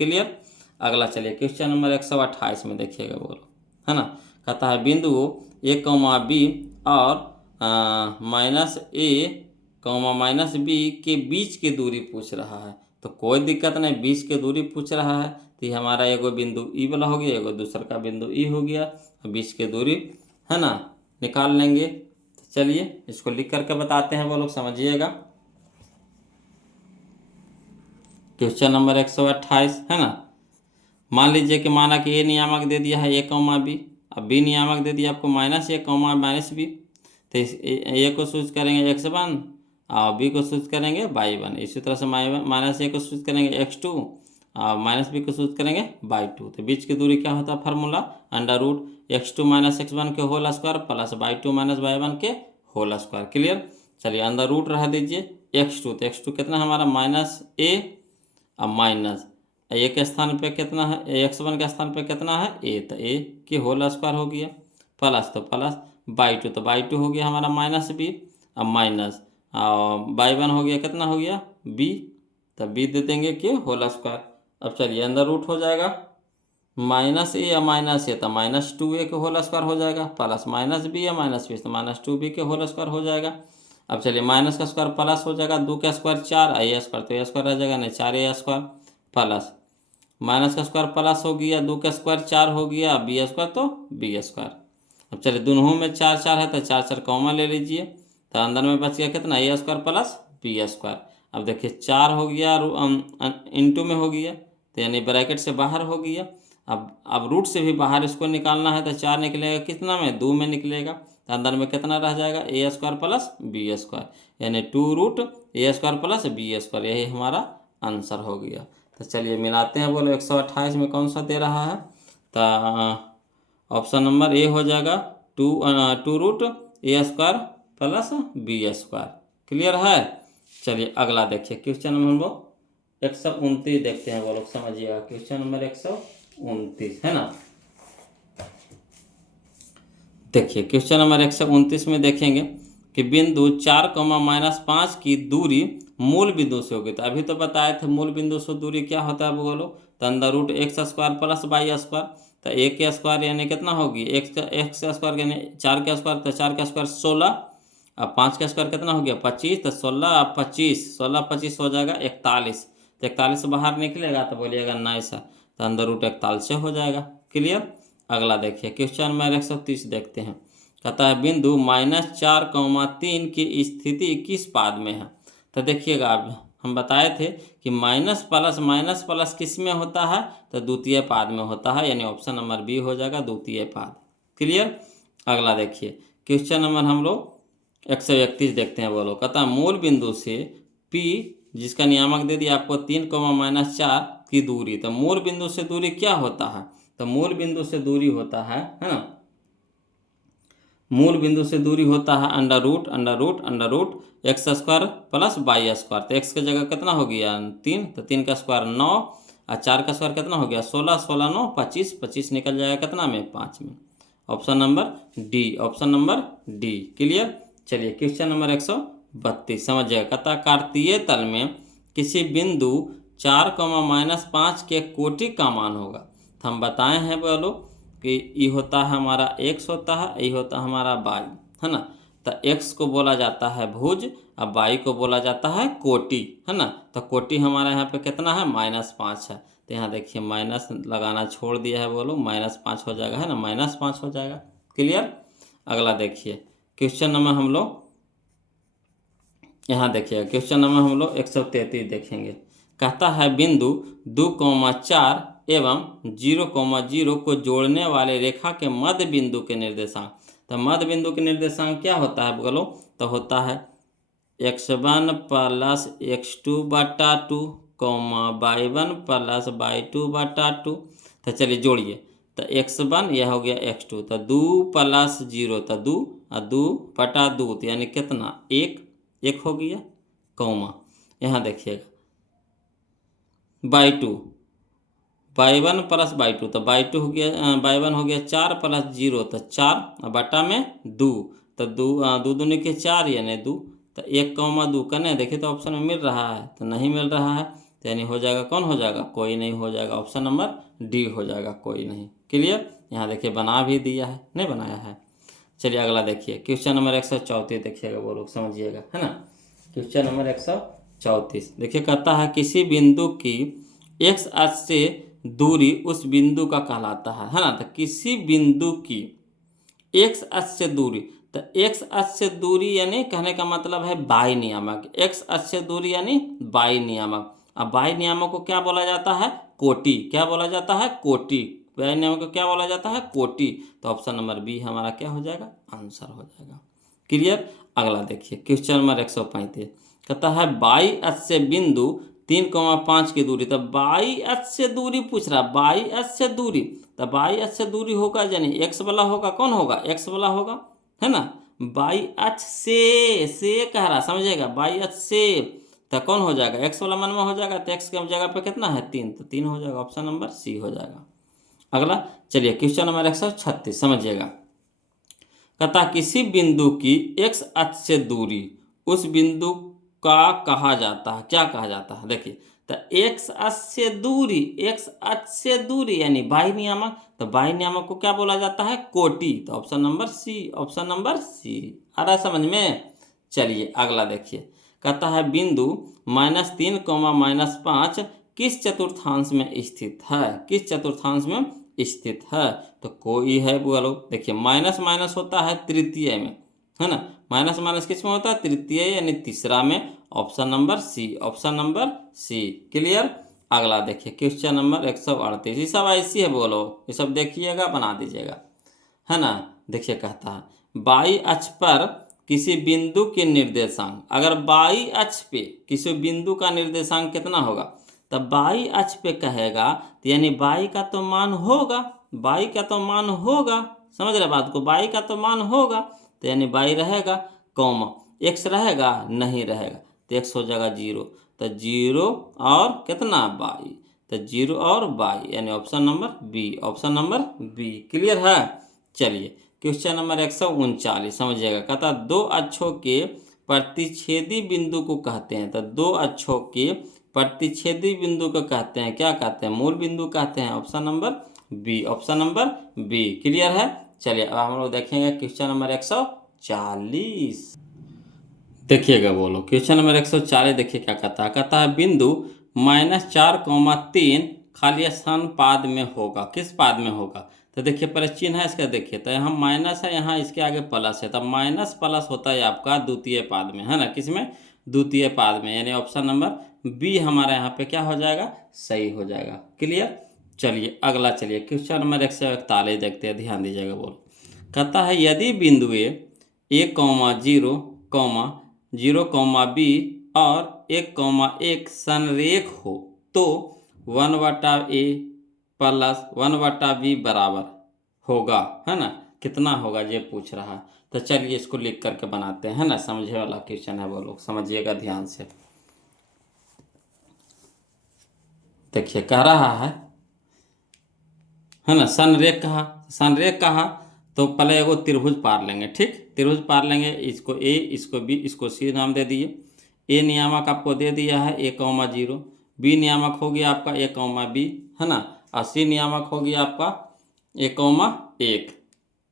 क्लियर। अगला चलिए क्वेश्चन नंबर 128 में देखिएगा बोलो, है ना। कहता है बिंदु A, B और -A, -B के बीच की दूरी पूछ रहा है। तो कोई दिक्कत नहीं, बीच की दूरी पूछ रहा है, तो ये हमारा एगो बिंदु E वाला हो गया, एगो दूसरा का बिंदु E हो गया, बीच की दूरी, है ना, निकाल लेंगे। तो चलिए इसको लिख करके बताते हैं, वो लोग समझिएगा। क्वेश्चन नंबर 128, है ना। मान लीजिए कि माना कि ए नियामक दे दिया है A, B, अब बी नियामक दे दिया आपको -A, -B। तो इस ए को सूचित करेंगे x1 और बी को सूचित करेंगे y1। इसी तरह से -A को सूचित करेंगे x2 और -B को सूचित करेंगे y2। तो बीच की दूरी क्या होता है? फार्मूला √x2 - x1 के whole square plus y2 - y1 के होल स्क्वायर। क्लियर। चलिए अंदर रूट रह दीजिए x2, तो x2 कितना हमारा -A और माइनस ए के स्थान पे कितना है, x1 के स्थान पे कितना है a, तो a के होल स्क्वायर हो गया, प्लस तो प्लस y2, तो y2 हो गया हमारा -B अब माइनस y1 हो गया कितना हो गया b, तो b दे देंगे के होल स्क्वायर। अब चलिए अंदर रूट हो जाएगा -A या -A, तो -2A के होल स्क्वायर हो जाएगा, प्लस -B या -B, तो -2B के होल स्क्वायर हो जाएगा। अब चलिए माइनस का स्क्वायर प्लस हो जाएगा, 2 का स्क्वायर 4, a² तो a² रह जाएगा, नहीं 4a² प्लस माइनस का स्क्वायर प्लस हो गया, 2 का स्क्वायर 4 हो गया, b² तो b²। अब चलिए दोनों में 4 4 है, तो 4 4 कॉमन ले लीजिए, तो अंदर में बच गया कितना a² प्लस b²। अब देखिए 4 हो गया इंटू में हो गया, तो यानी ब्रैकेट से बाहर हो गया। अब रूट से भी बाहर इसको निकालना है, तो 4 निकलेगा कितना में 2 में निकलेगा, तो अंदर में कितना रह जाएगा a² प्लस b², यानी 2√a² प्लस b²। यही हमारा आंसर हो गया। तो चलिए मिलाते हैं, बोलो 128 में कौन सा दे रहा है? तो ऑप्शन नंबर ए हो जाएगा 2√a² प्लस b²। क्लियर है। चलिए अगला देखिए क्वेश्चन नंबर हम लोग 129 देखते हैं, वो लोग समझिएगा। क्वेश्चन नंबर 129, है ना। देखिए क्वेश्चन नंबर 129 में देखेंगे कि बिंदु 4, -5 की दूरी मूल बिंदु से होगी। तो अभी तो बताए थे मूल बिंदु से दूरी क्या होता है बोलो, तो अंदर √x² प्लस y²। तो a के स्क्वायर यानी कितना होगी x का स्क्वायर यानी 4 का स्क्वायर, तो 4 का स्क्वायर 16, अब 5 का स्क्वायर कितना हो गया 25, तो 16 और 25, 16 25 हो जाएगा 41। तो 41 से बाहर निकलेगा तो बोलिएगा नाइस है, तो अंदर √41 से हो जाएगा। क्लियर। अगला देखिए क्वेश्चन नंबर 130 देखते हैं। कहता है बिंदु -4, 3 की स्थिति किस पाद में है? तो देखिएगा अब हम बताए थे कि माइनस प्लस किस में होता है, तो द्वितीय पाद में होता है, यानी ऑप्शन नंबर बी हो जाएगा द्वितीय पाद। क्लियर। अगला देखिए क्वेश्चन नंबर हम लोग 131 देखते हैं। बोलो कहता मूल बिंदु से P जिसका नियामक दे दिया आपको 3, -4 की दूरी, तो मूल बिंदु से दूरी क्या होता है, तो मूल बिंदु से दूरी होता है ना, मूल बिंदु से दूरी होता है under root X square plus Y square. तो एक्स की जगह कितना हो गया 3, तो 3 का स्क्वायर 9 और 4 का स्क्वायर कितना हो गया 16, 16 9 25, 25 निकल जाएगा कितना में 5 में। Option number D, option number D. Clear. चलिए क्वेश्चन नंबर 132 समझिएगा। कहता कार्तीय तल में किसी बिंदु 4, -5 के कोटि का मान होगा। तो हम बताए हैं बोलो कि ये होता है हमारा एक्स होता है, ये होता है हमारा वाई, है ना। तो एक्स को बोला जाता है भुज और वाई को बोला जाता है कोटि, है ना। तो कोटि हमारा यहाँ पे कितना है -5 है। तो यहाँ देखिए माइनस लगाना छोड़ दिया है, बोलो -5 हो जाएगा, है ना, -5 हो जाएगा। क्लियर। अगला देखिए क्वेश्चन नंबर हम लोग यहाँ देखिए क्वेश्चन नंबर हम लोग 133 देखेंगे। कहता है बिंदु 2, 4 एवं 0, 0 को जोड़ने वाले रेखा के मध्य बिंदु के निर्देशांक। तो मध्य बिंदु के निर्देशांक क्या होता है बोलो, तो होता है x1 + x2/2, y1 + y2/2। तो चलिए जोड़िए, तो x1 यह हो गया x2, तो 2 + 0 तो 2 और 2/2 तो यानी कितना 1 हो गया, कौमा यहाँ देखिएगा y2 y1 + y2 तो y2 हो गया y1 हो गया 4 + 0 तो 4 बटा में 2 तो 2 दूनी के 4 यानी 2 तो 1, 2 करने देखिए तो ऑप्शन में मिल रहा है, तो नहीं मिल रहा है, तो यानी हो जाएगा कौन हो जाएगा, कोई नहीं हो जाएगा, ऑप्शन नंबर डी हो जाएगा, कोई नहीं। क्लियर। यहाँ देखिए बना भी दिया है, नहीं बनाया है। चलिए अगला देखिए क्वेश्चन नंबर 134 देखिएगा, वो लोग समझिएगा, है ना। क्वेश्चन नंबर 134 देखिए कहता है किसी बिंदु की x अक्ष से दूरी उस बिंदु का कहलाता है ना। तो किसी बिंदु की x अक्ष से दूरी, तो x अक्ष से दूरी यानी कहने का मतलब है बाई नियामक, x अक्ष से दूरी यानी बाई नियामक। अब बाई नियामक को क्या बोला जाता है, कोटि। क्या बोला जाता है, कोटि। बाई नियामक को क्या बोला जाता है, कोटि। तो ऑप्शन नंबर बी हमारा क्या हो जाएगा, आंसर हो जाएगा। क्लियर। अगला देखिए क्वेश्चन नंबर 135 कहता है बाई अक्ष से बिंदु 3, 5 की दूरी। तो बाई अक्ष से दूरी पूछ रहा, बाई अक्ष से दूरी, तो बाई अक्ष से दूरी होगा यानी एक्स वाला होगा, कौन होगा, एक्स वाला होगा, है ना। बाई अक्ष से कह रहा, समझेगा, बाई अक्ष से तो कौन हो जाएगा, एक्स वाला मन में हो जाएगा, तो एक्स की जगह पे कितना है 3, तो 3 हो जाएगा, ऑप्शन नंबर सी हो जाएगा। अगला चलिए क्वेश्चन नंबर 136 समझिएगा। कहता किसी बिंदु की एक्स अक्ष से दूरी उस बिंदु का कहा जाता है, क्या कहा जाता है, देखिए तो एक्स अक्ष से दूरी, एक्स अक्ष से दूरी यानी बाई नियामक, तो बाई नियामक को क्या बोला जाता है, कोटि। तो option number C, option number C आ रहा समझ में। चलिए अगला देखिए कहता है बिंदु -3, -5 किस चतुर्थांश में स्थित है, किस चतुर्थांश में स्थित है। तो कोई है बोलो, देखिए माइनस माइनस होता है तृतीय में, है ना, माइनस माइनस किस में होता है, तृतीय यानी तीसरा में, option number C, option number C. Clear. अगला देखिए क्वेश्चन नंबर 138, ये सब ऐसी है बोलो, ये सब देखिएगा बना दीजिएगा, है ना। देखिए कहता है बाई अक्ष पर किसी बिंदु के निर्देशांक, अगर बाई अक्ष पे किसी बिंदु का निर्देशांक कितना होगा, तब बाई अक्ष पे कहेगा तो यानी बाई का तो मान होगा, बाई का तो मान होगा, समझ रहे बात को, बाई का तो मान होगा, तो यानी बाई रहेगा, कॉमा एक्स रहेगा, नहीं रहेगा, तो एक्स हो जाएगा 0, तो 0 और कितना बाई, तो 0 और बाई यानी option number B, option number B. Clear है। चलिए क्वेश्चन नंबर 139 समझिएगा। कहता दो अक्षों के प्रतिच्छेदी बिंदु को कहते हैं, तो दो अक्षों के प्रतिच्छेदी बिंदु को कहते हैं, क्या कहते हैं, मूल बिंदु कहते हैं, option number B, option number B. Clear है। चलिए अब हम लोग देखेंगे क्वेश्चन नंबर 140 देखिएगा, बोलो क्वेश्चन नंबर 140 देखिए क्या कहता है बिंदु -4, 3 खाली स्थान पाद में होगा, किस पाद में होगा। तो देखिए पहले चिन्ह है इसका, देखिए तो यहाँ माइनस है, यहाँ इसके आगे प्लस है, तब माइनस प्लस होता है आपका द्वितीय पाद में, है ना, किसमें, द्वितीय पाद में, यानी ऑप्शन नंबर बी हमारा यहाँ पे क्या हो जाएगा, सही हो जाएगा। क्लियर। चलिए अगला, चलिए क्वेश्चन नंबर 141 देखते हैं, ध्यान दीजिएगा। बोलो, कहता है यदि बिंदु ए कौमा जीरो कौमा बी और 1,1 संरेख हो तो 1/a प्लस 1/b बराबर होगा, है ना। कितना होगा ये पूछ रहा है। तो चलिए इसको लिख करके बनाते हैं, है ना। समझे वाला क्वेश्चन है, वो लोग समझिएगा ध्यान से। देखिए कह रहा है ना, संरेख कहा तो पहले एगो त्रिभुज पार लेंगे। ठीक, त्रिभुज पार लेंगे, इसको ए, इसको बी, इसको सी नाम दे दिए। ए नियामक आपको दे दिया है 1,0, बी नियामक हो गया आपका 1,b, है ना, और सी नियामक हो गया आपका 1,1।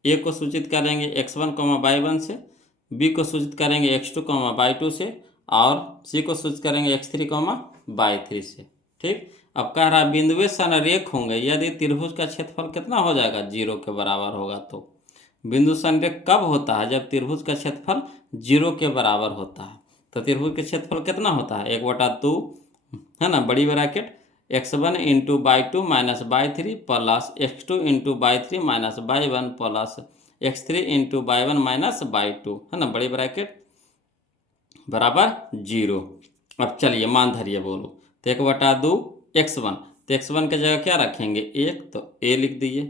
ए को सूचित करेंगे x1, y1 से, बी को सूचित करेंगे x2, y2 से, और सी को सूचित करेंगे x3, y3 से। ठीक, अब कह रहा बिंदुए संरेख होंगे यदि त्रिभुज का क्षेत्रफल कितना हो जाएगा, 0 के बराबर होगा। तो बिंदु संरेख कब होता है, जब त्रिभुज का क्षेत्रफल 0 के बराबर होता है। तो त्रिभुज का क्षेत्रफल कितना होता है, 1/2, है ना, बड़ी bracket x1 into y2 minus y3 plus x2 into y3 minus y1 plus x3 into y1 minus y2, है ना, बड़ी ब्रैकेट बराबर 0। अब चलिए मान धरिए, बोलो, तो 1/2 x1, तो x1 की जगह क्या रखेंगे, 1, तो a लिख दिए,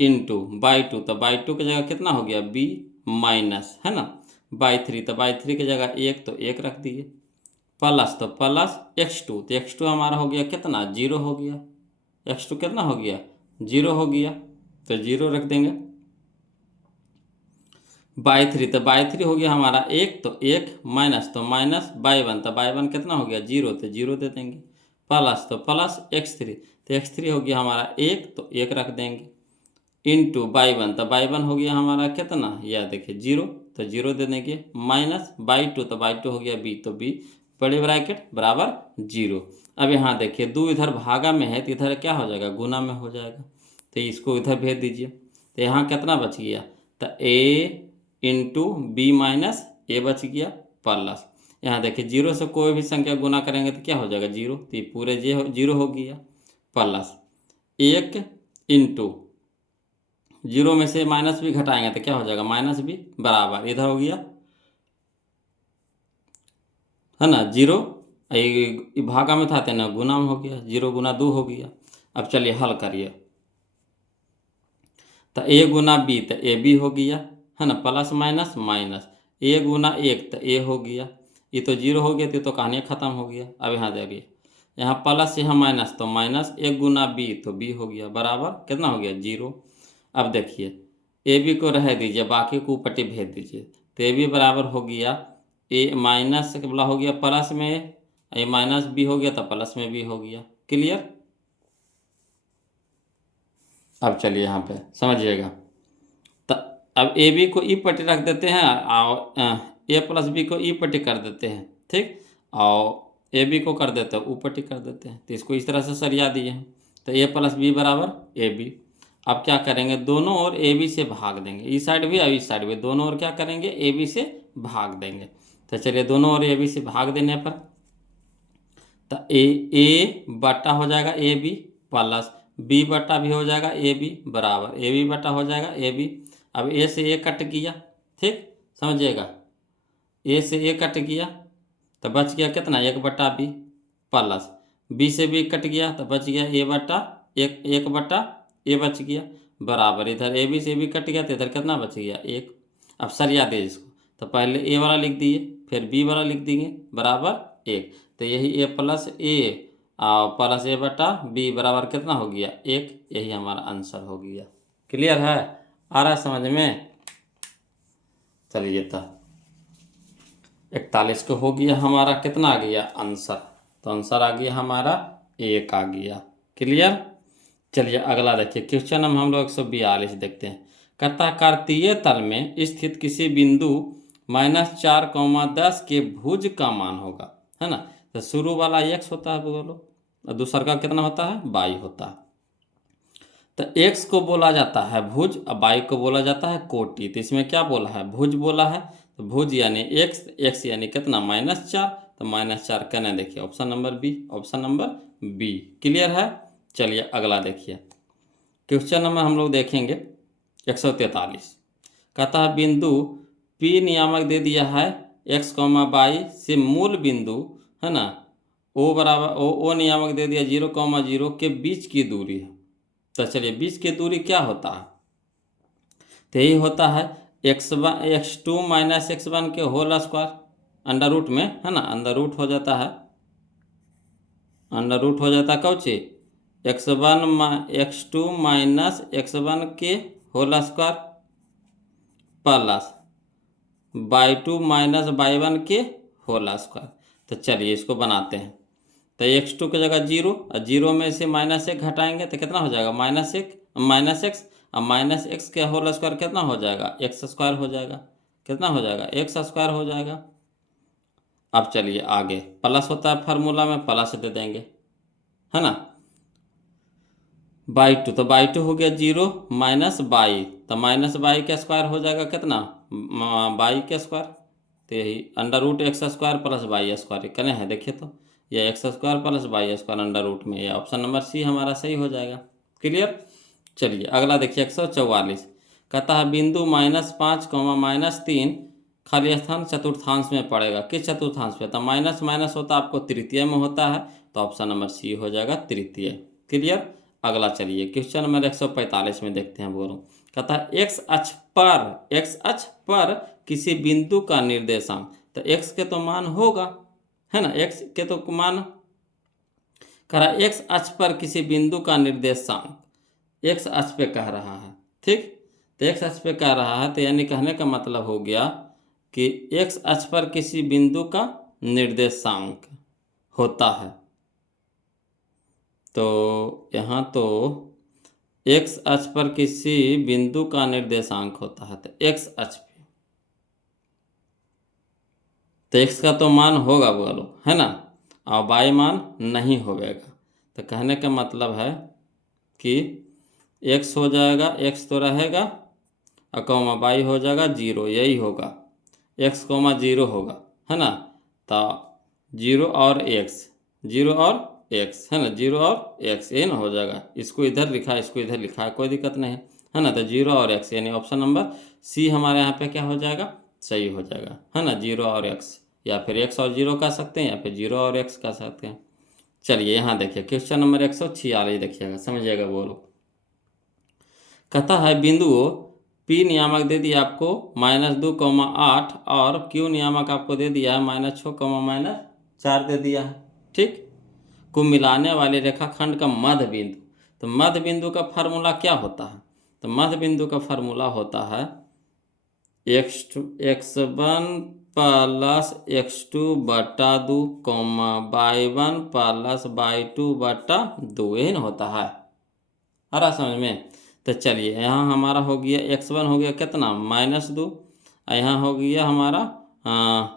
इंटू y2, तो y2 की जगह कितना हो गया, b माइनस, है ना, y3, तो y3 की जगह 1, तो 1 रख दिए, प्लस, तो प्लस x2, तो x2 हमारा हो गया कितना, 0 हो गया। x2 कितना हो गया, 0 हो गया, तो 0 रख देंगे। y3, तो y3 हो गया हमारा 1, तो 1 माइनस, तो माइनस y1, तो y1 कितना हो गया, 0, तो 0 दे देंगे, प्लस, तो प्लस x3, तो x3 हो गया हमारा 1, तो 1 रख देंगे, इंटू y1, तो y1 हो गया हमारा कितना, या देखिए 0, तो 0 दे देंगे, माइनस y2, तो y2 हो गया b, तो b बड़े ब्रैकेट बराबर 0। अब यहाँ देखिए 2 इधर भागा में है, तो इधर क्या हो जाएगा, गुना में हो जाएगा, तो इसको इधर भेज दीजिए। तो यहाँ कितना बच गया, तो a इंटू बी माइनस ए बच गया, प्लस यहाँ देखिए 0 से कोई भी संख्या गुना करेंगे तो क्या हो जाएगा, 0, तो ये पूरे 0 हो गया, प्लस 1 इंटू 0 में से माइनस भी घटाएंगे तो क्या हो जाएगा, माइनस भी बराबर, इधर हो गया, है ना, 0, ये भागा में था ना, गुना में हो गया, 0 गुना 2 हो गया। अब चलिए हल करिए, तो a गुना b, तो ए बी हो गया, है ना, प्लस माइनस माइनस, a गुना 1, तो a हो गया, ये तो 0 हो गया, तो कहानी ख़त्म हो गया। अब यहाँ देखिए, यहाँ प्लस यहाँ माइनस, तो माइनस 1 गुना b, तो b हो गया बराबर कितना हो गया, 0। अब देखिए ए बी को रह दीजिए, बाकी को ऊपर भेज दीजिए, तो ए बी बराबर हो गया ए माइनस वाला हो गया प्लस में, ए माइनस बी हो गया तो प्लस में भी हो गया। क्लियर। अब चलिए यहाँ पे समझिएगा, तो अब ए बी को ई पट्टी रख देते हैं और ए प्लस बी को ई पट्टी कर देते हैं। ठीक, और ए बी को कर देते हैं ऊ पट्टी कर देते हैं, तो इसको इस तरह से सरिया दिए हैं, तो ए प्लस बी बराबर ए बी। अब क्या करेंगे, दोनों ओर ए बी से भाग देंगे, इस साइड भी और इस साइड भी, दोनों ओर क्या करेंगे, ए बी से भाग देंगे। तो चलिए दोनों ओर ए बी से भाग देने पर तो ए बटा हो जाएगा ए बी, प्लस बी बटा भी हो जाएगा ए बी बराबर ए बी बटा हो जाएगा ए बी। अब ए से ए कट गया, ठीक समझिएगा, ए से ए कट गया तो बच गया कितना, 1/b, प्लस बी से बी कट गया तो बच गया ए बटा एक बटा ए बच गया बराबर, इधर ए बी से बी कट गया तो इधर कितना बच गया, 1। अब सरिया दे इसको, तो पहले ए वाला लिख दिए, फिर बी वाला लिख देंगे बराबर 1, तो यही ए प्लस ए और प्लस ए बटा बी बराबर कितना हो गया, 1। यही हमारा आंसर हो गया। क्लियर है, आ रहा है समझ में। चलिए तो 41 को हो गया हमारा, कितना आ गया आंसर, तो आंसर आ गया हमारा 1 आ गया। क्लियर। चलिए अगला देखिए, क्वेश्चन हम लोग 142 देखते हैं। कहता कार्तीय तल में स्थित किसी बिंदु -4, 10 के भुज का मान होगा, है ना। तो शुरू वाला x होता है बोलो, और दूसरा का कितना होता है, y होता है। तो x को बोला जाता है भुज और y को बोला जाता है कोटि। तो इसमें क्या बोला है, भुज बोला है, तो भुज यानी एक्स, एक्स यानी कितना -4, तो -4 कहना देखिए option number B, option number B. Clear है। चलिए अगला देखिए क्वेश्चन नंबर हम लोग देखेंगे 143। कहता है बिंदु P नियामक दे दिया है x, y से मूल बिंदु है ना O बराबर ओ नियामक दे दिया 0, 0 के बीच की दूरी है। तो चलिए बीच की दूरी क्या होता है, तो यही होता है x2 - x1 के होल स्क्वायर अंडर रूट में, है ना, अंडर रूट हो जाता है, अंडर रूट हो जाता है कौन सी x2 - x1 के whole square plus y2 - y1 के होल स्क्वायर। तो चलिए इसको बनाते हैं। तो x2 की जगह 0 और 0 में से -1 घटाएंगे तो कितना हो जाएगा -x, और -x के होल स्क्वायर कितना हो जाएगा x² हो जाएगा। कितना हो जाएगा x² हो जाएगा। अब चलिए आगे प्लस होता है फार्मूला में, प्लस दे देंगे, है ना, y2, तो y2 हो गया 0 माइनस y, तो -y का स्क्वायर हो जाएगा कितना y के स्क्वायर। तो यही under root x² plus y² करें है, देखिए तो यह x² plus y² under root में, यह ऑप्शन नंबर सी हमारा सही हो जाएगा। क्लियर। चलिए अगला देखिए 144। कहता है बिंदु -5, -3 खाली स्थान चतुर्थांश में पड़ेगा। किस चतुर्थांश पे, तो माइनस माइनस होता है आपको तृतीय में होता है, तो ऑप्शन नंबर सी हो जाएगा तृतीय। क्लियर। अगला चलिए क्वेश्चन नंबर 145 में देखते हैं। बोलो कहता है एक्स अक्ष पर किसी बिंदु का निर्देशांक, तो एक्स के तो मान होगा, है ना, एक्स के तो मान कह रहा है एक्स अक्ष पर किसी बिंदु का निर्देशांक एक्स अक्ष पे कह रहा है, ठीक। तो एक्स अक्ष पे कह रहा है, तो यानी कहने का मतलब हो गया कि एक्स अक्ष पर किसी बिंदु का निर्देशांक होता है। तो यहाँ तो एक्स अक्ष पर किसी बिंदु का निर्देशांक होता है, तो एक्स अक्ष पे तो एक्स का तो मान होगा बोलो, है ना, और वाई मान नहीं होगा। तो कहने का मतलब है कि एक्स हो जाएगा, एक्स तो रहेगा और कॉमा वाई हो जाएगा 0, यही होगा x, 0 होगा, है ना। तो 0 और x, 0 और x, है ना, 0 और x ये ना हो जाएगा। इसको इधर लिखा है, इसको इधर लिखा है, कोई दिक्कत नहीं है ना। तो 0 और x यानी ऑप्शन नंबर सी हमारे यहाँ पे क्या हो जाएगा, सही हो जाएगा, है ना। 0 और x, या फिर x और 0 कह सकते हैं, या फिर 0 और x कह सकते हैं। चलिए यहाँ देखिए क्वेश्चन नंबर 146 देखिएगा, समझिएगा। बोलो कहता है बिंदुओं P नियामक दे दिया आपको -2, 8 और Q नियामक आपको दे दिया है -6, -4 दे दिया है, ठीक, को मिलाने वाले रेखाखंड का मध्य बिंदु। तो मध्य बिंदु का फार्मूला क्या होता है, तो मध्य बिंदु का फार्मूला होता है x1 प्लस x2 बटा 2, y1 प्लस y2 बटा 2, यही ना होता है। आ रहा समझ में। तो चलिए यहाँ हमारा हो गया x1 हो गया कितना -2, और यहाँ हो गया हमारा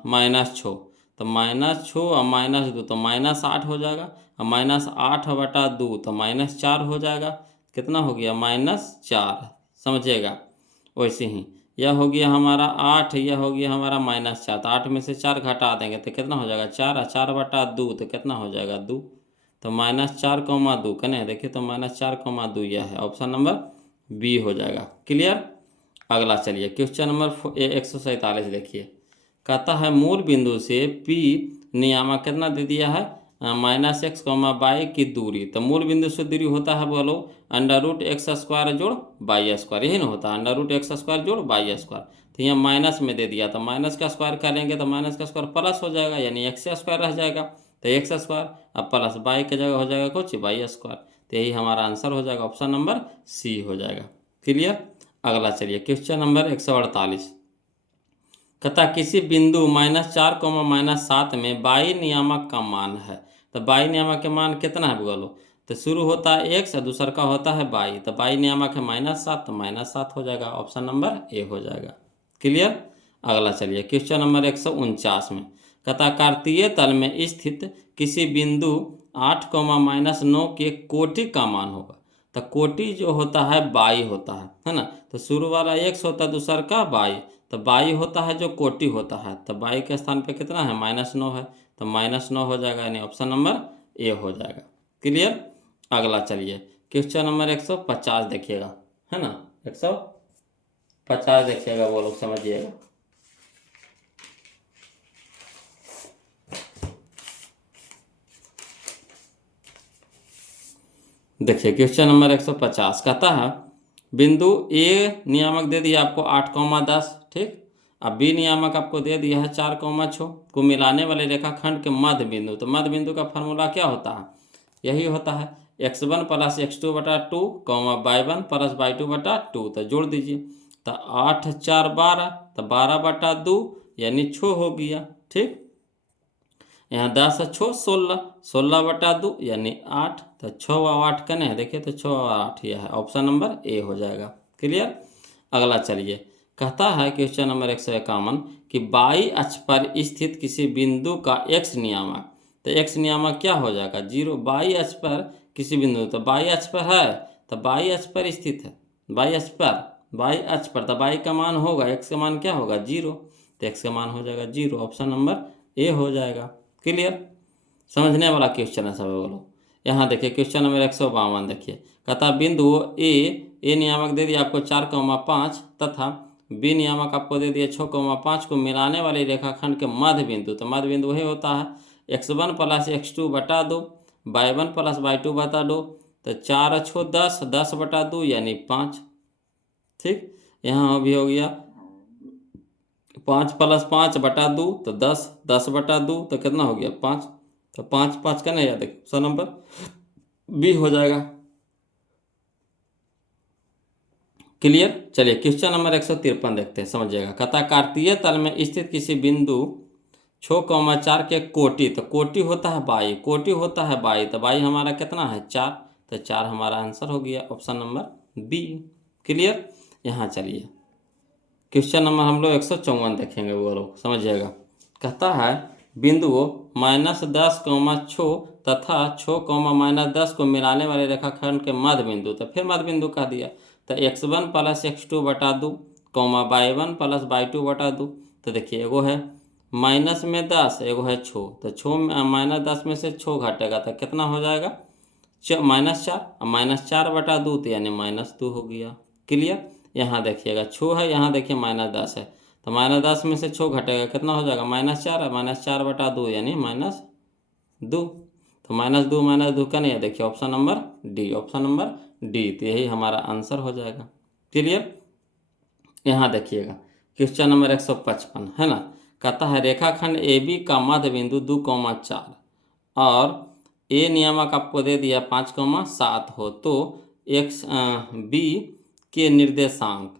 -6, तो -6 और -2 तो -8 हो जाएगा, और -8 बटा 2 तो -4 हो जाएगा। कितना हो गया -4, समझिएगा। वैसे ही यह हो गया हमारा 8, यह हो गया हमारा -4, तो 8 में से 4 घटा देंगे तो कितना हो जाएगा 4, और 4 बटा 2 तो कितना हो जाएगा 2, तो -4, 2 कने देखिए, तो -4, 2 यह है ऑप्शन नंबर बी हो जाएगा। क्लियर। अगला चलिए क्वेश्चन नंबर 147 देखिए। कहता है मूल बिंदु से P नियामक कितना दे दिया है -x, y की दूरी। तो मूल बिंदु से दूरी होता है बोलो √x² जोड़ y², यही ना होता है √x² जोड़ y²। तो यहाँ माइनस में दे दिया, तो माइनस का स्क्वायर करेंगे तो माइनस का स्क्वायर प्लस हो जाएगा, यानी x² रह जाएगा, तो x² अब प्लस y की जगह हो जाएगा कुछ y²। तो यही हमारा आंसर हो जाएगा, ऑप्शन नंबर सी हो जाएगा। क्लियर। अगला चलिए क्वेश्चन नंबर 148। कहता किसी बिंदु -4, -7 में y नियामक का मान है। तो y नियामक का मान कितना है बोलो, तो शुरू होता है x और दूसरा का होता है y, तो y नियामक है -7, तो -7 हो जाएगा, ऑप्शन नंबर ए हो जाएगा। क्लियर। अगला चलिए क्वेश्चन नंबर 149 में। कहता कार्तीय तल में स्थित किसी बिंदु 8, -9 के कोटि का मान होगा। तो कोटि जो होता है बाई होता है ना। तो शुरू वाला x होता है, दूसरा का बाई, तो बाई होता है जो कोटि होता है, तो बाई के स्थान पे कितना है, -9 है, तो -9 हो जाएगा, यानी ऑप्शन नंबर ए हो जाएगा। क्लियर। अगला चलिए क्वेश्चन नंबर 150 देखिएगा, है ना, 150 देखिएगा, वो लोग समझिएगा। देखिए क्वेश्चन नंबर 150 कहता है बिंदु ए नियामक दे दिया आपको 8,10, ठीक। अब बी नियामक आपको दे दिया है 4,6 को मिलाने वाले रेखाखंड के मध्य बिंदु। तो मध्य बिंदु का फार्मूला क्या होता है, यही होता है x1 + x2/2 y1 + y2/2। तो जोड़ दीजिए, तो 8 4 12, तो 12/2 यानी 6 हो गया, ठीक। यहाँ 10 6 16, 16/2 यानी 8, तो 6 और 8 कने है, देखिए तो 6 और 8 यह है, ऑप्शन नंबर ए हो जाएगा। क्लियर। अगला चलिए कहता है क्वेश्चन नंबर 151 कि बाई अक्ष पर स्थित किसी बिंदु का x नियामक। तो x नियामक क्या हो जाएगा, 0। बाई अक्ष पर किसी बिंदु, तो बाई अक्ष पर है, तो बाई अक्ष पर स्थित है, बाई अक्ष पर, बाई अक्ष पर, तो बाई का मान होगा, x का मान क्या होगा, 0, तो x का मान हो जाएगा 0, ऑप्शन नंबर ए हो जाएगा। क्लियर। समझने वाला क्वेश्चन है सब बोलो। यहाँ देखिए क्वेश्चन नंबर 152 देखिए, कहता बिंदु ए नियामक दे दिया आपको 4,5 तथा बी नियामक आपको दे दिया 6,5 को मिलाने वाली रेखाखंड के मध्य बिंदु। तो मध्य बिंदु वही होता है x1 + x2/2 y1 + y2/2, तो 4 और 6 10, 10/2 यानी 5, ठीक। यहाँ भी हो गया 5 + 5/2, तो 10, 10/2, तो कितना हो गया 5, तो 5 5 का नहीं याद है, ऑप्शन नंबर बी हो जाएगा। क्लियर। चलिए क्वेश्चन नंबर 153 देखते हैं, समझिएगा। कहता कार्तीय तल में स्थित किसी बिंदु 6,4 के कोटि, तो कोटि होता है बाई, कोटि होता है बाई, तो बाई हमारा कितना है 4, तो 4 हमारा आंसर हो गया, ऑप्शन नंबर बी। क्लियर। यहाँ चलिए क्वेश्चन नंबर हम लोग 154 देखेंगे, वो लोग समझिएगा। कहता है बिंदुओं -10,6 तथा 6,-10 को मिलाने वाले रेखाखंड के मध्य बिंदु। तो फिर मध्य बिंदु कह दिया, तो x1 + x2/2 y1 + y2/2। तो देखिए एगो है माइनस में 10, एगो है 6, तो 6 -10 में से 6 घटेगा तो कितना हो जाएगा, -4, और -4/2 तो यानी -2 हो गया। क्लियर। यहाँ देखिएगा 6 है, यहाँ देखिए -10 है, तो -10 में से 6 घटेगा कितना हो जाएगा, -4 है, -4/2 यानी -2, तो -2 का नहीं है, देखिए option number D, option number D, तो यही हमारा आंसर हो जाएगा। क्लियर। यहाँ देखिएगा क्वेश्चन नंबर 155 है ना। कहता है रेखाखंड ए बी का मध्य बिंदु 2,4 और ए नियामक आपको दे दिया 5,7 हो, तो एक्स बी के निर्देशांक,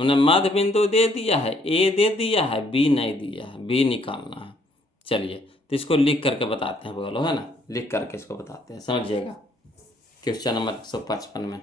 उन्हें मध्य बिंदु दे दिया है, ए दे दिया है, बी नहीं दिया है, बी निकालना है। चलिए तो इसको लिख करके बताते हैं, बोलो, है ना, लिख करके इसको बताते हैं, समझिएगा। क्वेश्चन नंबर 155 में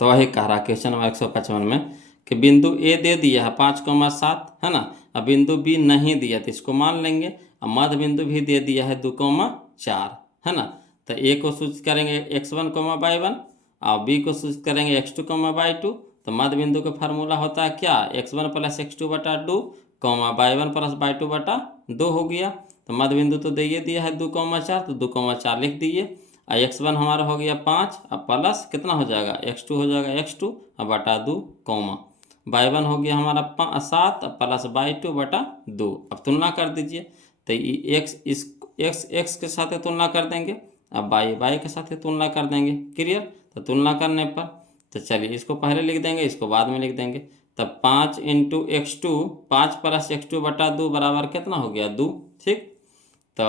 तो वही कह रहा क्वेश्चन नंबर 155 में कि बिंदु ए दे दिया है 5,7, है ना, अब बिंदु बी नहीं दिया तो इसको मान लेंगे, और मध्य बिंदु भी दे दिया है 2,4, है ना। तो ए को सूचित करेंगे x1, y1, और बी को सूचित करेंगे x2, y2। तो मध्य बिंदु का फार्मूला होता है क्या, x1 + x2/2 y1 + y2/2 हो गया। तो मध्य बिंदु तो दे दिया है 2,4, तो 2,4 लिख दिए, और x1 हमारा हो गया 5, अब प्लस कितना हो जाएगा, x2 हो जाएगा x2 और /2 कॉमा, y1 हो गया हमारा 7 प्लस y2/2। अब तुलना कर दीजिए, तो x के साथ तुलना कर देंगे, अब y के साथ तुलना कर देंगे। क्लियर। तो तुलना करने पर तो चलिए इसको पहले लिख देंगे, इसको बाद में लिख देंगे। तब 5 × x2, 5 + x2/2 बराबर कितना हो गया 2, ठीक। तो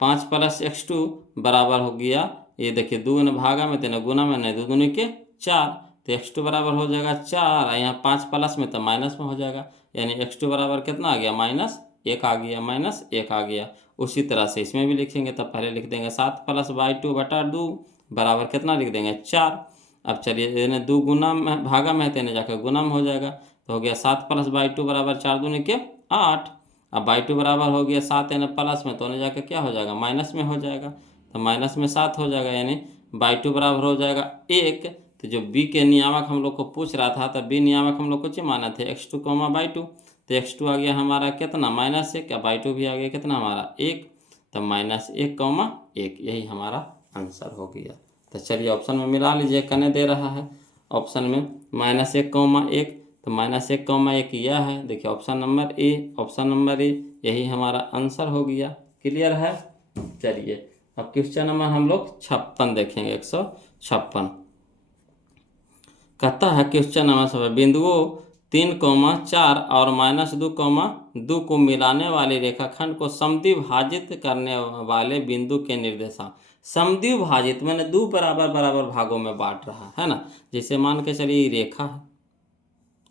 5 + x2 बराबर हो गया, ये देखिए 2 ने भागा में, तेना गुना में, नहीं 2 दूनी के 4, तो x2 बराबर हो जाएगा 4, और यहाँ 5 प्लस में तो माइनस में हो जाएगा, यानी x2 बराबर कितना आ गया, -1 आ गया, -1 आ गया। उसी तरह से इसमें भी लिखेंगे, तब पहले लिख देंगे 7 + y2/2 बराबर कितना लिख देंगे 4। अब चलिए इन्हें 2 गुना में भागा में है, तेने जाकर गुना में हो जाएगा, तो हो गया 7 + y2 बराबर 4 दूनी के 8। अब y2 बराबर हो गया 7 प्लस में, तो उन्हें जाकर क्या हो जाएगा, माइनस में हो जाएगा, तो माइनस में 7 हो जाएगा, यानी बाई टू बराबर हो जाएगा 1। तो जो बी के नियामक हम लोग को पूछ रहा था, तो बी नियामक हम लोग को माना थे x2 कॉमा बाई टू। तो x2 आ गया हमारा कितना -1, क्या बाई टू भी आ गया कितना हमारा 1। तो -1 कॉमा 1, यही हमारा आंसर हो गया। तो चलिए ऑप्शन में मिला लीजिए, कने दे रहा है ऑप्शन में -1 कॉमा 1, तो -1 कॉमा 1 यह है। देखिए option number A, option number A यही हमारा आंसर हो गया। क्लियर है। चलिए अब क्वेश्चन नंबर हम लोग 56 देखेंगे, 156। कहता है क्वेश्चन नंबर सब बिंदुओं 3,4 और -2,2 को मिलाने वाले रेखाखंड को समद्विभाजित करने वाले बिंदु के निर्देशांक। समद्विभाजित मैंने दो बराबर बराबर भागों में बांट रहा है ना। जैसे मान के चलिए ये रेखा है,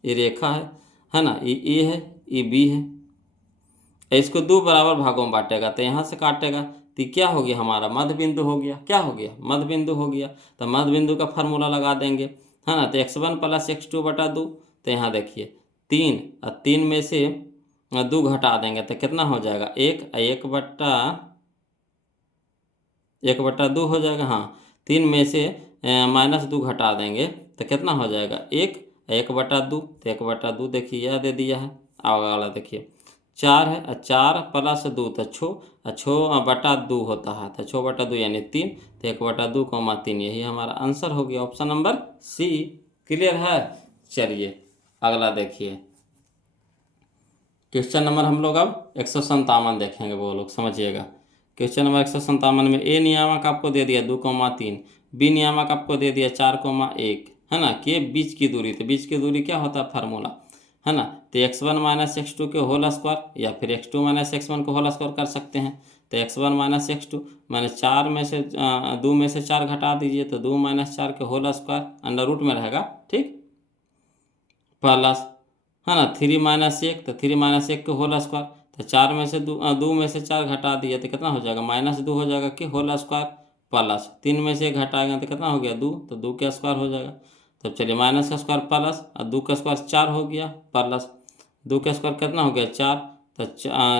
ये रेखा है ना, ये ए है, ये बी है। इसको दो बराबर भागों में बांटेगा, तो यहाँ से काटेगा, तो क्या हो गया हमारा मध्य बिंदु हो गया। क्या हो गया? मध्य बिंदु हो गया। तो मध्य बिंदु का फार्मूला लगा देंगे, है ना। तो x1 + x2 बटा 2। तो यहाँ देखिए 3 और 3 में से 2 घटा देंगे तो कितना हो जाएगा 1, 1/2 हो जाएगा। हाँ, 3 में से -2 घटा देंगे तो कितना हो जाएगा 1, 1/2। तो 1/2 देखिए यह दे दिया है। अब वाला देखिए 4 है, 4 + 2 तो 6, 6/2 होता है, तो 6/2 यानी 3। तो 1/2 कॉमा 3 यही हमारा आंसर हो गया, ऑप्शन नंबर सी। क्लियर है। चलिए अगला देखिए क्वेश्चन नंबर हम लोग अब 157 देखेंगे, वो लोग समझिएगा। क्वेश्चन नंबर 157 में ए नियामक आपको दे दिया 2,3, बी नियामक आपको दे दिया 4,1, है ना। कि बीच की दूरी, तो बीच की दूरी क्या होता है फार्मूला, है ना। तो x1 - x2 के होल स्क्वायर या फिर x2 - x1 को होल स्क्वायर कर सकते हैं। तो x1 - x2 मैंने 4 में से 2 में से 4 घटा दीजिए, तो 2 - 4 के होल स्क्वायर अंडर रूट में रहेगा, ठीक, प्लस, है ना, 3 - 1, तो 3 - 1 के होल स्क्वायर। तो 4 में से 2 में से 4 घटा दिए तो कितना हो जाएगा -2 हो जाएगा कि होल स्क्वायर, प्लस 3 में से 1 घटाएगा तो कितना हो गया 2, तो 2 का स्क्वायर हो जाएगा। तब चलिए माइनस का स्क्वायर प्लस और 2 का स्क्वायर 4 हो गया, प्लस 2 का स्क्वायर कितना हो गया 4। तो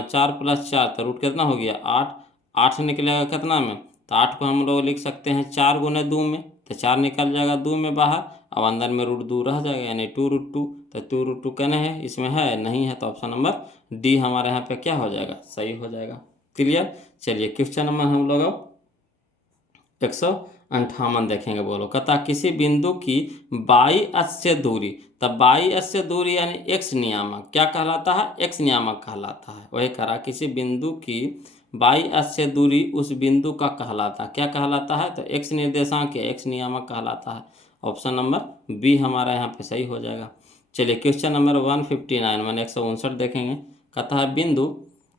4 + 4 तो रूट कितना हो गया 8, 8 निकलेगा कितना में, तो 8 को हम लोग लिख सकते हैं 4 × 2 में, तो 4 निकल जाएगा 2 में बाहर, अब अंदर में √2 रह जाएगा, यानी 2√2। तो 2√2 कहने हैं इसमें है नहीं है, तो ऑप्शन नंबर डी हमारे यहाँ पे क्या हो जाएगा, सही हो जाएगा। क्लियर। चलिए क्वेश्चन नंबर हम लोग अब 158 देखेंगे। बोलो कहता किसी बिंदु की बाई अक्ष दूरी, तब बाई अक्ष दूरी यानी x नियामक क्या कहलाता है, x नियामक कहलाता है। वही करा किसी बिंदु की बाई अक्ष दूरी उस बिंदु का कहलाता है, क्या कहलाता है, तो x निर्देशांक या x नियामक कहलाता है। ऑप्शन नंबर बी हमारा यहाँ पे सही हो जाएगा। चलिए क्वेश्चन नंबर 159 मैंने 159 देखेंगे। कहता है बिंदु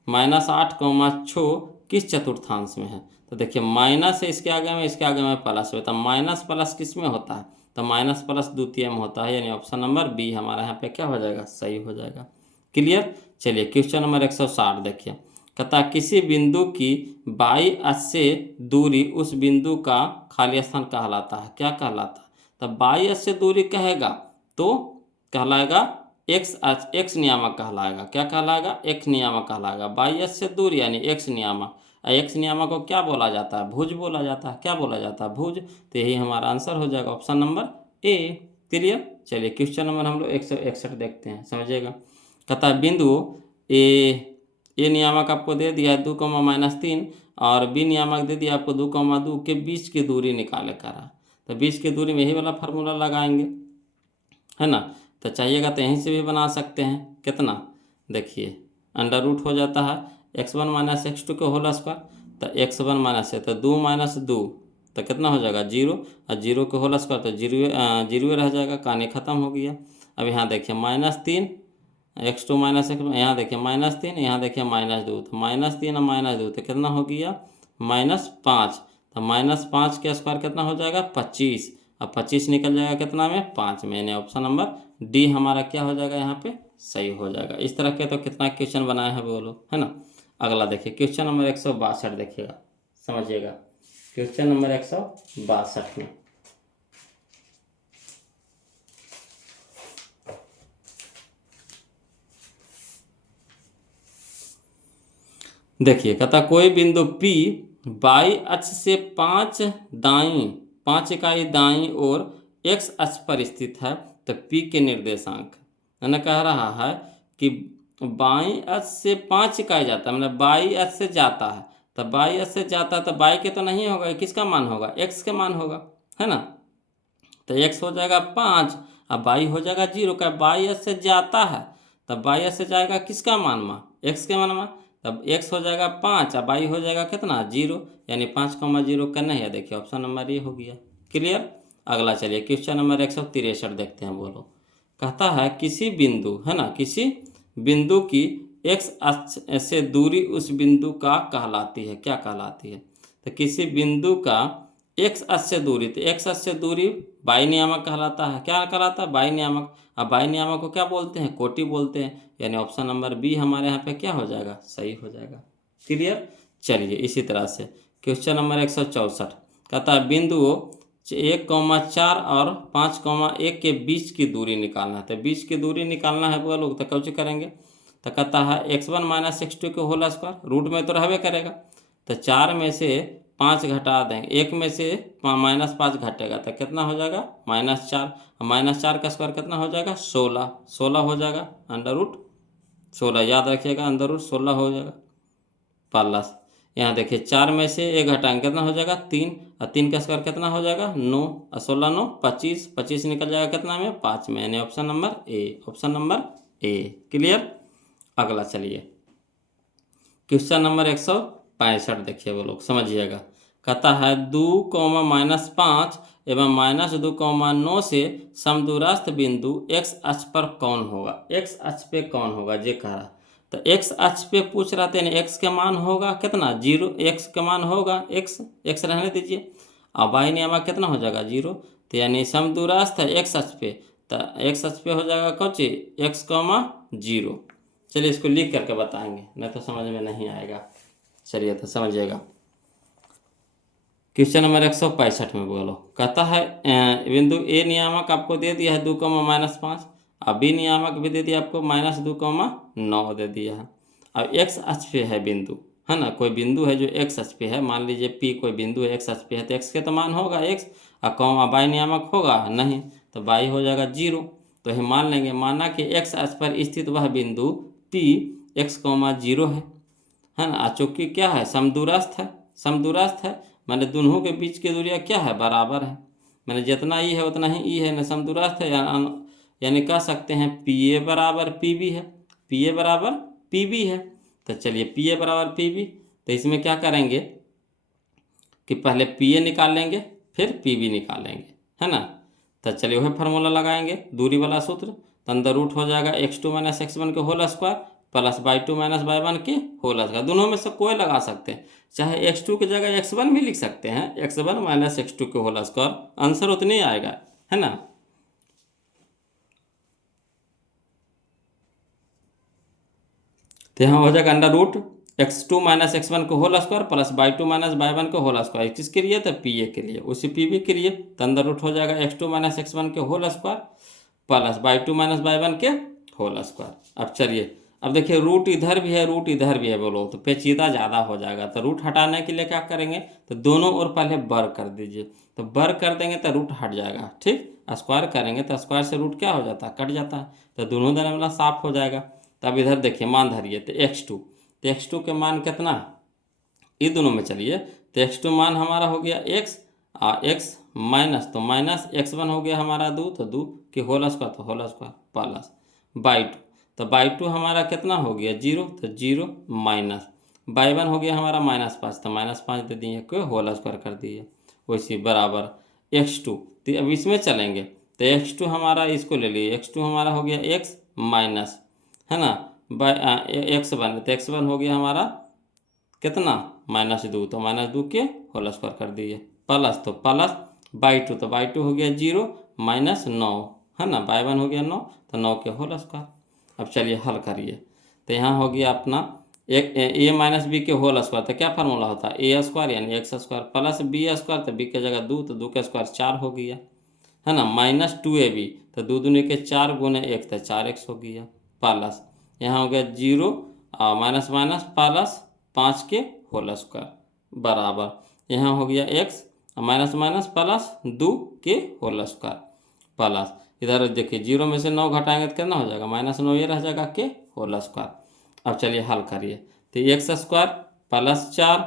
-8,6 किस चतुर्थांश में है। तो देखिए माइनस है इसके आगे में, इसके आगे में प्लस होता है, माइनस प्लस किस में होता है, तो माइनस प्लस द्वितीय में होता है, यानी ऑप्शन नंबर बी हमारा यहाँ पे क्या हो जाएगा, सही हो जाएगा। क्लियर। चलिए क्वेश्चन नंबर 160 देखिए। कहता किसी बिंदु की बाई अक्ष से दूरी उस बिंदु का खाली स्थान कहलाता है, क्या कहलाता है, तो बाई अक्ष से दूरी कहेगा तो कहलाएगा एक्स नियामक कहलाएगा, क्या कहलाएगा, एक्स नियामक कहलाएगा। बाई अक्ष से दूरी यानी एक्स नियामक, एक्स नियामक को क्या बोला जाता है, भुज बोला जाता है, क्या बोला जाता है, भुज। तो यही हमारा आंसर हो जाएगा, ऑप्शन नंबर ए। क्लियर। चलिए क्वेश्चन नंबर हम लोग 161 देखते हैं, समझिएगा। कहता है बिंदु ए नियामक आपको दे दिया है 2,-3 और बी नियामक दे दिया आपको 2,2 के बीच की दूरी निकाले करा। तो बीच की दूरी में यही वाला फार्मूला लगाएंगे, है ना। तो चाहिएगा तो यहीं से भी बना सकते हैं, कितना देखिए अंडर रूट हो जाता है x1 - x2 के होल स्क्वायर। तो x1 माइनस है तो 2 - 2 तो कितना हो जाएगा 0, और 0 के होल स्क्वायर तो 0 रह जाएगा, कहानी खत्म हो गया। अब यहाँ देखिए -3 x2 - x, यहाँ देखिए -3, यहाँ देखिए -2, तो -3 और -2 तो कितना हो गया -5। तो -5 के स्क्वायर कितना हो जाएगा 25, अब 25 निकल जाएगा कितना में 5 में, यानी ऑप्शन नंबर डी हमारा क्या हो जाएगा यहाँ पे सही हो जाएगा। इस तरह के तो कितना क्वेश्चन बनाए हैं वो लोग, है ना। अगला देखिए क्वेश्चन नंबर 162 देखिएगा, समझिएगा। क्वेश्चन नंबर 162 में देखिए कहता कोई बिंदु P बाई अक्ष से 5 इकाई दाईं ओर x अक्ष पर स्थित है, तो P के निर्देशांक मैंने कह रहा है कि बाईं अक्ष से 5 इकाई जाता है, मतलब बाई अक्ष से जाता है, तो बाई अक्ष से जाता है तो बाई के तो नहीं होगा, किसका मान होगा, x के मान होगा, है ना। तो x हो जाएगा 5 और बाई हो जाएगा 0 का, बाई अक्ष से जाता है तब बाई अक्ष से जाएगा किसका मान x के मान तब x हो जाएगा 5 और बाई हो जाएगा कितना 0, यानी 5,0 करना है। देखिए ऑप्शन नंबर ये हो गया। क्लियर। अगला चलिए क्वेश्चन नंबर 163 देखते हैं। बोलो कहता है किसी बिंदु, है ना, किसी बिंदु की x अक्ष से दूरी उस बिंदु का कहलाती है, क्या कहलाती है। तो किसी बिंदु का x अक्ष से दूरी, तो x अक्ष से दूरी बाई नियामक कहलाता है, क्या कहलाता है, बाई नियामक। अब बाई नियामक को क्या बोलते हैं, कोटि बोलते हैं, यानी ऑप्शन नंबर बी हमारे यहाँ पे क्या हो जाएगा, सही हो जाएगा। क्लियर। चलिए इसी तरह से क्वेश्चन नंबर 164 कहता है बिंदुओं 1,4 और 5,1 के बीच की दूरी निकालना है। तो बीच की दूरी निकालना है वो लोग, तो कैसे करेंगे। तो कहता है x1 माइनस x2 के होल स्क्वायर, रूट में तो रहबे करेगा, तो 4 में से 5 घटा देंगे, 1 में से -5 घटेगा तो कितना हो जाएगा -4, -4 का स्क्वायर कितना हो जाएगा 16 हो जाएगा, √16 याद रखिएगा, √16 हो जाएगा प्लस। यहाँ देखिए 4 में से 1 घटाएंगे कितना हो जाएगा 3, और 3 का स्क्वायर कितना हो जाएगा 9, और 16 9 25, 25 निकल जाएगा कितना में 5 में, यानी option number A, option number A. Clear. अगला चलिए क्वेश्चन नंबर 165 देखिए, वो लोग समझिएगा। कहता है 2,-5 एवं -2,9 से समदूरस्थ बिंदु x अक्ष पर कौन होगा, x अक्ष पे कौन होगा जे कह रहा। तो x अक्ष पे पूछ रहा था, x के मान होगा कितना 0, x का मान होगा x रहने दीजिए, और बाई नियामक कितना हो जाएगा 0, तो यानी समदूरस्थ है x अक्ष पे, तो x अक्ष पे हो जाएगा कौची x, 0। चलिए इसको लिख करके बताएंगे, नहीं तो समझ में नहीं आएगा। चलिए तो समझिएगा। क्वेश्चन नंबर 165 में बोलो कहता है बिंदु ए नियामक आपको दे दिया है 2,-5, और बी नियामक भी दे दिया आपको -2,9 दे दिया है। अब x अक्ष पे है बिंदु, है ना, कोई बिंदु है जो x अक्ष पे है, मान लीजिए P कोई बिंदु है x अक्ष पे है, तो x के तो मान होगा x, और बाई नियामक होगा नहीं, तो बाई हो जाएगा 0। तो ये मान लेंगे, माना कि x अक्ष पर स्थित वह बिंदु P x, 0 है ना, चूँकि क्या है समदूरस्थ है, मैंने दोनों के बीच की दूरियाँ क्या है बराबर है, मैंने जितना ई है उतना ही ई है ना, समदूरस्थ है, यानी कह सकते हैं PA बराबर PB है, PA बराबर PB है। तो चलिए PA बराबर PB, तो इसमें क्या करेंगे कि पहले PA निकाल लेंगे फिर PB निकालेंगे, है ना। तो चलिए वही फार्मूला लगाएंगे, दूरी वाला सूत्र, तो अंदर रूट हो जाएगा x2 - x1 के whole square plus y2 - y1 के होल स्क्वायर, दोनों में से कोई लगा सकते हैं, चाहे x2 की जगह x1 भी लिख सकते हैं, x1 - x2 के होल स्क्वायर, आंसर उतनी ही आएगा, है ना। तो यहाँ हो जाएगा √x2 - x1 को whole square plus y2 - y1 को होल स्क्वायर, किसके लिए, तो PA के लिए, उसी PB के लिए, तो अंदर रूट हो जाएगा x2 - x1 के whole square plus y2 - y1 के होल स्क्वायर। अब चलिए, अब देखिए रूट इधर भी है रूट इधर भी है, बोलो तो पेचीदा ज़्यादा हो जाएगा, तो रूट हटाने के लिए क्या करेंगे, तो दोनों ओर पहले बर कर दीजिए, तो बर कर देंगे तो रूट हट जाएगा, ठीक। स्क्वायर करेंगे तो स्क्वायर से रूट क्या हो जाता है, कट जाता है, तो दोनों तरफ वाला साफ हो जाएगा। तो अब इधर देखिए मान धरिए, तो x2 के मान कितना, ये दोनों में चलिए, तो x2 मान हमारा हो गया x, और x माइनस, तो -x1 हो गया हमारा 2, तो 2 के होल स्क्वायर, तो होल स्क्वायर प्लस y2, तो y2 हमारा कितना हो गया 0, तो 0 माइनस y1 हो गया हमारा -5, तो -5 दे दिए, कोई होल स्क्वायर कर दिए, वैसे बराबर x2। तो अब इसमें चलेंगे, तो x2 हमारा इसको ले लिए, x2 हमारा हो गया x माइनस, है ना, x1, तो x1 हो गया हमारा कितना -2, तो -2 के होल स्क्वायर कर दिए प्लस, तो प्लस y2, तो y2 हो गया 0 -9, है ना, y1 हो गया 9, तो 9 के होल स्क्वायर। अब चलिए हल करिए, तो यहाँ हो गया अपना एक a - b के होल स्क्वायर, तो क्या फार्मूला होता है a स्क्वायर यानी x square plus b square, तो b की जगह 2, तो 2 का स्क्वायर 4 हो गया, है ना, -2ab, तो 2 दूनी के 4 गुने 1, तो 4x हो गया प्लस, यहाँ हो गया 0 माइनस प्लस 5 के होल स्क्वायर बराबर यहाँ हो गया x माइनस माइनस प्लस 2 के होल स्क्वायर प्लस इधर देखिए 0 में से 9 घटाएंगे तो कितना हो जाएगा -9 ये रह जाएगा के होल स्क्वायर। अब चलिए हल करिए तो x square plus 4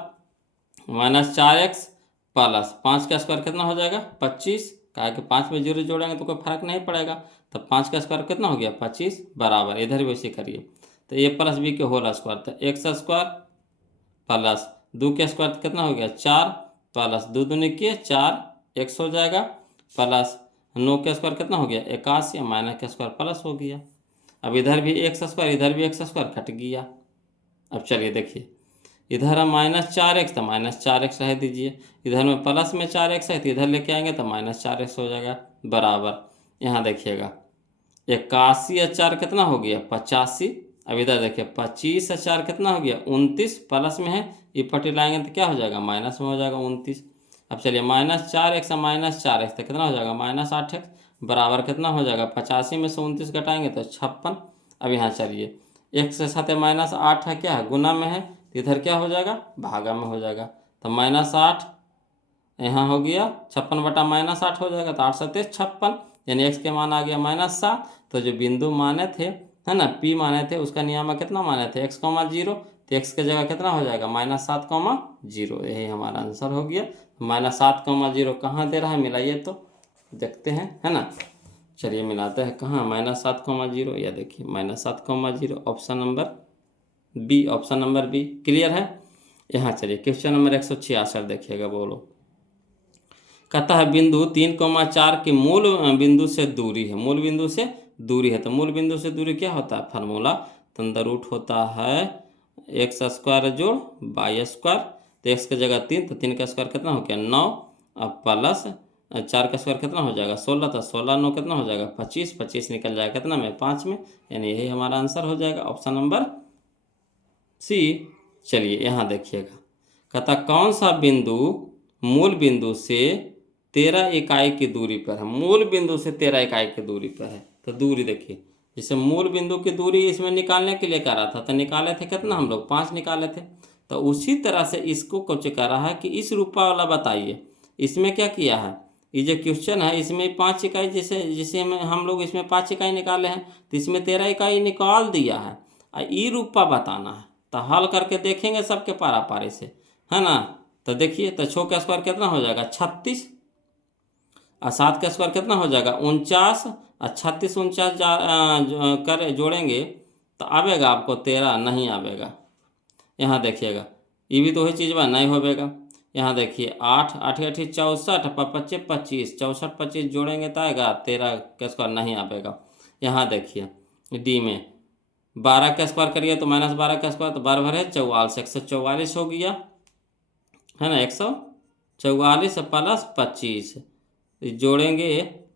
minus 4x plus 5 का स्क्वायर कितना हो जाएगा 25, कहा कि 5 में 0 जोड़ेंगे तो कोई फर्क नहीं पड़ेगा, तब 5 का स्क्वायर कितना हो गया 25 बराबर इधर भी वैसे करिए तो a प्लस बी के होल स्क्वायर तो x स्क्वायर प्लस 2 के स्क्वायर कितना हो गया 4 प्लस 2 दूनी के 4 x हो जाएगा प्लस 9 के स्क्वायर कितना हो गया 81 माइनस के स्क्वायर प्लस हो गया। अब इधर भी x स्क्वायर इधर भी x स्क्वायर कट गया। अब चलिए देखिए इधर है -4x तो -4x रह दीजिए, इधर में प्लस में 4x है तो इधर लेके आएंगे तो -4x हो जाएगा बराबर यहाँ देखिएगा 81 और 4 कितना हो गया 85। अब इधर देखिए 25 और 4 कितना हो गया 29, प्लस में है ये पट्टी लाएंगे तो क्या हो जाएगा माइनस में हो जाएगा 29। अब चलिए -4x और -4x तो कितना हो जाएगा -8x बराबर कितना हो जाएगा 85 में से 29 घटाएंगे तो 56। अब यहाँ चलिए x के साथ -8 है क्या है गुना में है तो इधर क्या हो जाएगा भागा में हो जाएगा तो -8 यहाँ हो गया 56 बटा -8 हो जाएगा तो 8 सत्ते 56 यानी x के मान आ गया -7। तो जो बिंदु माने थे है ना p माने थे उसका नियामक कितना माने थे x, 0 तो x की जगह कितना हो जाएगा -7, 0 यही हमारा आंसर हो गया। -7, 0 कहाँ दे रहा है मिलाइए तो देखते हैं है ना। चलिए मिलाते हैं कहाँ -7, 0 या देखिए -7, 0 option number B, option number B clear है। यहाँ चलिए क्वेश्चन नंबर 166 देखिएगा बोलो कहता है बिंदु 3,4 के मूल बिंदु से दूरी है, मूल बिंदु से दूरी है तो मूल बिंदु से दूरी क्या होता है फार्मूला तो अंदर रूट होता है x स्क्वायर जोड़ y स्क्वायर तो x की जगह 3 तो 3 का स्क्वायर कितना हो गया 9 अब प्लस 4 का स्क्वायर कितना हो जाएगा 16 तो 16 9 कितना हो जाएगा 25, 25 निकल जाएगा कितना में 5 में यानी यही हमारा आंसर हो जाएगा ऑप्शन नंबर सी। चलिए यहाँ देखिएगा कहता कौन सा बिंदु मूल बिंदु से 13 इकाई की दूरी पर है, मूल बिंदु से 13 इकाई की दूरी पर है तो दूरी देखिए जैसे मूल बिंदु की दूरी इसमें निकालने के लिए कह रहा था तो निकाले थे कितना हम लोग 5 निकाले थे तो उसी तरह से इसको कुछ कह रहा है कि इस रूपा वाला बताइए इसमें क्या किया है ये जो क्वेश्चन है इसमें 5 इकाई जैसे हम लोग इसमें 5 इकाई निकाले हैं तो इसमें 13 इकाई निकाल दिया है और ई रूपा बताना है तो हल करके देखेंगे सबके पारा पारी से है ना। तो देखिए तो 6 का स्क्वायर कितना हो जाएगा 36 और 7 का स्क्वायर कितना हो जाएगा 49 और 36 49 कर जोड़ेंगे तो आवेगा आपको 13 नहीं आवेगा। यहाँ देखिएगा ये भी तो वही चीज़ बा नहीं होवेगा। यहाँ देखिए 8 8 8 64 25 25 64 25 जोड़ेंगे तो आएगा 13 का स्क्वायर नहीं आवेगा। यहाँ देखिए डी में 12 का स्क्वायर करिए तो -12 का स्क्वायर तो 12 भरे 44 144 हो गया है ना 144 प्लस 25 जोड़ेंगे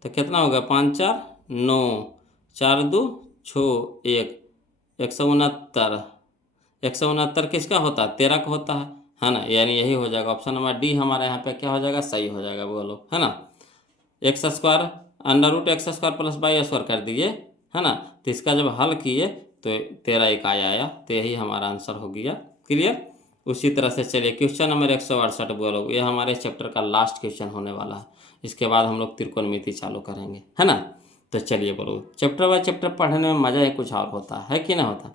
तो कितना होगा 5 4 9 4 2 6 1 169 169 किसका होता है 13 का होता है ना यानी यही हो जाएगा ऑप्शन नंबर डी हमारा यहाँ पे क्या हो जाएगा सही हो जाएगा बोलो है ना। x square √x square plus y square कर दिए है ना तो इसका जब हल किए तो 13 इकाई आया तो यही हमारा आंसर हो गया क्लियर। उसी तरह से चलिए क्वेश्चन नंबर 168 बोलो ये हमारे चैप्टर का लास्ट क्वेश्चन होने वाला है, इसके बाद हम लोग त्रिकोणमिति चालू करेंगे है ना। तो चलिए बोलो चैप्टर बाय चैप्टर पढ़ने में मज़ा ही कुछ और होता है कि ना होता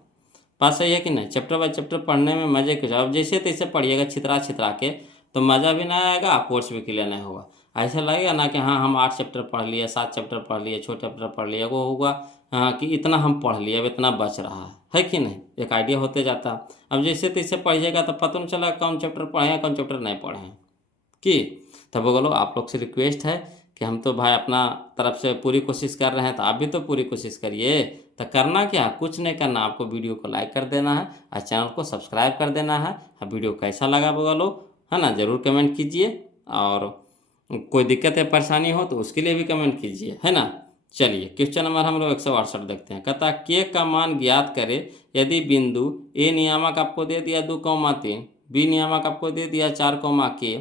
बात सही है कि नहीं। चैप्टर बाय चैप्टर पढ़ने में मज़े कुछ अब जैसे तैसे पढ़िएगा छितरा छितरा के तो मज़ा भी ना आएगा कोर्स भी क्लियर नहीं होगा। ऐसा लगेगा ना कि हाँ हम 8 चैप्टर पढ़ लिए 7 चैप्टर पढ़ लिए 6 चैप्टर पढ़ लिए वो होगा हाँ कि इतना हम पढ़ लिए अब इतना बच रहा है कि नहीं एक आइडिया होते जाता। अब जैसे तैसे पढ़िएगा तो पता नहीं चला कौन चैप्टर पढ़े हैं कौन चैप्टर नहीं पढ़े हैं कि तब बोलो आप लोग से रिक्वेस्ट है कि हम तो भाई अपना तरफ से पूरी कोशिश कर रहे हैं तो आप भी तो पूरी कोशिश करिए। तो करना क्या कुछ नहीं करना आपको वीडियो को लाइक कर देना है और चैनल को सब्सक्राइब कर देना है। वीडियो कैसा लगा बोलो है ना ज़रूर कमेंट कीजिए और कोई दिक्कत या परेशानी हो तो उसके लिए भी कमेंट कीजिए है ना। चलिए क्वेश्चन नंबर हम लोग 168 देखते हैं कहता के का मान ज्ञात करें यदि बिंदु ए नियामक आपको दे दिया 2,3 बी नियामक आपको दे दिया 4, के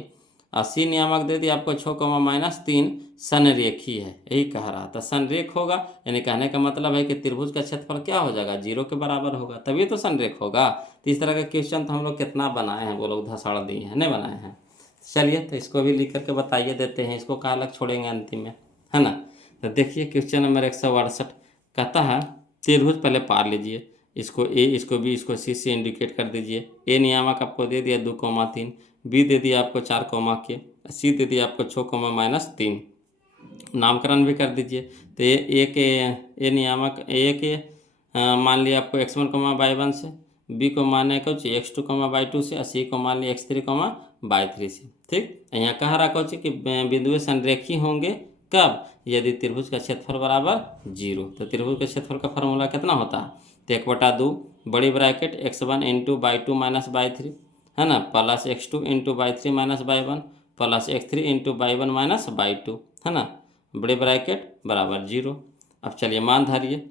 और सी नियामक दे दिया आपको 6, -3 संरेखी है, यही कह रहा था। संरेख होगा यानी कहने का मतलब है कि त्रिभुज का क्षेत्रफल क्या हो जाएगा, 0 के बराबर होगा, तभी तो संरेख होगा। तो इस तरह का क्वेश्चन तो हम लोग कितना बनाए हैं, वो लोग धसाड़ दिए हैं, नहीं बनाए हैं। चलिए तो इसको भी लिख करके बताइए देते हैं, इसको कहाँ अलग छोड़ेंगे अंतिम में, है ना। तो देखिए क्वेश्चन नंबर 168 कहता है त्रिभुज, पहले पार लीजिए, इसको ए, इसको बी, इसको सी से इंडिकेट कर दीजिए। ए नियामक आपको दे दिया 2, 3, बी दे दिया आपको 4, सी दे दिया आपको 6, -3, नामकरण भी कर दीजिए। तो ए के ए नियामक ए के मान लिया आपको x1, y1 से, बी को माने कुछ x2, y2 से, और सी को मान लिया x3, y3 से। ठीक, यहाँ कह रहा कुछ कि बिंदु संरेखी होंगे कब, यदि त्रिभुज का क्षेत्रफल बराबर 0। तो त्रिभुज के क्षेत्रफल का फॉर्मूला कितना होता है, तो 1/2 बड़ी ब्रैकेट x1 × y2 - y3, है ना, plus x2 × y3 - y1 plus x3 × y1 - y2, है ना, बड़े ब्रैकेट बराबर 0। अब चलिए मान धरिए,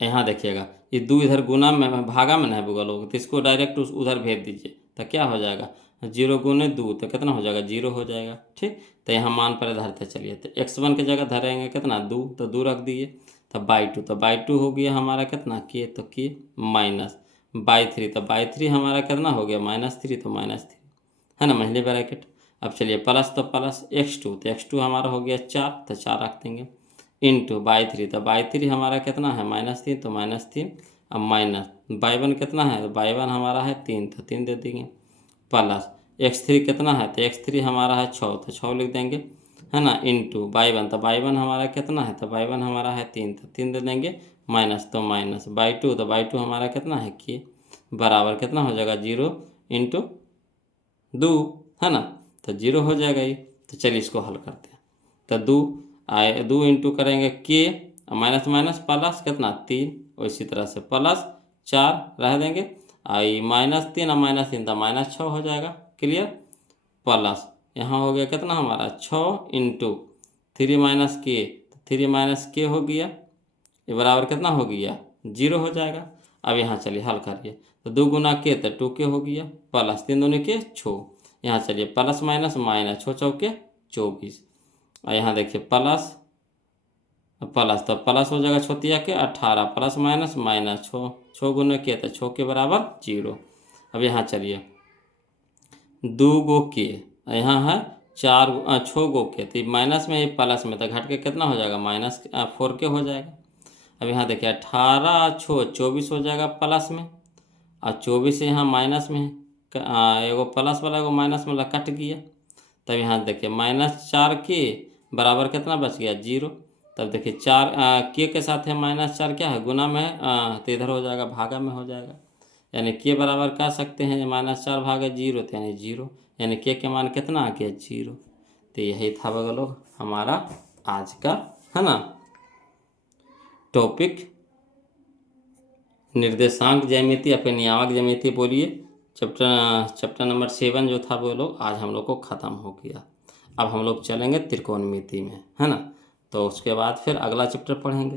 यहाँ देखिएगा ये 2 इधर गुना में भागा में नहीं होगा लोग, तो इसको डायरेक्ट उधर भेज दीजिए, तो क्या हो जाएगा 0 × 2 तो कितना हो जाएगा 0 हो जाएगा। ठीक, तो यहाँ मान पर धरते चलिए, तो x1 की जगह धरेंगे कितना 2, तो 2 रख दिए, तो y2 हो गया हमारा कितना k, तो k माइनस y3, तो y3 हमारा कितना हो गया -3, तो -3, है ना, महीने ब्रैकेट। अब चलिए प्लस, तो प्लस x2, तो x2 हमारा हो गया 4, तो 4 रख देंगे, इंटू y3, तो y3 हमारा कितना है -3, तो -3, अब माइनस y1 कितना है, तो y1 हमारा है 3, तो 3 दे देंगे, प्लस x3 कितना है, तो x3 हमारा है 6, तो 6 लिख देंगे, है ना, इंटू y1, तो y1 हमारा कितना है, तो y1 हमारा है 3, तो 3 दे देंगे, माइनस, तो माइनस y2, तो y2 हमारा कितना है k, बराबर कितना हो जाएगा 0 × 2, है ना, तो 0 हो जाएगा ये। तो चलिए इसको हल करते हैं, तो 2 इंटू करेंगे के, माइनस माइनस प्लस कितना 3, और इसी तरह से प्लस 4 रह देंगे, आई -3 और -3 तो -6 हो जाएगा, क्लियर, प्लस यहाँ हो गया कितना हमारा 6 × 3 - के, 3 - के हो गया, ये बराबर कितना हो गया 0 हो जाएगा। अब यहाँ चलिए हल करिए, तो 2 गुना के, तो 2 के हो गया, प्लस 3 दूनी के 6, यहाँ चलिए प्लस माइनस माइनस 6 चौके 24, और यहाँ देखिए प्लस प्लस, तो प्लस हो जाएगा छोतिया के 18, प्लस माइनस माइनस 6, 6 गुना के, तो 6 के बराबर 0। अब यहाँ चलिए 2 गो के, यहाँ है 6 गो के, तो माइनस में ये प्लस में, तो घट के कितना हो जाएगा -4 के हो जाएगा। अब यहाँ देखिए 18 6 24 हो जाएगा प्लस में, और 24 यहाँ माइनस में है, एगो प्लस वाला एगो माइनस वाला कट गया, तब यहाँ देखिए -4 के बराबर कितना बच गया 0। तब देखिए 4 के साथ है -4 क्या है गुना में है, तो इधर हो जाएगा भागा में हो जाएगा, यानी के बराबर कह सकते हैं -4 भागा 0, तो यानी 0, यानी के मान कितना आ गया 0। तो यही था लोग हमारा आज का, है ना, टॉपिक निर्देशांक ज्यामिति या फिर नियामक ज्यामिति बोलिए, चैप्टर नंबर 7 जो था वो लोग आज हम लोग को ख़त्म हो गया। अब हम लोग चलेंगे त्रिकोणमिति में, है ना, तो उसके बाद फिर अगला चैप्टर पढ़ेंगे।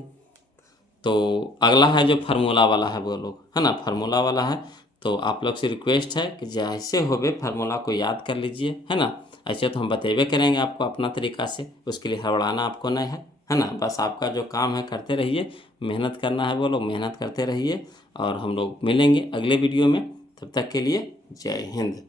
तो अगला है जो फार्मूला वाला है वो लोग, है ना, फार्मूला वाला है, तो आप लोग से रिक्वेस्ट है कि जैसे हो वे फार्मूला को याद कर लीजिए, है ना। ऐसे तो हम बतेबे करेंगे आपको अपना तरीका से, उसके लिए हड़बड़ाना आपको नहीं है ना, बस आपका जो काम है करते रहिए, मेहनत करना है वो लोग मेहनत करते रहिए, और हम लोग मिलेंगे अगले वीडियो में, तब तक के लिए जय हिंद।